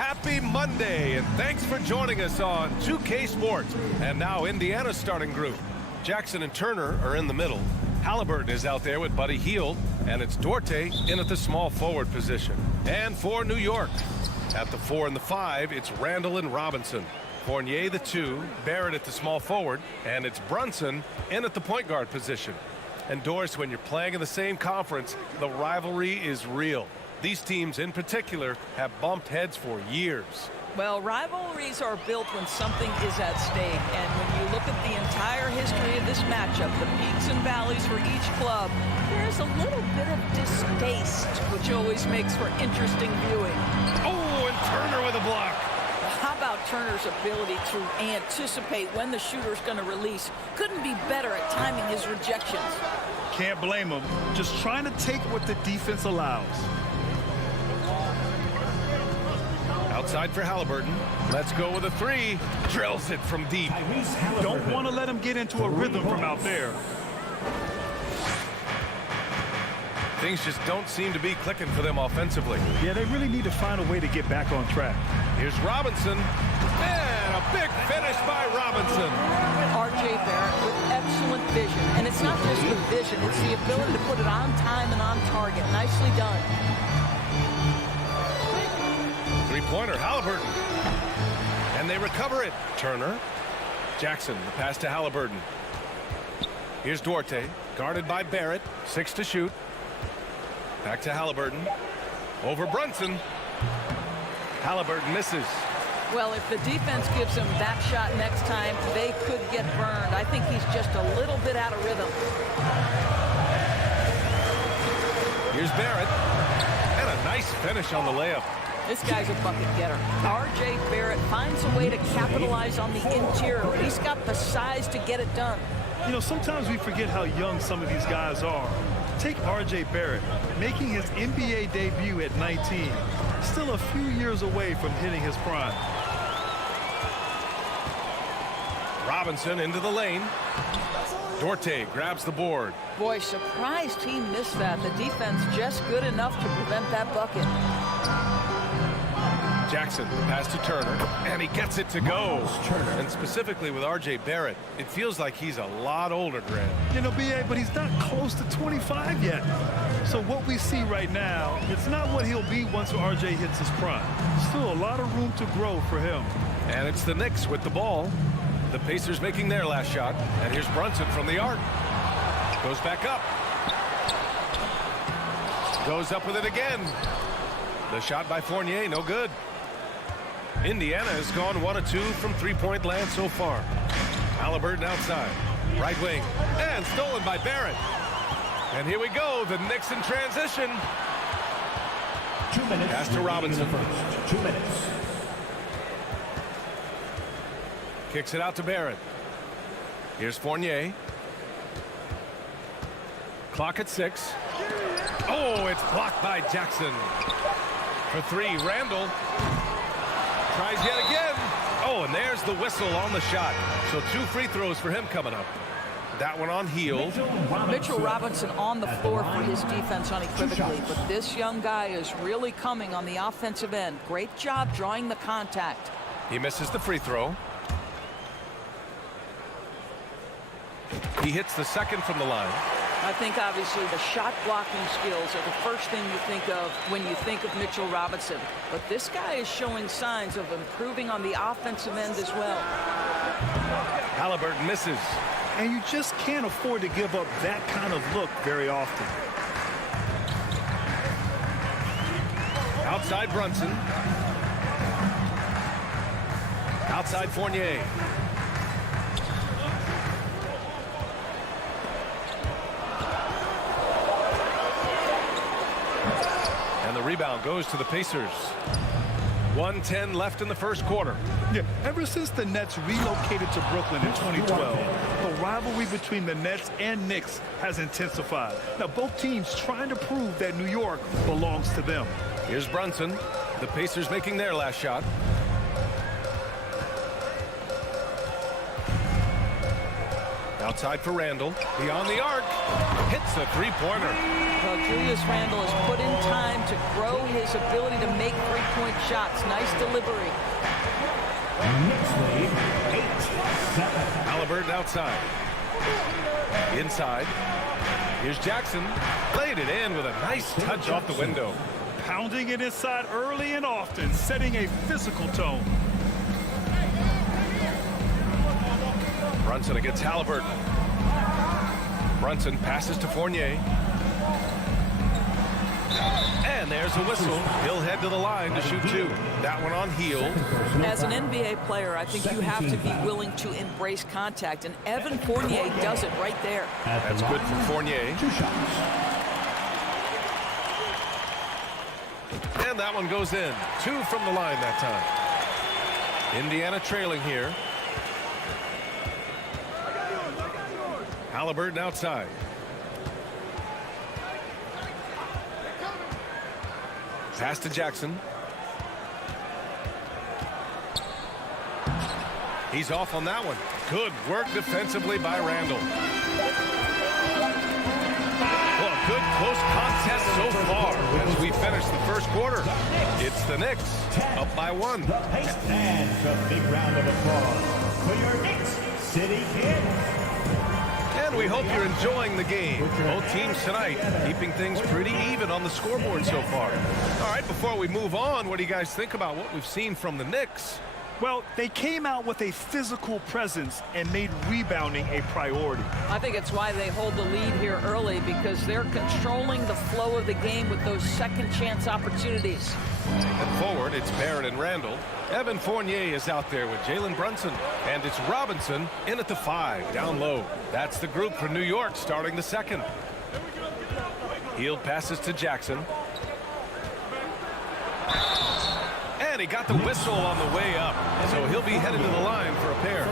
Happy Monday, and thanks for joining us on 2K Sports. And now Indiana's starting group. Jackson and Turner are in the middle. Halliburton is out there with Buddy Hield, and it's Duarte in at the small forward position. And for New York, at the 4 and the 5, it's Randall and Robinson. Fournier the 2, Barrett at the small forward, and it's Brunson in at the point guard position. And Doris, when you're playing in the same conference, the rivalry is real. These teams in particular have bumped heads for years. Well, rivalries are built when something is at stake. And when you look at the entire history of this matchup, the peaks and valleys for each club, there's a little bit of distaste, which always makes for interesting viewing. Oh, and Turner with a block. How about about Turner's ability to anticipate when the shooter's going to release. Couldn't be better at timing his rejections. Can't blame him. Just trying to take what the defense allows. Outside for Halliburton. Let's go with a three. Drills it from deep. Don't want to let him get into a rhythm from out there. Things just don't seem to be clicking for them offensively. Yeah, they really need to find a way to get back on track. Here's Robinson. And a big finish by Robinson. R.J. Barrett with excellent vision. And it's not just the vision, it's the ability to put it on time and on target. Nicely done. Three-pointer, Halliburton. And they recover it. Turner. Jackson, the pass to Halliburton. Here's Duarte, guarded by Barrett. 6 to shoot. Back to Halliburton. Over Brunson. Halliburton misses. Well, if the defense gives him that shot next time, they could get burned. I think he's just a little bit out of rhythm. Here's Barrett. And a nice finish on the layup. This guy's a bucket getter. R.J. Barrett finds a way to capitalize on the interior. He's got the size to get it done. You know, sometimes we forget how young some of these guys are. Take R.J. Barrett, making his NBA debut at 19. Still a few years away from hitting his prime. Robinson into the lane. Duarte grabs the board. Boy, surprised he missed that. The defense just good enough to prevent that bucket. Jackson, pass to Turner, and he gets it to go. And specifically with R.J. Barrett, it feels like he's a lot older, Grant. You know, B.A., but he's not close to 25 yet. So what we see right now, it's not what he'll be once R.J. hits his prime. Still a lot of room to grow for him. And it's the Knicks with the ball. The Pacers making their last shot. And here's Brunson from the arc. Goes back up. Goes up with it again. The shot by Fournier, no good. Indiana has gone 1 of 2 from three-point land so far. Halliburton outside. Right wing. And stolen by Barrett. And here we go. The Knicks in transition. 2 minutes. Pass to Robinson. 2 minutes. Kicks it out to Barrett. Here's Fournier. Clock at 6. Oh, it's blocked by Jackson. For 3, Randall. Tries yet again. Oh, and there's the whistle on the shot. So 2 free throws for him coming up. That one on Hield. Mitchell Robinson on the floor for his defense unequivocally. But this young guy is really coming on the offensive end. Great job drawing the contact. He misses the free throw. He hits the second from the line. I think obviously the shot blocking skills are the first thing you think of when you think of Mitchell Robinson. But this guy is showing signs of improving on the offensive end as well. Halliburton misses. And you just can't afford to give up that kind of look very often. Outside Brunson. Outside Fournier. And the rebound goes to the Pacers. 1:10 left in the first quarter. Yeah, ever since the Nets relocated to Brooklyn in 2012, the rivalry between the Nets and Knicks has intensified. Now, both teams trying to prove that New York belongs to them. Here's Brunson. The Pacers making their last shot. Outside for Randall. Beyond the arc. Hits a three-pointer. Well, Julius Randle has put in time to grow his ability to make three-point shots. Nice delivery. Knicks lead 8-7. Halliburton outside. Inside. Here's Jackson. Played it in with a nice touch off the window. Pounding it inside early and often, setting a physical tone. Brunson against Halliburton. Brunson passes to Fournier. And there's a whistle. He'll head to the line to shoot 2. That one on Hield. As an NBA player, I think you have to be willing to embrace contact, and Evan Fournier does it right there. That's good for Fournier. 2 shots. And that one goes in. 2 from the line that time. Indiana trailing here. Halliburton outside. Pass to Jackson. He's off on that one. Good work defensively by Randall. Well, good close contest so far as we finish the first quarter. It's the Knicks up by 1. And a big round of applause for your Knicks City Kids. And we hope you're enjoying the game. Both teams tonight keeping things pretty even on the scoreboard so far. All right, before we move on, what do you guys think about what we've seen from the Knicks? Well, they came out with a physical presence and made rebounding a priority. I think it's why they hold the lead here early, because they're controlling the flow of the game with those second chance opportunities. And forward, it's Barrett and Randall. Evan Fournier is out there with Jalen Brunson. And it's Robinson in at the 5, down low. That's the group for New York starting the second. Hield passes to Jackson. And he got the whistle on the way up, so he'll be headed to the line for a pair.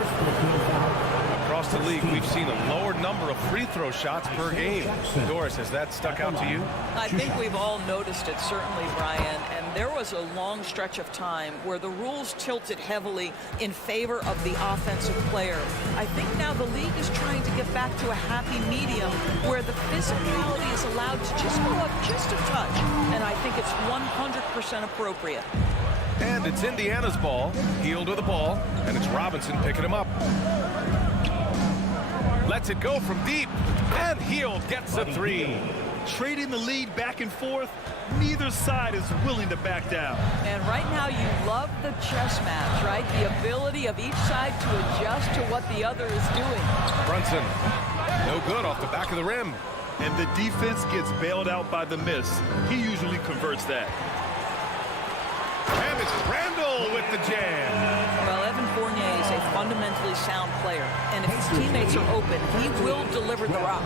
Across the league, we've seen a lower number of free throw shots per game. Doris, has that stuck out to you? I think we've all noticed it, certainly, Brian. And there was a long stretch of time where the rules tilted heavily in favor of the offensive player. I think now the league is trying to get back to a happy medium where the physicality is allowed to just go up just a touch. And I think it's 100% appropriate. And it's Indiana's ball. Hield with the ball, and it's Robinson picking him up. Lets it go from deep, and Hield gets a 3. Trading the lead back and forth, neither side is willing to back down. And right now you love the chess match, right? The ability of each side to adjust to what the other is doing. Brunson, no good off the back of the rim. And the defense gets bailed out by the miss. He usually converts that. And it's Randall with the jam. Well, Evan Fournier is a fundamentally sound player, and if his teammates are open, he will deliver the rock.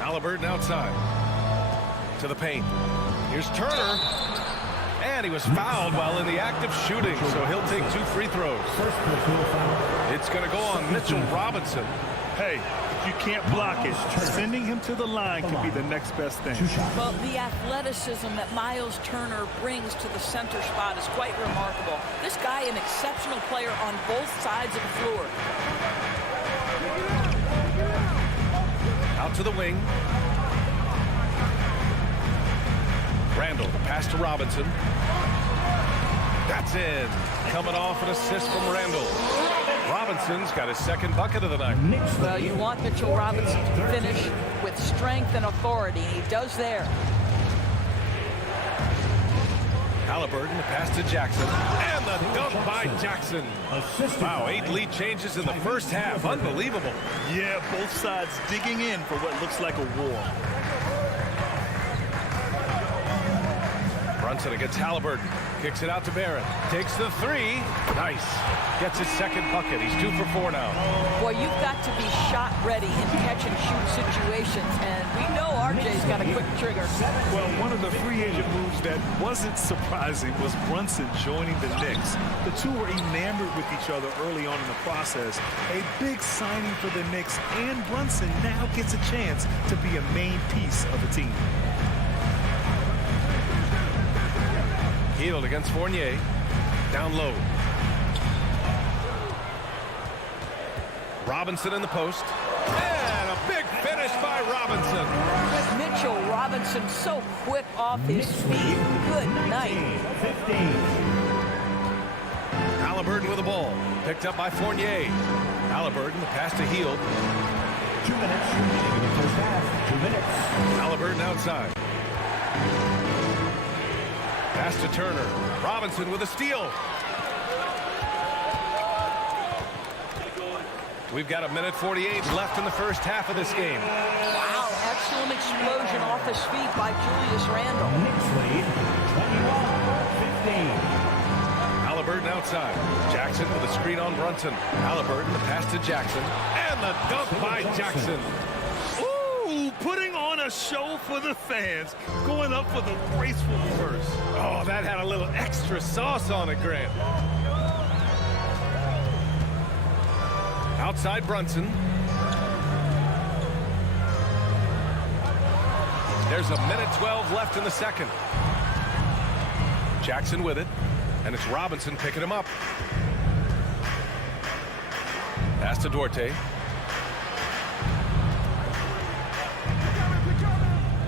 Halliburton outside to the paint. Here's Turner, and he was fouled while in the act of shooting, so he'll take 2 free throws. It's going to go on Mitchell Robinson. Hey, if you can't block it, sending him to the line can be the next best thing. Well, the athleticism that Miles Turner brings to the center spot is quite remarkable. This guy, an exceptional player on both sides of the floor. Out to the wing. Randall, pass to Robinson. That's in. Coming off an assist from Randall. Robinson's got his second bucket of the night. Well, you want Mitchell Robinson to finish with strength and authority. He does there. Halliburton, the pass to Jackson. And the dunk by Jackson. Wow, 8 lead changes in the first half. Unbelievable. Yeah, both sides digging in for what looks like a war. Brunson against Halliburton. Kicks it out to Barrett. Takes the 3. Nice. Gets his second bucket. He's 2 for 4 now. Boy, you've got to be shot ready in catch-and-shoot situations, and we know RJ's got a quick trigger. Well, one of the free agent moves that wasn't surprising was Brunson joining the Knicks. The two were enamored with each other early on in the process. A big signing for the Knicks, and Brunson now gets a chance to be a main piece of the team. Hield against Fournier. Down low. Robinson in the post. And a big finish by Robinson. Mitchell Robinson so quick off his feet. Good night. 15. Halliburton with the ball. Picked up by Fournier. Halliburton, the pass to Hield. 2 minutes remaining in the first half. 2 minutes. Halliburton outside. Pass to Turner. Robinson with a steal. We've got 1:48 left in the first half of this game. Wow, excellent explosion off his feet by Julius Randle. Knicks lead 21-15. Halliburton outside. Jackson with a screen on Brunson. Halliburton, the pass to Jackson. And the dunk by Jackson. Ooh, putting on a show for the fans, going up for the graceful reverse. Oh, that had a little extra sauce on it, Grant. Outside Brunson. There's a minute 12 left in the second. Jackson with it, and it's Robinson picking him up. Pass to Duarte.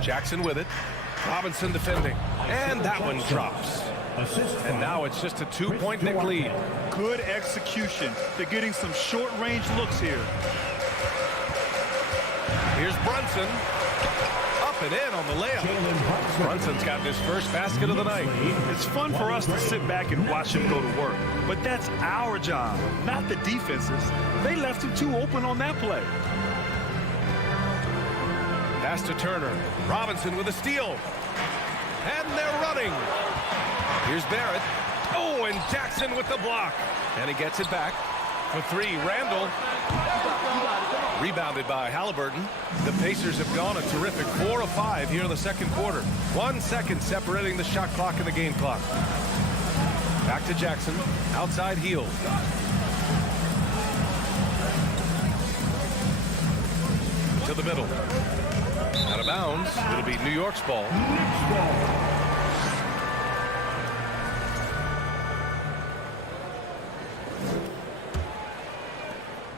Jackson with it. Robinson defending. And that one drops. And now it's just a 2-point Knick lead. Good execution. They're getting some short-range looks here. Here's Brunson. Up and in on the layup. Brunson's got his first basket of the night. It's fun for us to sit back and watch him go to work. But that's our job, not the defense's. They left him too open on that play. Pass to Turner. Robinson with a steal. And they're running. Here's Barrett. Oh, and Jackson with the block. And he gets it back. For three, Randall. Rebounded by Halliburton. The Pacers have gone a terrific 4 of 5 here in the second quarter. 1 second separating the shot clock and the game clock. Back to Jackson. Outside heel. To the middle. Out of bounds. It'll be New York's ball.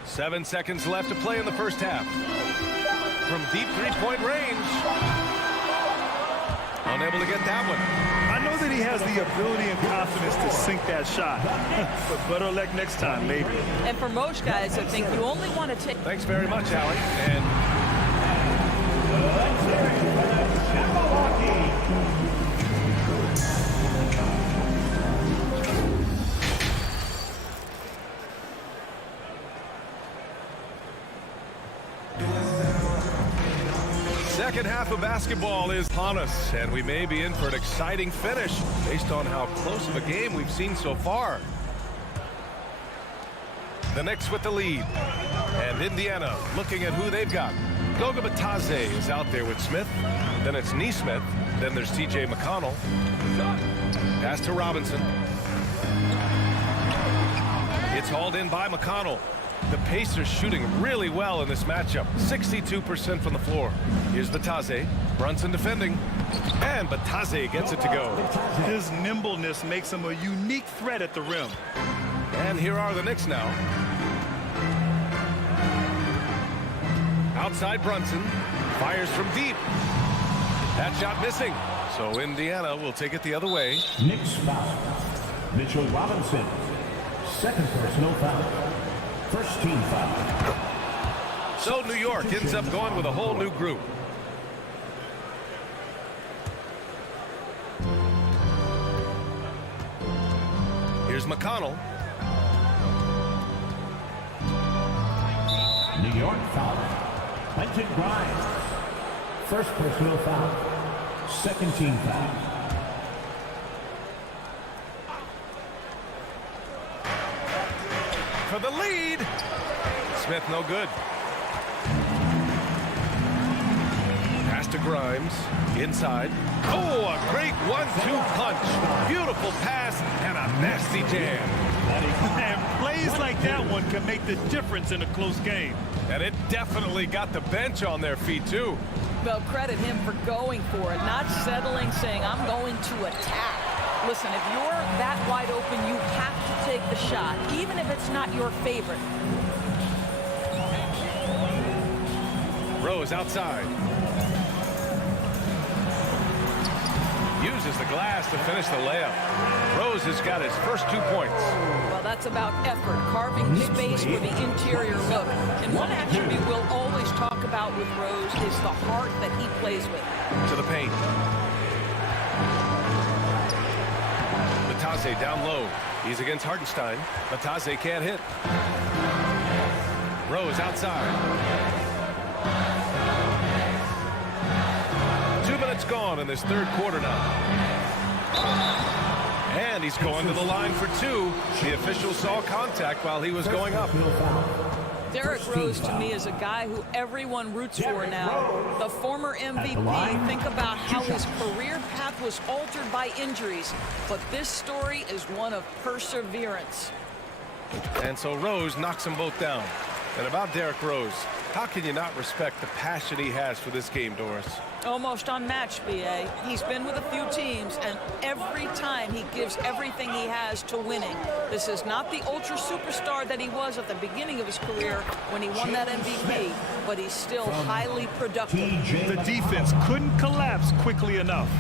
7 seconds left to play in the first half. From deep three-point range. Unable to get that one. I know that he has the ability and confidence to sink that shot. But better luck next time, maybe. And for most guys, I think you only want to take... Thanks very much, Allie. And... second half of basketball is upon us, and we may be in for an exciting finish based on how close of a game we've seen so far. The Knicks with the lead, and Indiana looking at who they've got. Goga Bitadze is out there with Smith, then it's Nesmith, then there's TJ McConnell. Pass to Robinson. It's hauled in by McConnell. The Pacers shooting really well in this matchup. 62% from the floor. Here's Bitadze. Brunson defending. And Bitadze gets it to go. His nimbleness makes him a unique threat at the rim. And here are the Knicks now. Outside Brunson. Fires from deep. That shot missing. So Indiana will take it the other way. Knicks foul. Mitchell Robinson. Second personal foul. First team foul. So New York ends up going with a whole new group. Here's McConnell. New York foul. Quentin Grimes. First personal foul. Second team foul. For the lead. Smith no good. Pass to Grimes. Inside. Oh, a great 1-2 punch. Beautiful pass and a nasty jam. And plays like that one can make the difference in a close game. And it definitely got the bench on their feet, too. Well, credit him for going for it, not settling, saying, I'm going to attack. Listen, if you're that wide open, you have to take the shot, even if it's not your favorite. Rose outside. Uses the glass to finish the layup. Rose has got his first 2 points. Well, that's about effort, carving space with the interior look. And one attribute we'll always talk about with Rose is the heart that he plays with. To the paint. Bitadze down low. He's against Hartenstein. Bitadze can't hit. Rose outside. 2 minutes gone in this third quarter now. And he's going to the line for two. The official saw contact while he was going up. Derrick Rose, to me, is a guy who everyone roots for now. The former MVP, think about how his career path was altered by injuries. But this story is one of perseverance. And so Rose knocks them both down. And about Derrick Rose, how can you not respect the passion he has for this game, Doris? Almost unmatched, B.A. He's been with a few teams, and every time he gives everything he has to winning. This is not the ultra superstar that he was at the beginning of his career when he won that MVP, but he's still highly productive. The defense couldn't collapse quickly enough.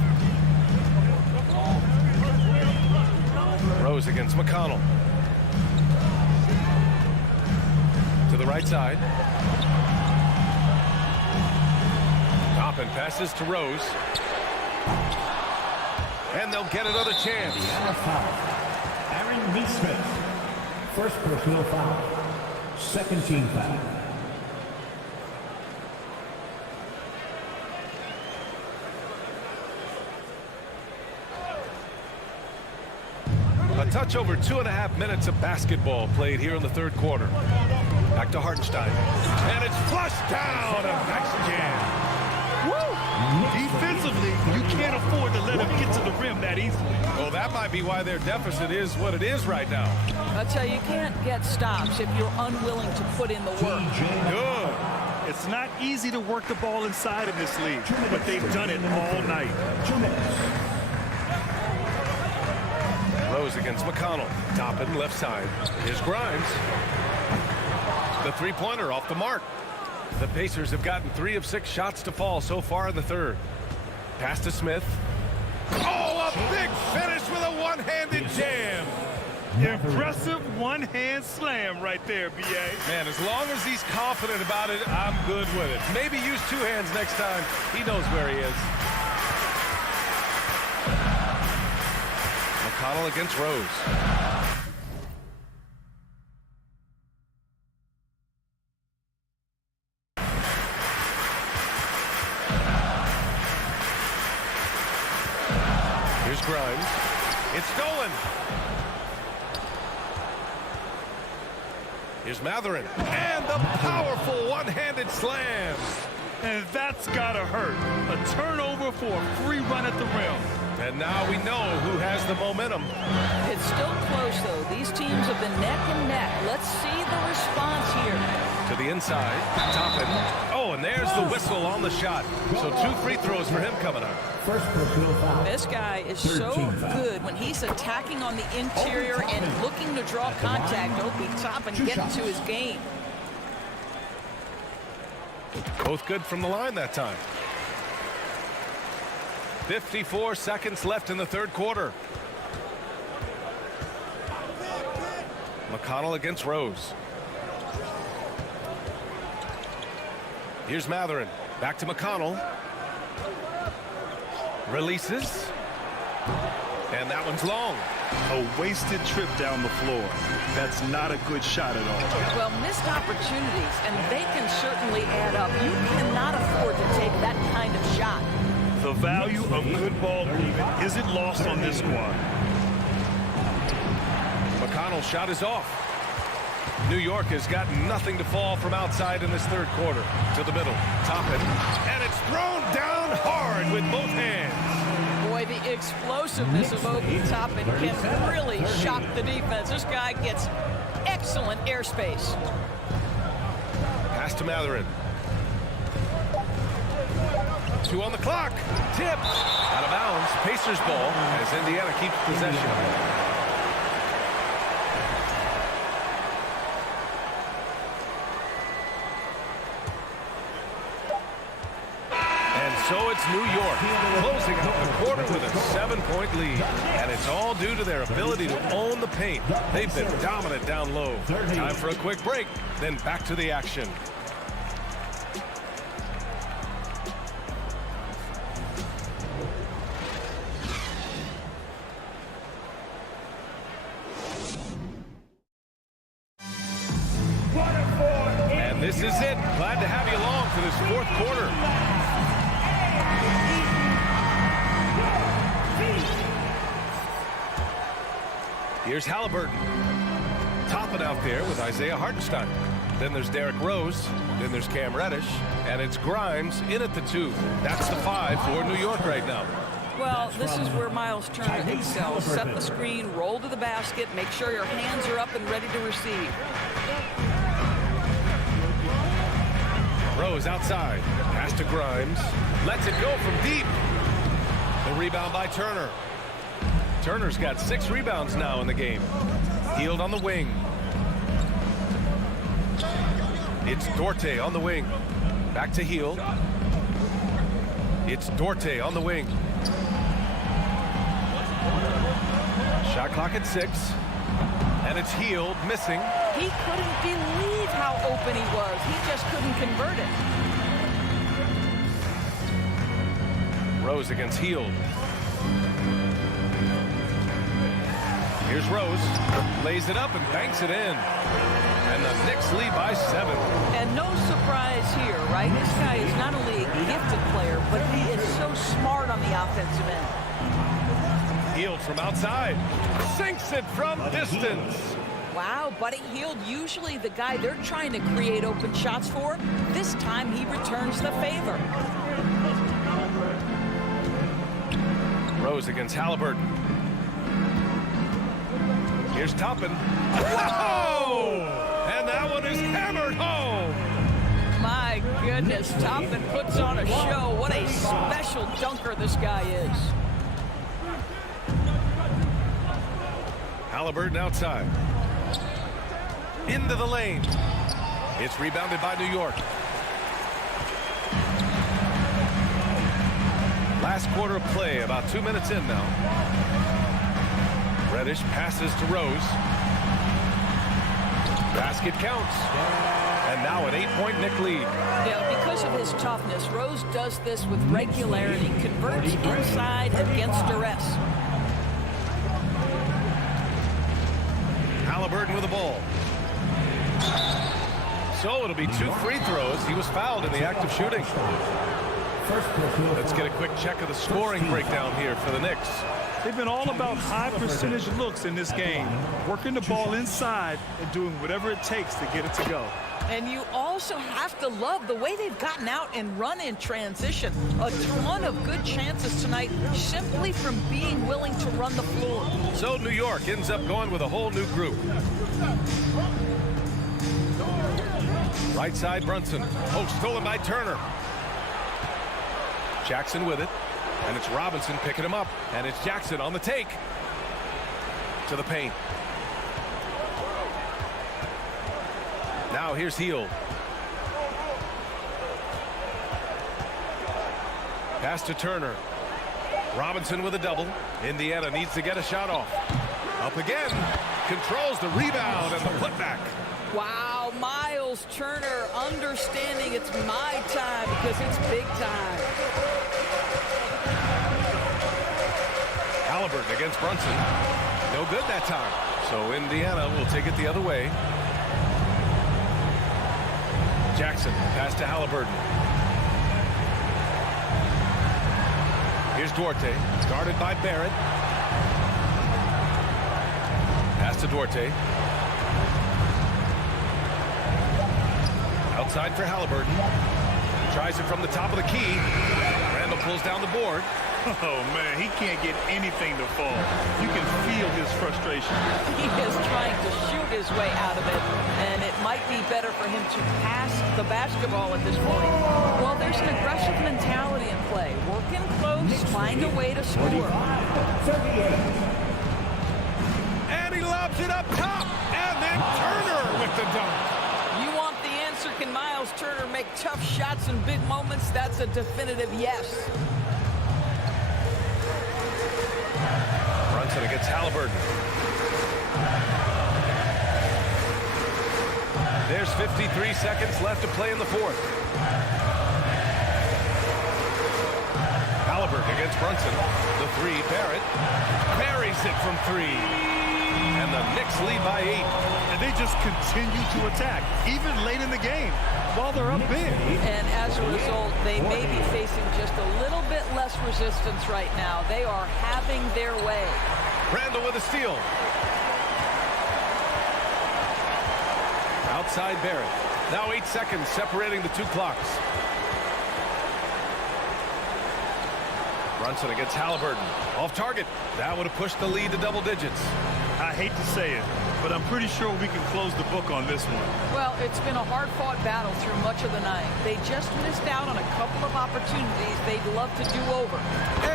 Rose against Mcconnell. To the right side. Toppin passes to Rose. And they'll get another chance. Aaron Neesmith. First personal foul. Second team foul. A touch over 2.5 minutes of basketball played here in the third quarter. Back to Hartenstein. And it's flushed down. A nice jam. Defensively, you can't afford to let him get to the rim that easily. Well, that might be why their deficit is what it is right now. I tell you, you can't get stops if you're unwilling to put in the work. Good. It's not easy to work the ball inside in this league, but they've done it all night. Rose against McConnell. Toppin left side. Here's Grimes. The three-pointer off the mark. The Pacers have gotten 3 of 6 shots to fall so far in the third. Pass to Smith. Oh, a big finish with a one-handed jam. Impressive one-hand slam right there, B.A. Man, as long as he's confident about it, I'm good with it. Maybe use 2 hands next time. He knows where he is. McConnell against Rose. Here's Grimes. It's stolen. Here's Matherin. And the powerful one-handed slam. And that's gotta hurt. A turnover for a free run at the rim. And now we know who has the momentum. It's still close, though. These teams have been neck and neck. Let's see the response here. To the inside. Toppin. Oh, and there's the whistle on the shot. So 2 free throws for him coming up. First personal foul. This guy is so good when he's attacking on the interior and looking to draw contact. Opie Toppin getting to his game. Both good from the line that time. 54 seconds left in the third quarter. McConnell against Rose. Here's Matherin. Back to McConnell. Releases. And that one's long. A wasted trip down the floor. That's not a good shot at all. Well, missed opportunities, and they can certainly add up. You cannot afford to take that kind of shot. The value of good ball movement isn't lost on this squad. McConnell's shot is off. New York has got nothing to fall from outside in this third quarter. To the middle. Toppin. And it's thrown down hard with both hands. Boy, the explosiveness of Opie Toppin can really shock the defense. This guy gets excellent airspace. Pass to Matherin. 2 on the clock. Tip. Out of bounds. Pacers ball as Indiana keeps possession. So it's New York closing out the quarter with a 7-point lead. And it's all due to their ability to own the paint. They've been dominant down low. Time for a quick break, then back to the action. And this is it. Glad to have you along for this fourth quarter. Here's Halliburton. Toppin out there with Isaiah Hartenstein. Then there's Derrick Rose. Then there's Cam Reddish. And it's Grimes in at the 2. That's the 5 for New York right now. Well, this is where Miles Turner excels. Set the screen, roll to the basket, make sure your hands are up and ready to receive. Rose outside. Pass to Grimes. Lets it go from deep. The rebound by Turner. Turner's got 6 rebounds now in the game. Hield on the wing. It's Dorte on the wing. Back to Hield. It's Dorte on the wing. Shot clock at 6. And it's Hield missing. He couldn't believe how open he was. He just couldn't convert it. Rose against Hield. Here's Rose. Lays it up and banks it in. And the Knicks lead by 7. And no surprise here, right? This guy is not only a gifted player, but he is so smart on the offensive end. Hield from outside. Sinks it from distance. Wow, Buddy Hield, usually the guy they're trying to create open shots for. This time he returns the favor. Rose against Halliburton. Here's Toppin. Whoa! And that one is hammered home. My goodness, Toppin puts on a show. What a special dunker this guy is. Halliburton outside. Into the lane. It's rebounded by New York. Last quarter of play, about 2 minutes in now. Reddish passes to Rose. Basket counts. And now an 8-point Knick lead. Yeah, because of his toughness, Rose does this with regularity, converts inside against duress. Halliburton with the ball. So it'll be 2 free throws. He was fouled in the act of shooting. Let's get a quick check of the scoring breakdown here for the Knicks. They've been all about high percentage looks in this game, working the ball inside and doing whatever it takes to get it to go. And you also have to love the way they've gotten out and run in transition. A ton of good chances tonight simply from being willing to run the floor. So New York ends up going with a whole new group. Right side Brunson. Oh, stolen by Turner. Jackson with it. And it's Robinson picking him up. And it's Jackson on the take. To the paint. Now here's Hield. Pass to Turner. Robinson with a double. Indiana needs to get a shot off. Up again. Controls the rebound and the putback. Wow, Miles Turner understanding it's my time because it's big time. Halliburton against Brunson. No good that time. So Indiana will take it the other way. Jackson, pass to Halliburton. Here's Duarte, guarded by Barrett. Pass to Duarte. Outside for Halliburton. Tries it from the top of the key. Randall pulls down the board. Oh, man, he can't get anything to fall. You can feel his frustration. He is trying to shoot his way out of it, and it might be better for him to pass the basketball at this point. Well, there's an aggressive mentality in play. Working close, find a way to score. And he lobs it up top, and then Turner with the dunk. You want the answer, can Miles Turner make tough shots in big moments? That's a definitive yes. Brunson against Halliburton. There's 53 seconds left to play in the fourth. Halliburton against Brunson. The 3, Barrett. Buries it from 3. And the Knicks lead by 8. And they just continue to attack, even late in the game, while they're up big. And as a result, they may be facing just a little bit less resistance right now. They are having their way. Randall with a steal. Outside Barrett. Now 8 seconds separating the two clocks. Brunson against Halliburton. Off target. That would have pushed the lead to double digits. I hate to say it, but I'm pretty sure we can close the book on this one. Well, it's been a hard-fought battle through much of the night. They just missed out on a couple of opportunities they'd love to do over.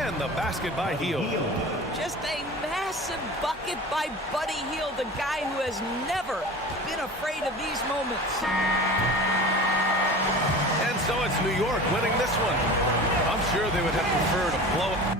And the basket by Hield. Just a massive bucket by Buddy Hield, the guy who has never been afraid of these moments. And so it's New York winning this one. I'm sure they would have preferred a blow.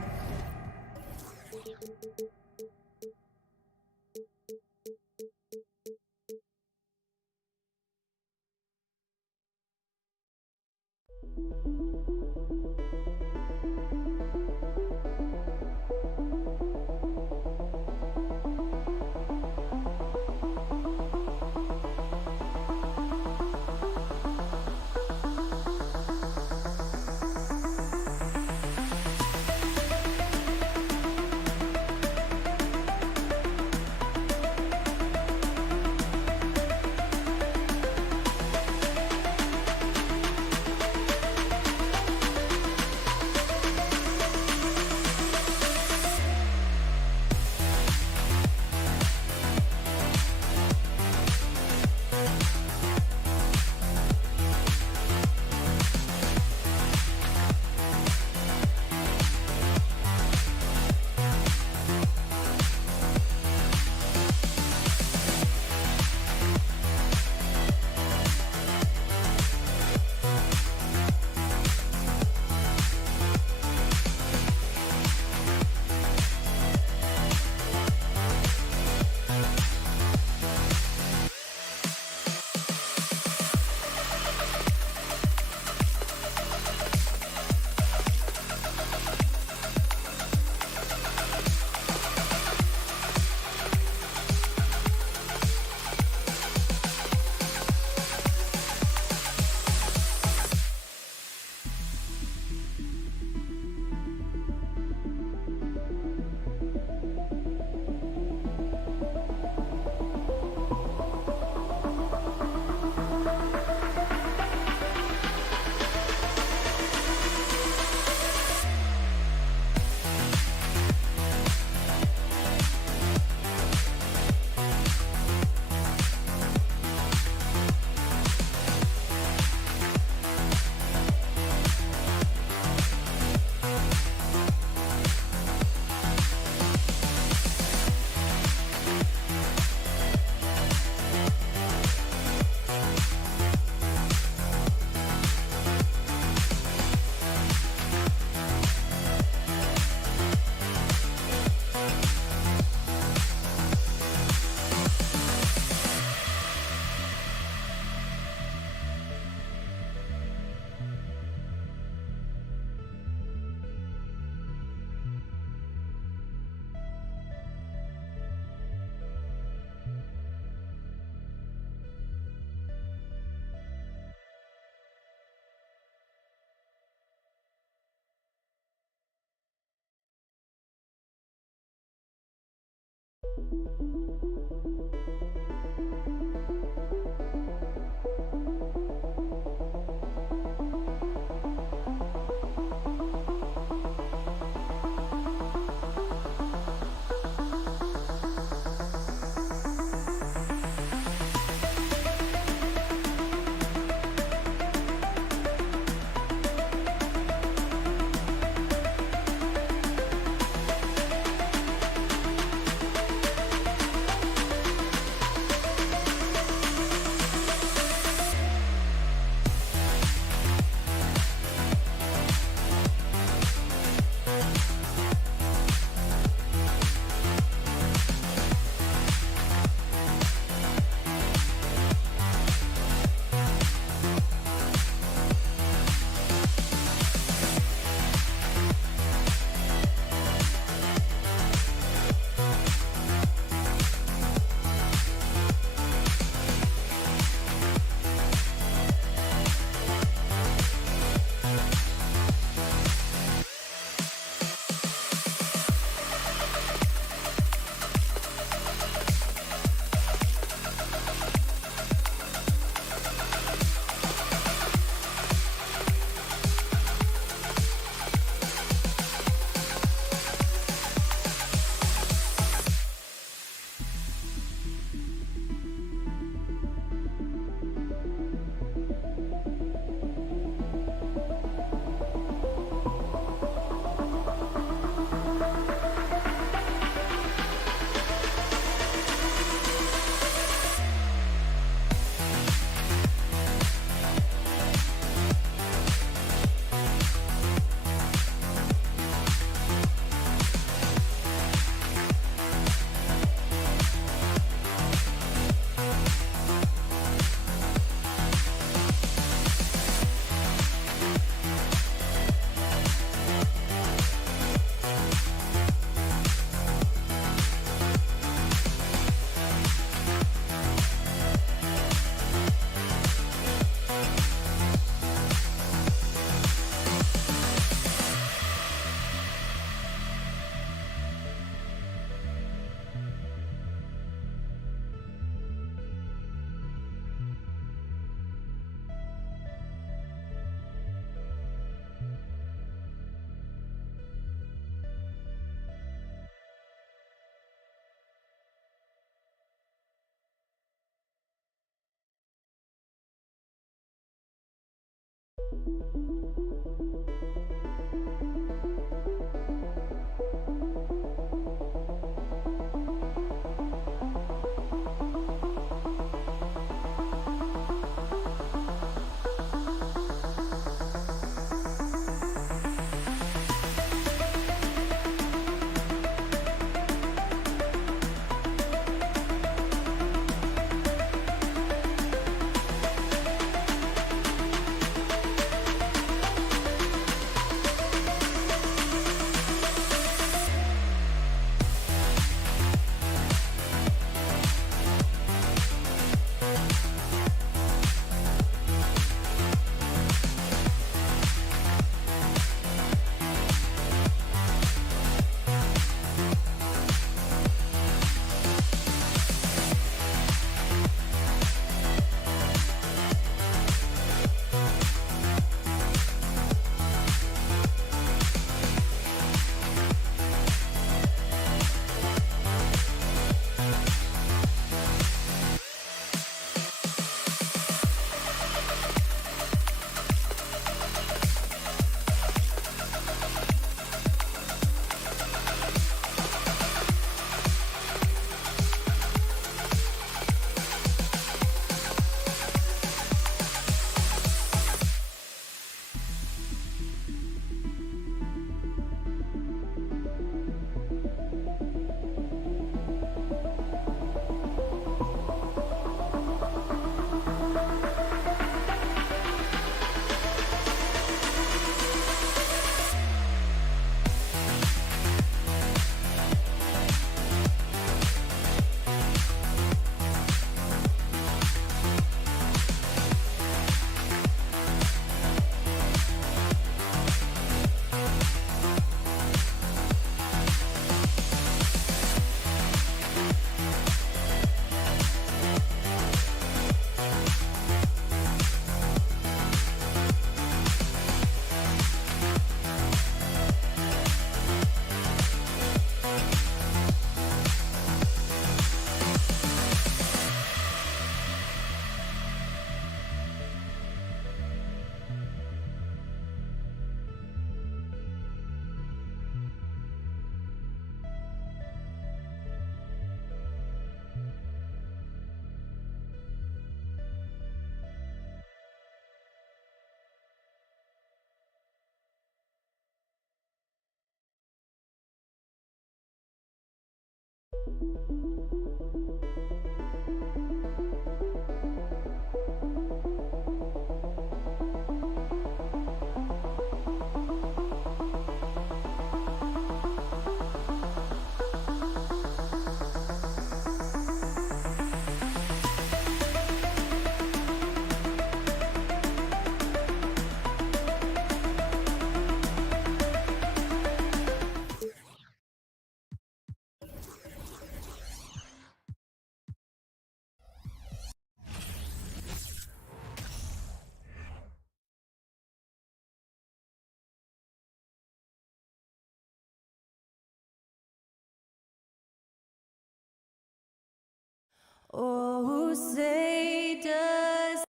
Oh, say does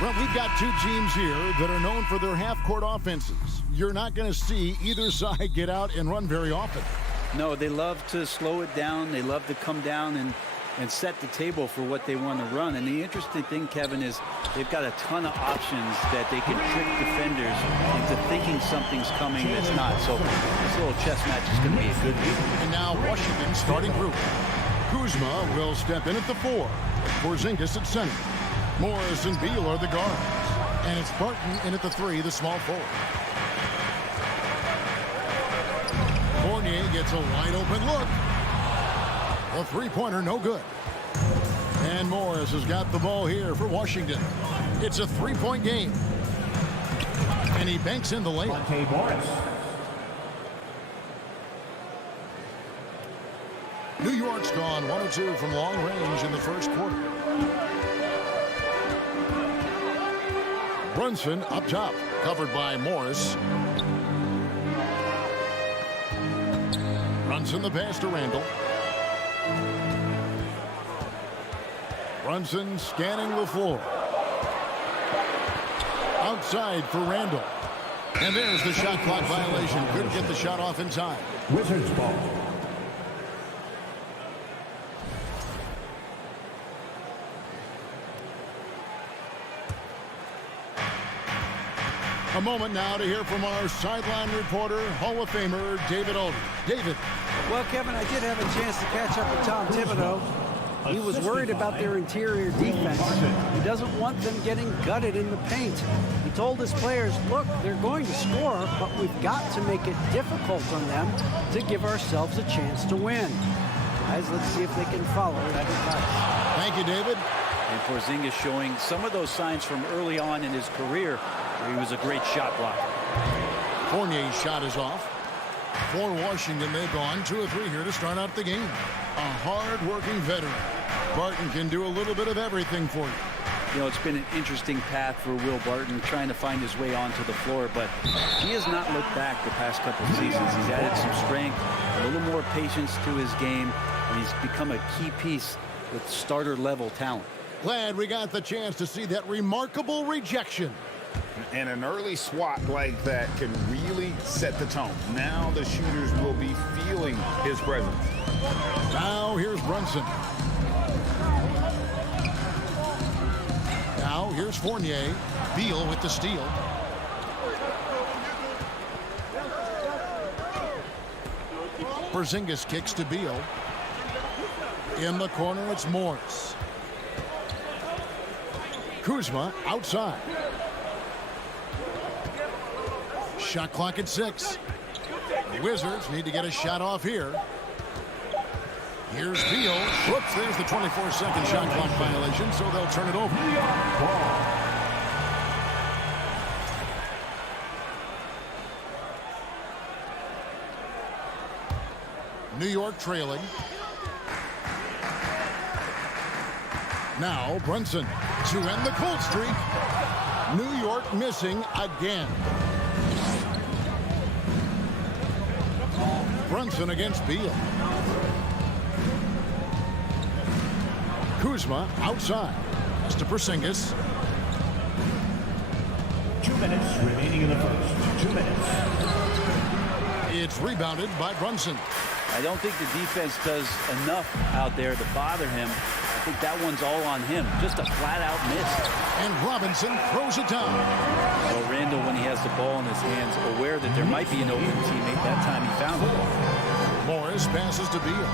Well, we've got two teams here that are known for their half-court offenses. You're not going to see either side get out and run very often. No, they love to slow it down. They love to come down and set the table for what they want to run. And the interesting thing, Kevin, is they've got a ton of options that they can trick defenders into thinking something's coming that's not. So this little chess match is going to be a good one. And now Washington starting group. Kuzma will step in at the 4. Porzingis at center. Morris and Beal are the guards. And it's Barton in at the 3, the small forward. Fournier gets a wide open look. A three-pointer, no good. And Morris has got the ball here for Washington. It's a three-point game. And he banks in the layup. Morris. New York's gone 1 of 2 from long range in the first quarter. Brunson up top, covered by Morris. Brunson the pass to Randall. Brunson scanning the floor. Outside for Randall. And there's the shot clock violation. Couldn't get the shot off in time. Wizards ball. A moment now to hear from our sideline reporter, Hall of Famer David Alden. David. Well, Kevin, I did have a chance to catch up with Tom Thibodeau. He was worried about their interior defense. He doesn't want them getting gutted in the paint. He told his players, look, they're going to score, but we've got to make it difficult on them to give ourselves a chance to win. Guys, let's see if they can follow that advice. Thank you, David. And Porzingis showing some of those signs from early on in his career where he was a great shot blocker. Fournier's shot is off. For Washington, they've gone 2 of 3 here to start out the game. A hard-working veteran. Barton can do a little bit of everything for you. You know, it's been an interesting path for Will Barton trying to find his way onto the floor, but he has not looked back the past couple of seasons. He's added some strength, a little more patience to his game, and he's become a key piece with starter-level talent. Glad we got the chance to see that remarkable rejection. And an early swat like that can really set the tone. Now the shooters will be feeling his presence. Now here's Brunson. Now here's Fournier. Beal with the steal. Porzingis kicks to Beal. In the corner, it's Morris. Kuzma outside. Shot clock at 6. The Wizards need to get a shot off here. Here's Beal. Whoops, there's the 24-second shot clock violation, so they'll turn it over. New York trailing. Now Brunson to end the cold streak. New York missing again. Brunson against Beal. Kuzma outside. That's to Porzingis. 2 minutes remaining in the first. 2 minutes. It's rebounded by Brunson. I don't think the defense does enough out there to bother him. I think that one's all on him. Just a flat-out miss. And Robinson throws it down. Well, Randall, when he has the ball in his hands, aware that there might be an open teammate, that time he found the ball. Morris passes to Beal.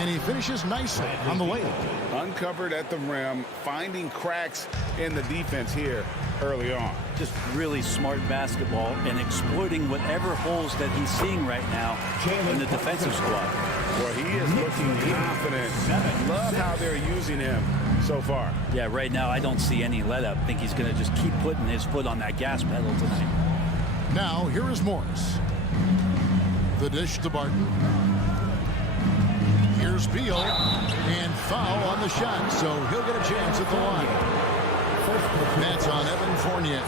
And he finishes nicely on the layup. Uncovered at the rim, finding cracks in the defense here early on. Just really smart basketball and exploiting whatever holes that he's seeing right now in the defensive squad. Well, he is looking confident. Love how they're using him so far. Yeah, right now I don't see any let up. I think he's going to just keep putting his foot on that gas pedal tonight. Now here is Morris. The dish to Barton. Here's Beal. And foul on the shot, so he'll get a chance at the line. That's on Evan Fournier.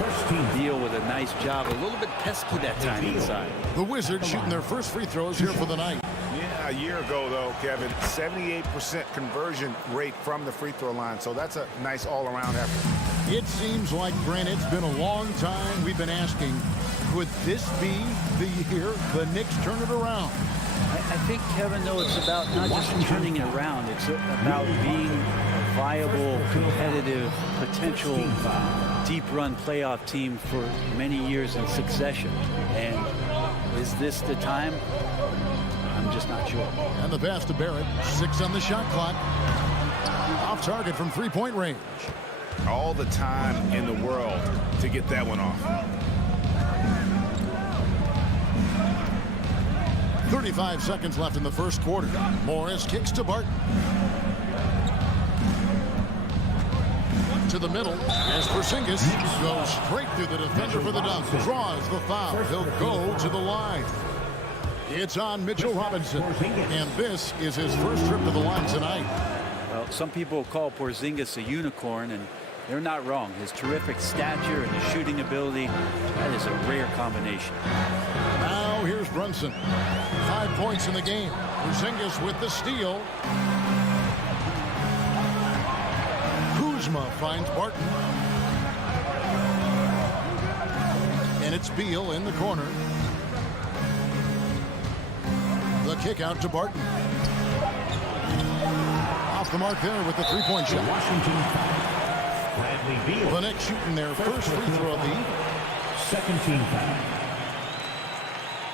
Beal with a nice job. A little bit pesky that time inside. The Wizards shooting their first free throws here for the night. Yeah, a year ago, though, Kevin, 78% conversion rate from the free throw line. So that's a nice all-around effort. It seems like, Grant, it's been a long time we've been asking, could this be the year the Knicks turn it around? I think, Kevin, though, it's about not just turning it around. It's about being a viable, competitive, potential deep-run playoff team for many years in succession. And is this the time? I'm just not sure. And the pass to Barrett. 6 on the shot clock. Off target from three-point range. All the time in the world to get that one off. 35 seconds left in the first quarter. Morris kicks to Barton. To the middle as Porzingis goes straight through the defender for the dunk. Draws the foul. He'll go to the line. It's on Mitchell Robinson. And this is his first trip to the line tonight. Well, some people call Porzingis a unicorn, and they're not wrong. His terrific stature and his shooting ability, that is a rare combination. Now here's Brunson. 5 points in the game. Porzingis with the steal. Kuzma finds Barton. And it's Beal in the corner. The kick out to Barton. Off the mark there with the three-point shot. Washington foul. Bradley Beal. The Knicks shooting their first free throw of the evening. Second team foul.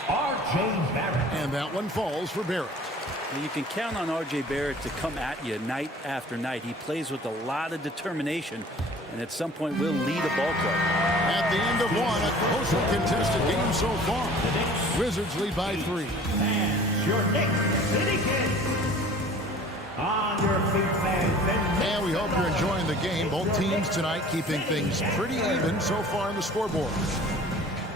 R.J. Barrett. And that one falls for Barrett. You can count on R.J. Barrett to come at you night after night. He plays with a lot of determination, and at some point will lead a ball club. At the end of one, a closely contested game so far. Wizards lead by 3. And your Knicks City Kings. On your feet, fans. And we hope you're enjoying the game. Both teams tonight keeping things pretty even so far on the scoreboards.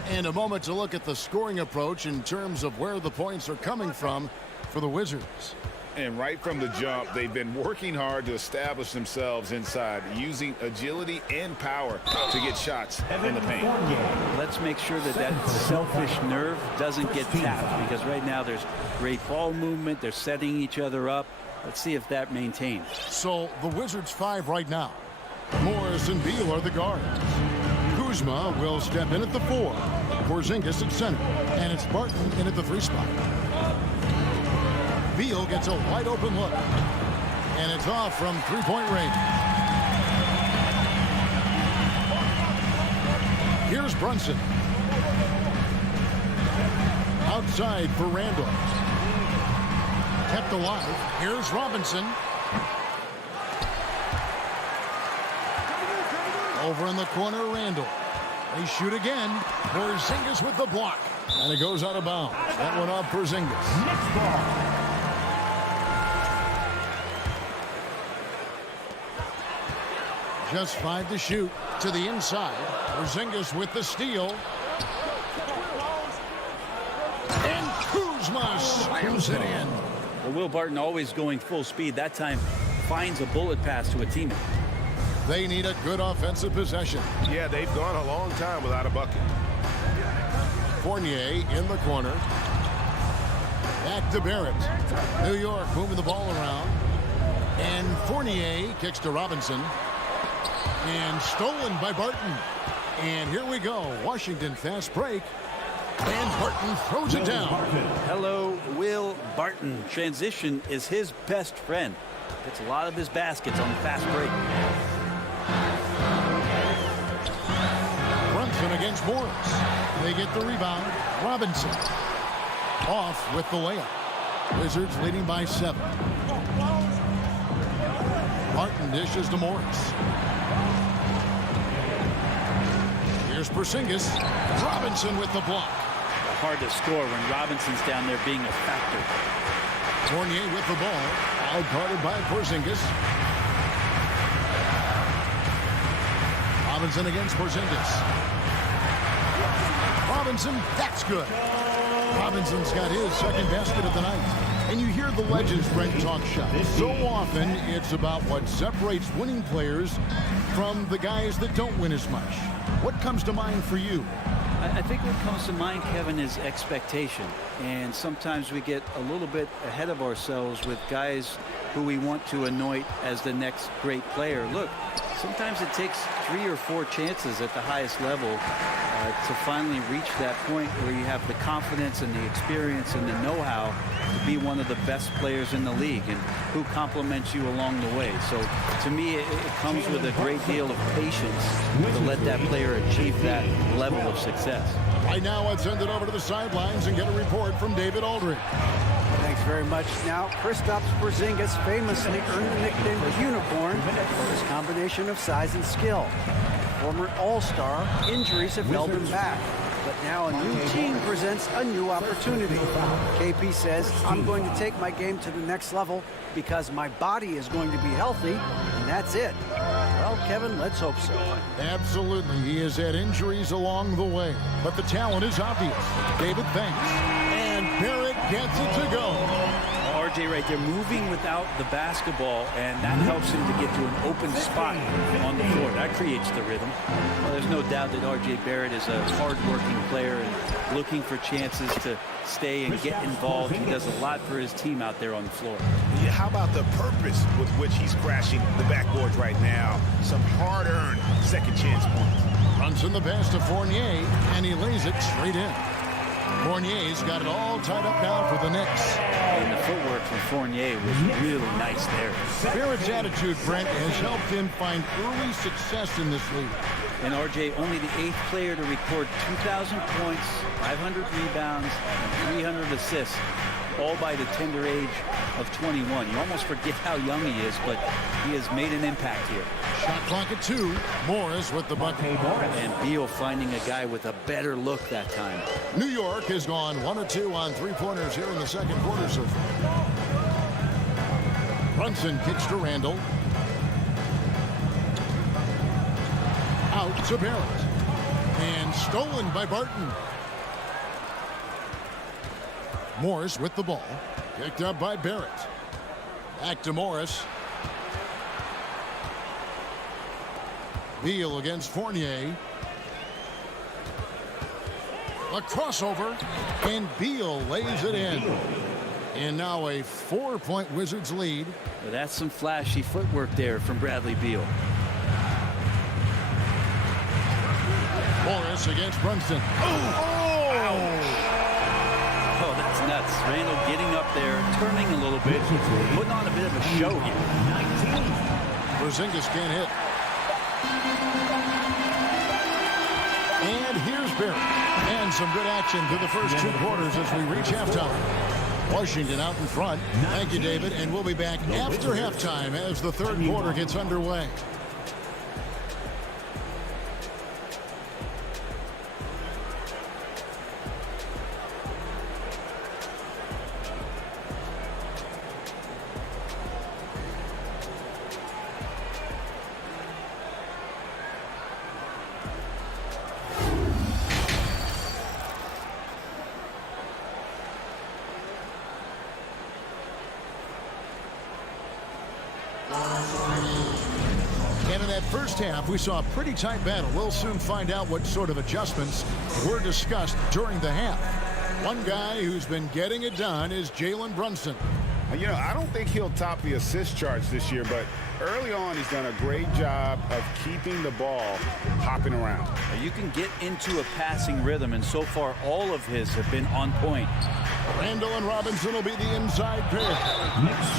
And a moment to look at the scoring approach in terms of where the points are coming from for the Wizards. And right from the jump, they've been working hard to establish themselves inside, using agility and power to get shots in the paint. Let's make sure that that selfish nerve doesn't get tapped, because right now there's great ball movement. They're setting each other up. Let's see if that maintains. So the Wizards 5 right now. Morris and Beal are the guards. Kuzma will step in at the 4. Porzingis at center. And it's Barton in at the 3 spot. Beal gets a wide open look. And it's off from three-point range. Here's Brunson. Outside for Randall. Kept alive. Here's Robinson. Over in the corner, Randall. They shoot again. Porzingis with the block. And it goes out of bounds. That one off Porzingis. Next ball. Just 5 to shoot. To the inside. Porzingis with the steal. And Kuzma slams it in. Well, Will Barton always going full speed. That time finds a bullet pass to a teammate. They need a good offensive possession. Yeah, they've gone a long time without a bucket. Fournier in the corner. Back to Barrett. New York moving the ball around. And Fournier kicks to Robinson. And stolen by Barton. And here we go. Washington fast break. And Barton throws it down. Hello, Will Barton. Transition is his best friend. Gets a lot of his baskets on the fast break. Brunson against Morris. They get the rebound. Robinson off with the layup. Wizards leading by 7. Barton dishes to Morris. Here's Porzingis. Robinson with the block. Hard to score when Robinson's down there being a factor. Fournier with the ball. Out-guarded by Porzingis. Robinson against Porzingis. Robinson, that's good. Robinson's got his second basket of the night. And you hear the legends Brent talk shop. So often it's about what separates winning players from the guys that don't win as much. What comes to mind for you? I think what comes to mind, Kevin, is expectation. And sometimes we get a little bit ahead of ourselves with guys who we want to anoint as the next great player. Look, sometimes it takes 3 or 4 chances at the highest level to finally reach that point where you have the confidence and the experience and the know-how to be one of the best players in the league, and who compliments you along the way. So to me, it comes with a great deal of patience to let that player achieve that level of success. Right now, let's send it over to the sidelines and get a report from David Aldridge. Thanks very much. Now, Kristaps Porzingis famously earned the nickname the Unicorn for his combination of size and skill. Former All-Star, injuries have held him back. But now a new team presents a new opportunity. KP says, I'm going to take my game to the next level because my body is going to be healthy, and that's it. Well, Kevin, let's hope so. Absolutely. He has had injuries along the way, but the talent is obvious. David, thanks. And Barrett gets it to go. RJ RJ right there, moving without the basketball, and that helps him to get to an open spot on the floor. That creates the rhythm. Well, there's no doubt that RJ Barrett is a hard-working player and looking for chances to stay and get involved. He does a lot for his team out there on the floor. Yeah, how about the purpose with which he's crashing the backboards right now? Some hard-earned second chance points. Brunson the pass to Fournier, and he lays it straight in. Fournier's got it all tied up now for the Knicks. And the footwork from Fournier was really nice there. Barrett's attitude, Brent, has helped him find early success in this league. And RJ, only the 8th player to record 2,000 points, 500 rebounds, and 300 assists, all by the tender age of 21. You almost forget how young he is, but he has made an impact here. Shot clock at 2. Morris with the bucket. And Beal finding a guy with a better look that time. New York has gone 1 of 2 on three-pointers here in the second quarter so far. Brunson kicks to Randall. Out to Barrett. And stolen by Barton. Morris with the ball. Picked up by Barrett. Back to Morris. Beal against Fournier. A crossover. And Beal lays it in. And now a 4-point Wizards lead. Well, that's some flashy footwork there from Bradley Beal. Morris against Brunson. Oh, that's nuts. Randall getting up there, turning a little bit, putting on a bit of a show here. Porzingis can't hit. And here's Barrett. And some good action to the first 2 quarters as we reach halftime. Washington out in front. Thank you, David. And we'll be back after halftime as the third quarter gets underway. And in that first half, we saw a pretty tight battle. We'll soon find out what sort of adjustments were discussed during the half. One guy who's been getting it done is Jalen Brunson. You know, I don't think he'll top the assist charts this year, but early on he's done a great job of keeping the ball hopping around. You can get into a passing rhythm, and so far all of his have been on point. Randall and Robinson will be the inside pair.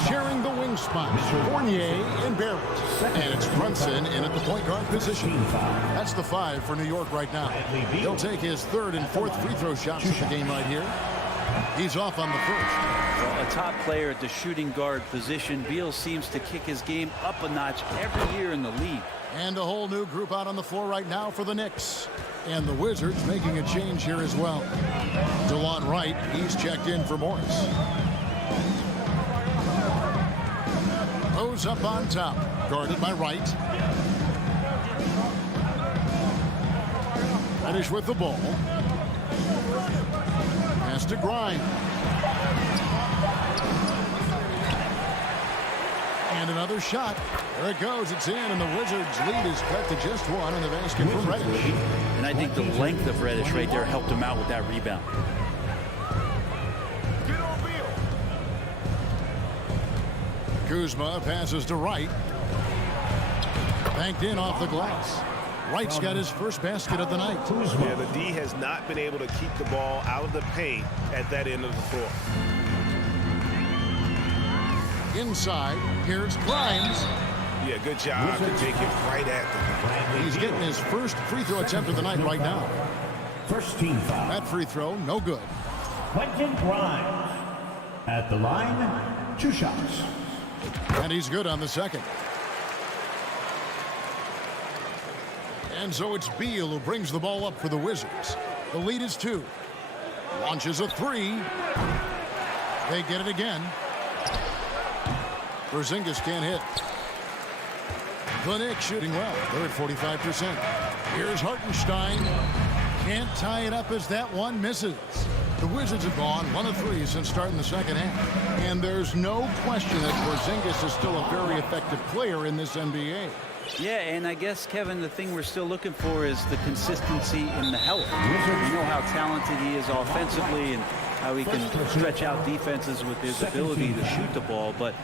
Sharing the wing spots, Fournier and Barrett. And it's Brunson in at the point guard position. That's the 5 for New York right now. He'll take his 3rd and 4th free throw shots of the game right here. He's off on the first. Well, a top player at the shooting guard position, Beal seems to kick his game up a notch every year in the league. And a whole new group out on the floor right now for the Knicks. And the Wizards making a change here as well. DeLon Wright, he's checked in for Morris. Rose up on top, guarded by Wright. Reddish with the ball. Pass to Grimes. And another shot. There it goes. It's in, and the Wizards' lead is cut to just 1 in the basket from Reddish. And I think the length of Reddish right there helped him out with that rebound. Kuzma passes to Wright. Banked in off the glass. Wright's got his first basket of the night. Yeah, the D has not been able to keep the ball out of the paint at that end of the floor. Inside, here's Grimes. Yeah, good job to take it right at them. He's getting his first free throw attempt of the night right now. First team foul. That free throw, no good. Quentin Grimes at the line, 2 shots. And he's good on the second. And so it's Beal who brings the ball up for the Wizards. The lead is 2. Launches a 3. They get it again. Porzingis can't hit. The Knicks shooting well. They're at 45%. Here's Hartenstein. Can't tie it up as that one misses. The Wizards have gone 1 of 3 since starting the second half. And there's no question that Porzingis is still a very effective player in this NBA. Yeah, and I guess, Kevin, the thing we're still looking for is the consistency in the help. You know how talented he is offensively and how he can stretch out defenses with his ability to shoot the ball, but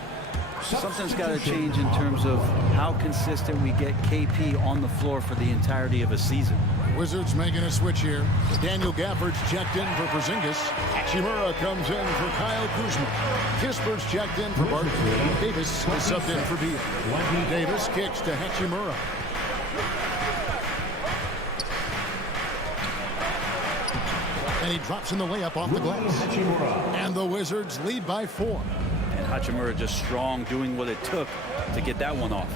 something's got to change in terms of how consistent we get KP on the floor for the entirety of a season. Wizards making a switch here. Daniel Gafford's checked in for Porzingis. Hachimura comes in for Kyle Kuzma. Kispert's checked in for Barton. Davis is subbed in for Beal. Davis kicks to Hachimura. And he drops in the layup off the glass. And the Wizards lead by 4. And Hachimura just strong, doing what it took to get that one off.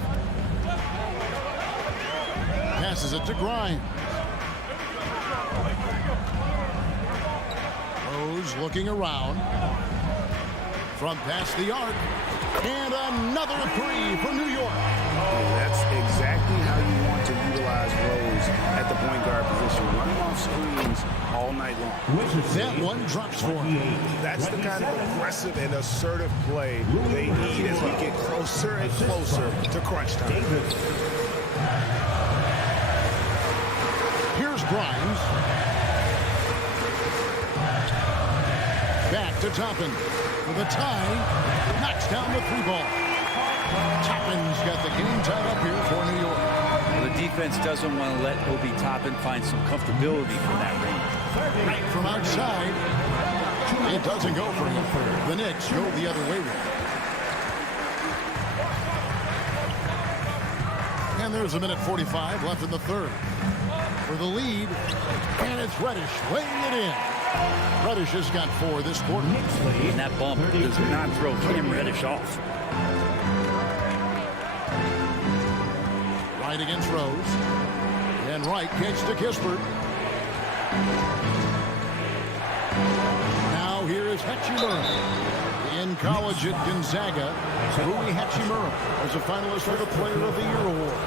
Passes it to Grimes. Rose looking around. From past the arc. And another 3 for New York. That's exactly how you want to utilize Rose at the point guard position. Running off screens all night long. That one drops for him. That's the kind of aggressive and assertive play they need as we get closer and closer to crunch time. Here's Grimes. Back to Toppin. With a tie. Knocks down the 3 ball. Toppin's got the game tied up here for New York. Well, the defense doesn't want to let Obi Toppin find some comfortability from that range. Right from outside. It doesn't go for him. The Knicks go the other way with it. And there's a minute 45 left in the third. For the lead. And it's Reddish laying it in. Reddish has got 4 this quarter. And that bump does not throw Cam Reddish off. Right against Rose. And Wright kicks to Kispert. Now here is Hachimura. In college at Gonzaga, Rui Hachimura was a finalist for the Player of the Year award.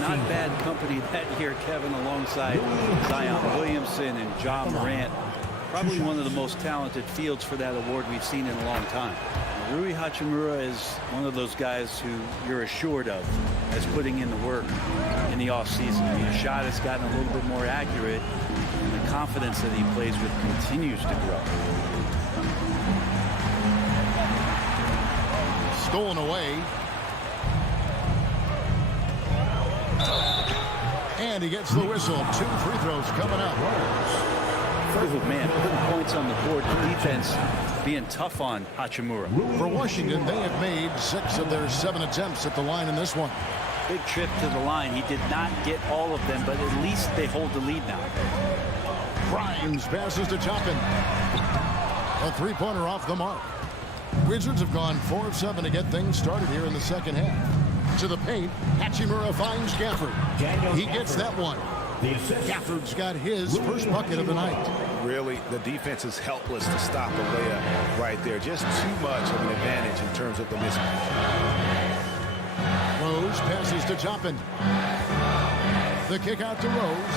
Not bad company that year, Kevin, alongside Zion Williamson and John Morant. Probably one of the most talented fields for that award we've seen in a long time. Rui Hachimura is one of those guys who you're assured of as putting in the work in the offseason. His shot has gotten a little bit more accurate, and the confidence that he plays with continues to grow. Stolen away. And he gets the whistle. 2 free throws coming up. Oh, man, putting points on the board. The defense being tough on Hachimura. For Washington, they have made 6 of their 7 attempts at the line in this one. Big trip to the line. He did not get all of them, but at least they hold the lead now. Grimes passes to Toppin. A 3-pointer off the mark. Wizards have gone 4 of 7 to get things started here in the second half. To the paint, Hachimura finds Gafford. He gets that one. Gafford's got his first bucket of the night. Really, the defense is helpless to stop a layup right there. Just too much of an advantage in terms of the mismatch. Rose passes to Toppin. The kick out to Rose.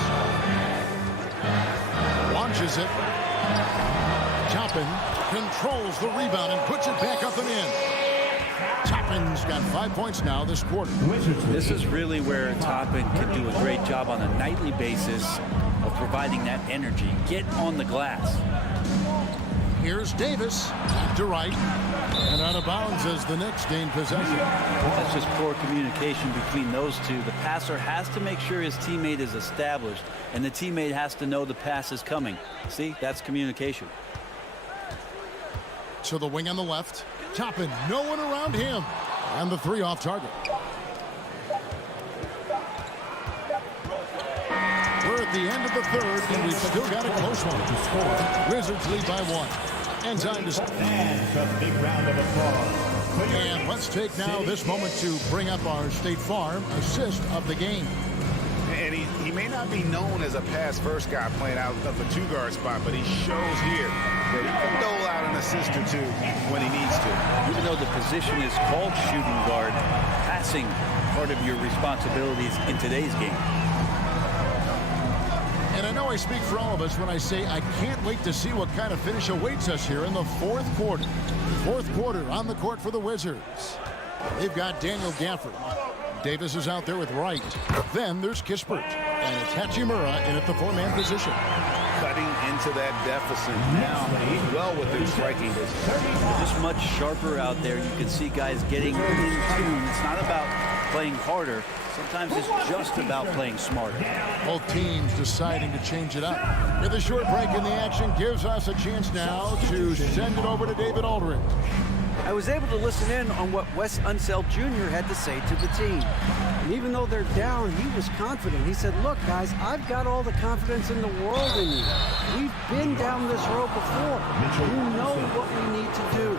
Launches it. Toppin controls the rebound and puts it back up and in. Toppin's got 5 points now this quarter. This is really where Toppin can do a great job on a nightly basis of providing that energy. Get on the glass. Here's Davis to right. And out of bounds as the Knicks gain possession. That's just poor communication between those two. The passer has to make sure his teammate is established, and the teammate has to know the pass is coming. See, that's communication. To the wing on the left. Toppin, no one around him. And the 3 off target. We're at the end of the third, and we've still got a close one. Wizards lead by 1. And time to... And a big round of applause. And let's take now this moment to bring up our State Farm assist of the game. And he may not be known as a pass-first guy playing out of the 2-guard spot, but he shows here that he can dole out an assist or 2 when he needs to. Even though the position is called shooting guard, passing part of your responsibilities in today's game. And I know I I speak for all of us when I say I can't wait to see what kind of finish awaits us here in the fourth quarter. Fourth quarter on the court for the Wizards. They've got Daniel Gafford. Davis is out there with Wright. Then there's Kispert. And it's Hachimura in at the four-man position. Cutting into that deficit now, well within striking distance. Just much sharper out there. You can see guys getting in tune. It's not about playing harder. Sometimes it's just about playing smarter. Both teams deciding to change it up. With a short break in the action gives us a chance now to send it over to David Aldridge. I was able to listen in on what Wes Unseld Jr. had to say to the team. And even though they're down, he was confident. He said, look, guys, I've got all the confidence in the world in you. We've been down this road before. You know what we need to do.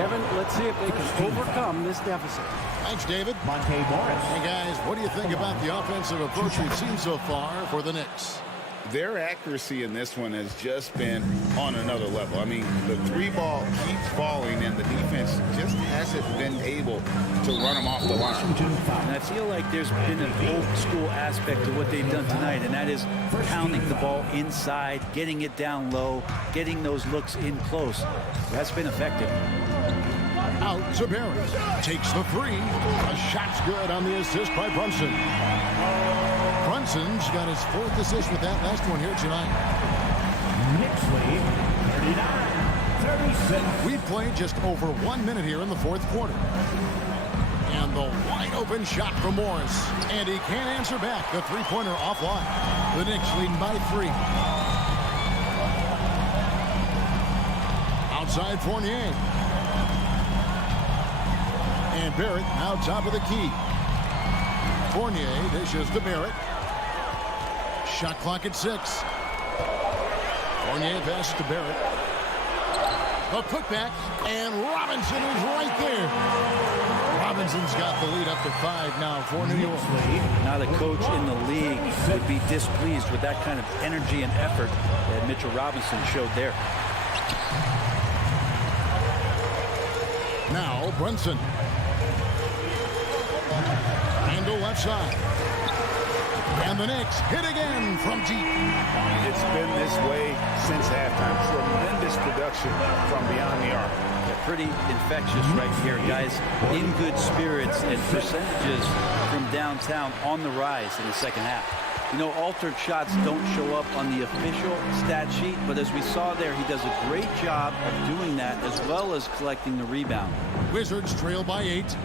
Kevin, let's see if they can overcome this deficit. Thanks, David. Hey, guys, what do you think about the offensive approach we've seen so far for the Knicks? Their accuracy in this one has just been on another level. I mean, the three ball keeps falling, and the defense just hasn't been able to run them off the line. And I feel like there's been an old school aspect to what they've done tonight, and that is pounding the ball inside, getting it down low, getting those looks in close. That's been effective. Out to Barrett. Takes the three. A shot's good on the assist by Brunson. Brunson's got his fourth assist with that last one here tonight. Knicks lead, 39-36. We've played just over 1 minute here in the fourth quarter. And the wide open shot from Morris. And he can't answer back. The three-pointer offline. The Knicks leading by 3. Outside Fournier. And Barrett now top of the key. Fournier dishes to Barrett. Shot clock at 6. Fournier passes to Barrett. The putback, and Robinson is right there. Robinson's got the lead up to 5 now for New York. Not a coach in the league would be displeased with that kind of energy and effort that Mitchell Robinson showed there. Now Brunson. Handle left side. And the Knicks hit again from deep. It's been this way since halftime. Tremendous production from beyond the arc. They're pretty infectious right here, guys. In good spirits, and percentages from downtown on the rise in the second half. You know, altered shots don't show up on the official stat sheet, but as we saw there, he does a great job of doing that as well as collecting the rebound. Wizards trail by 8.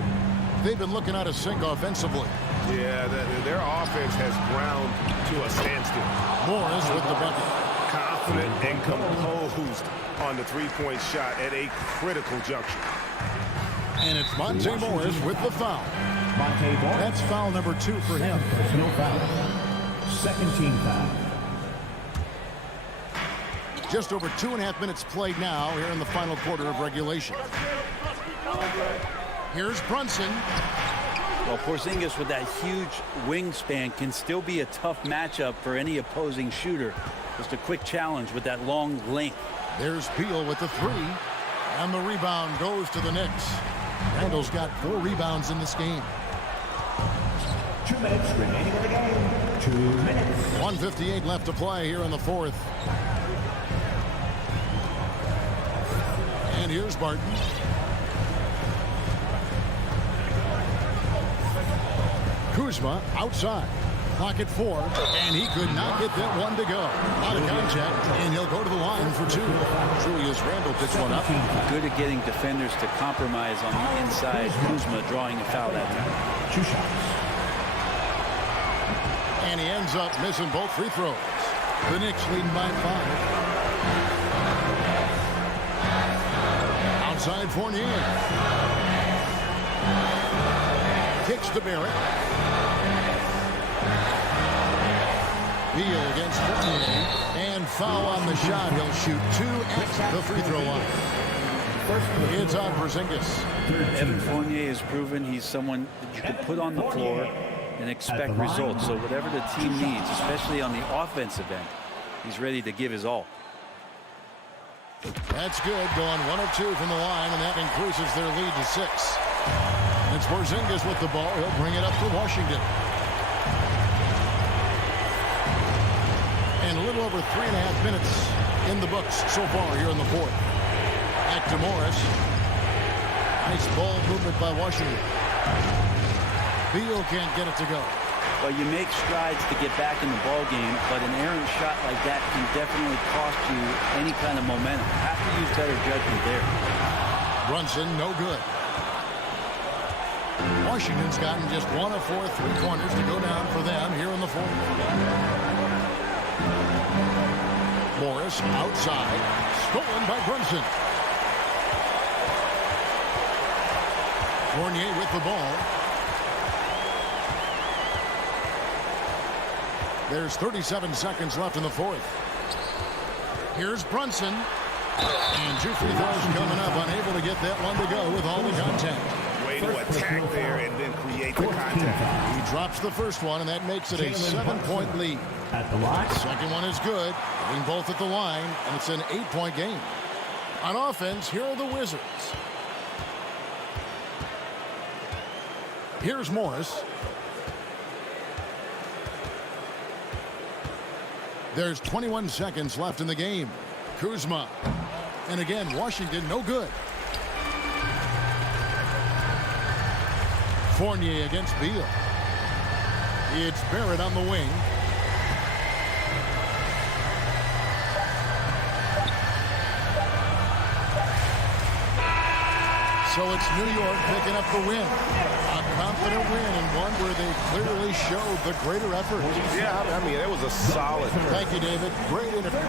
They've been looking out of sync offensively. Yeah, their offense has ground to a standstill. Morris with the bucket. Confident and composed on the three-point shot at a critical juncture. And it's Monte Morris with the foul. That's foul number 2 for him. Personal foul. Second team foul. Just over 2.5 minutes played now here in the final quarter of regulation. Here's Brunson. Well, Porzingis with that huge wingspan can still be a tough matchup for any opposing shooter. Just a quick challenge with that long length. There's Beal with the 3. And the rebound goes to the Knicks. Randall's got 4 rebounds in this game. 2 minutes remaining in the game. 2 minutes. 1:58 left to play here in the fourth. And here's Barton. Kuzma outside. Clock at 4. And he could not get that one to go. Out of contact. And he'll go to the line for 2. Julius Randle picks one up. Good at getting defenders to compromise on the inside. Kuzma drawing a foul that time. 2 shots. And he ends up missing both free throws. The Knicks leading by 5. Outside Fournier. Kicks to Barrett. Beal against Fournier. And foul on the shot. He'll shoot 2 at the free throw line. It's on Porzingis. Evan Fournier has proven he's someone that you can put on the floor and expect results. So whatever the team needs, especially on the offensive end, he's ready to give his all. That's good. Going 1 of 2 from the line, and that increases their lead to 6. And it's Porzingis with the ball. He'll bring it up for Washington. And a little over 3.5 minutes in the books so far here in the fourth. Back to Morris. Nice ball movement by Washington. Beal can't get it to go. Well, you make strides to get back in the ball game, but an errant shot like that can definitely cost you any kind of momentum. Have to use better judgment there. Brunson, no good. Washington's gotten just 1 of 4 3-pointers to go down for them here in the fourth. Morris outside, stolen by Brunson. Fournier with the ball. There's 37 seconds left in the fourth. Here's Brunson. And 2 free throws coming up, unable to get that one to go with all the contact. Way to attack there and then create the contact. He drops the first one, and that makes it a 7-point lead. At the line. Second one is good. Hitting both at the line, and it's an 8-point game. On offense, here are the Wizards. Here's Morris. There's 21 seconds left in the game. Kuzma. And again, Washington, no good. Fournier against Beal. It's Barrett on the wing. So it's New York picking up the win. A confident win, and one where they clearly showed the greater effort. Yeah, I mean, it was a solid. Thank you, David. Great interview.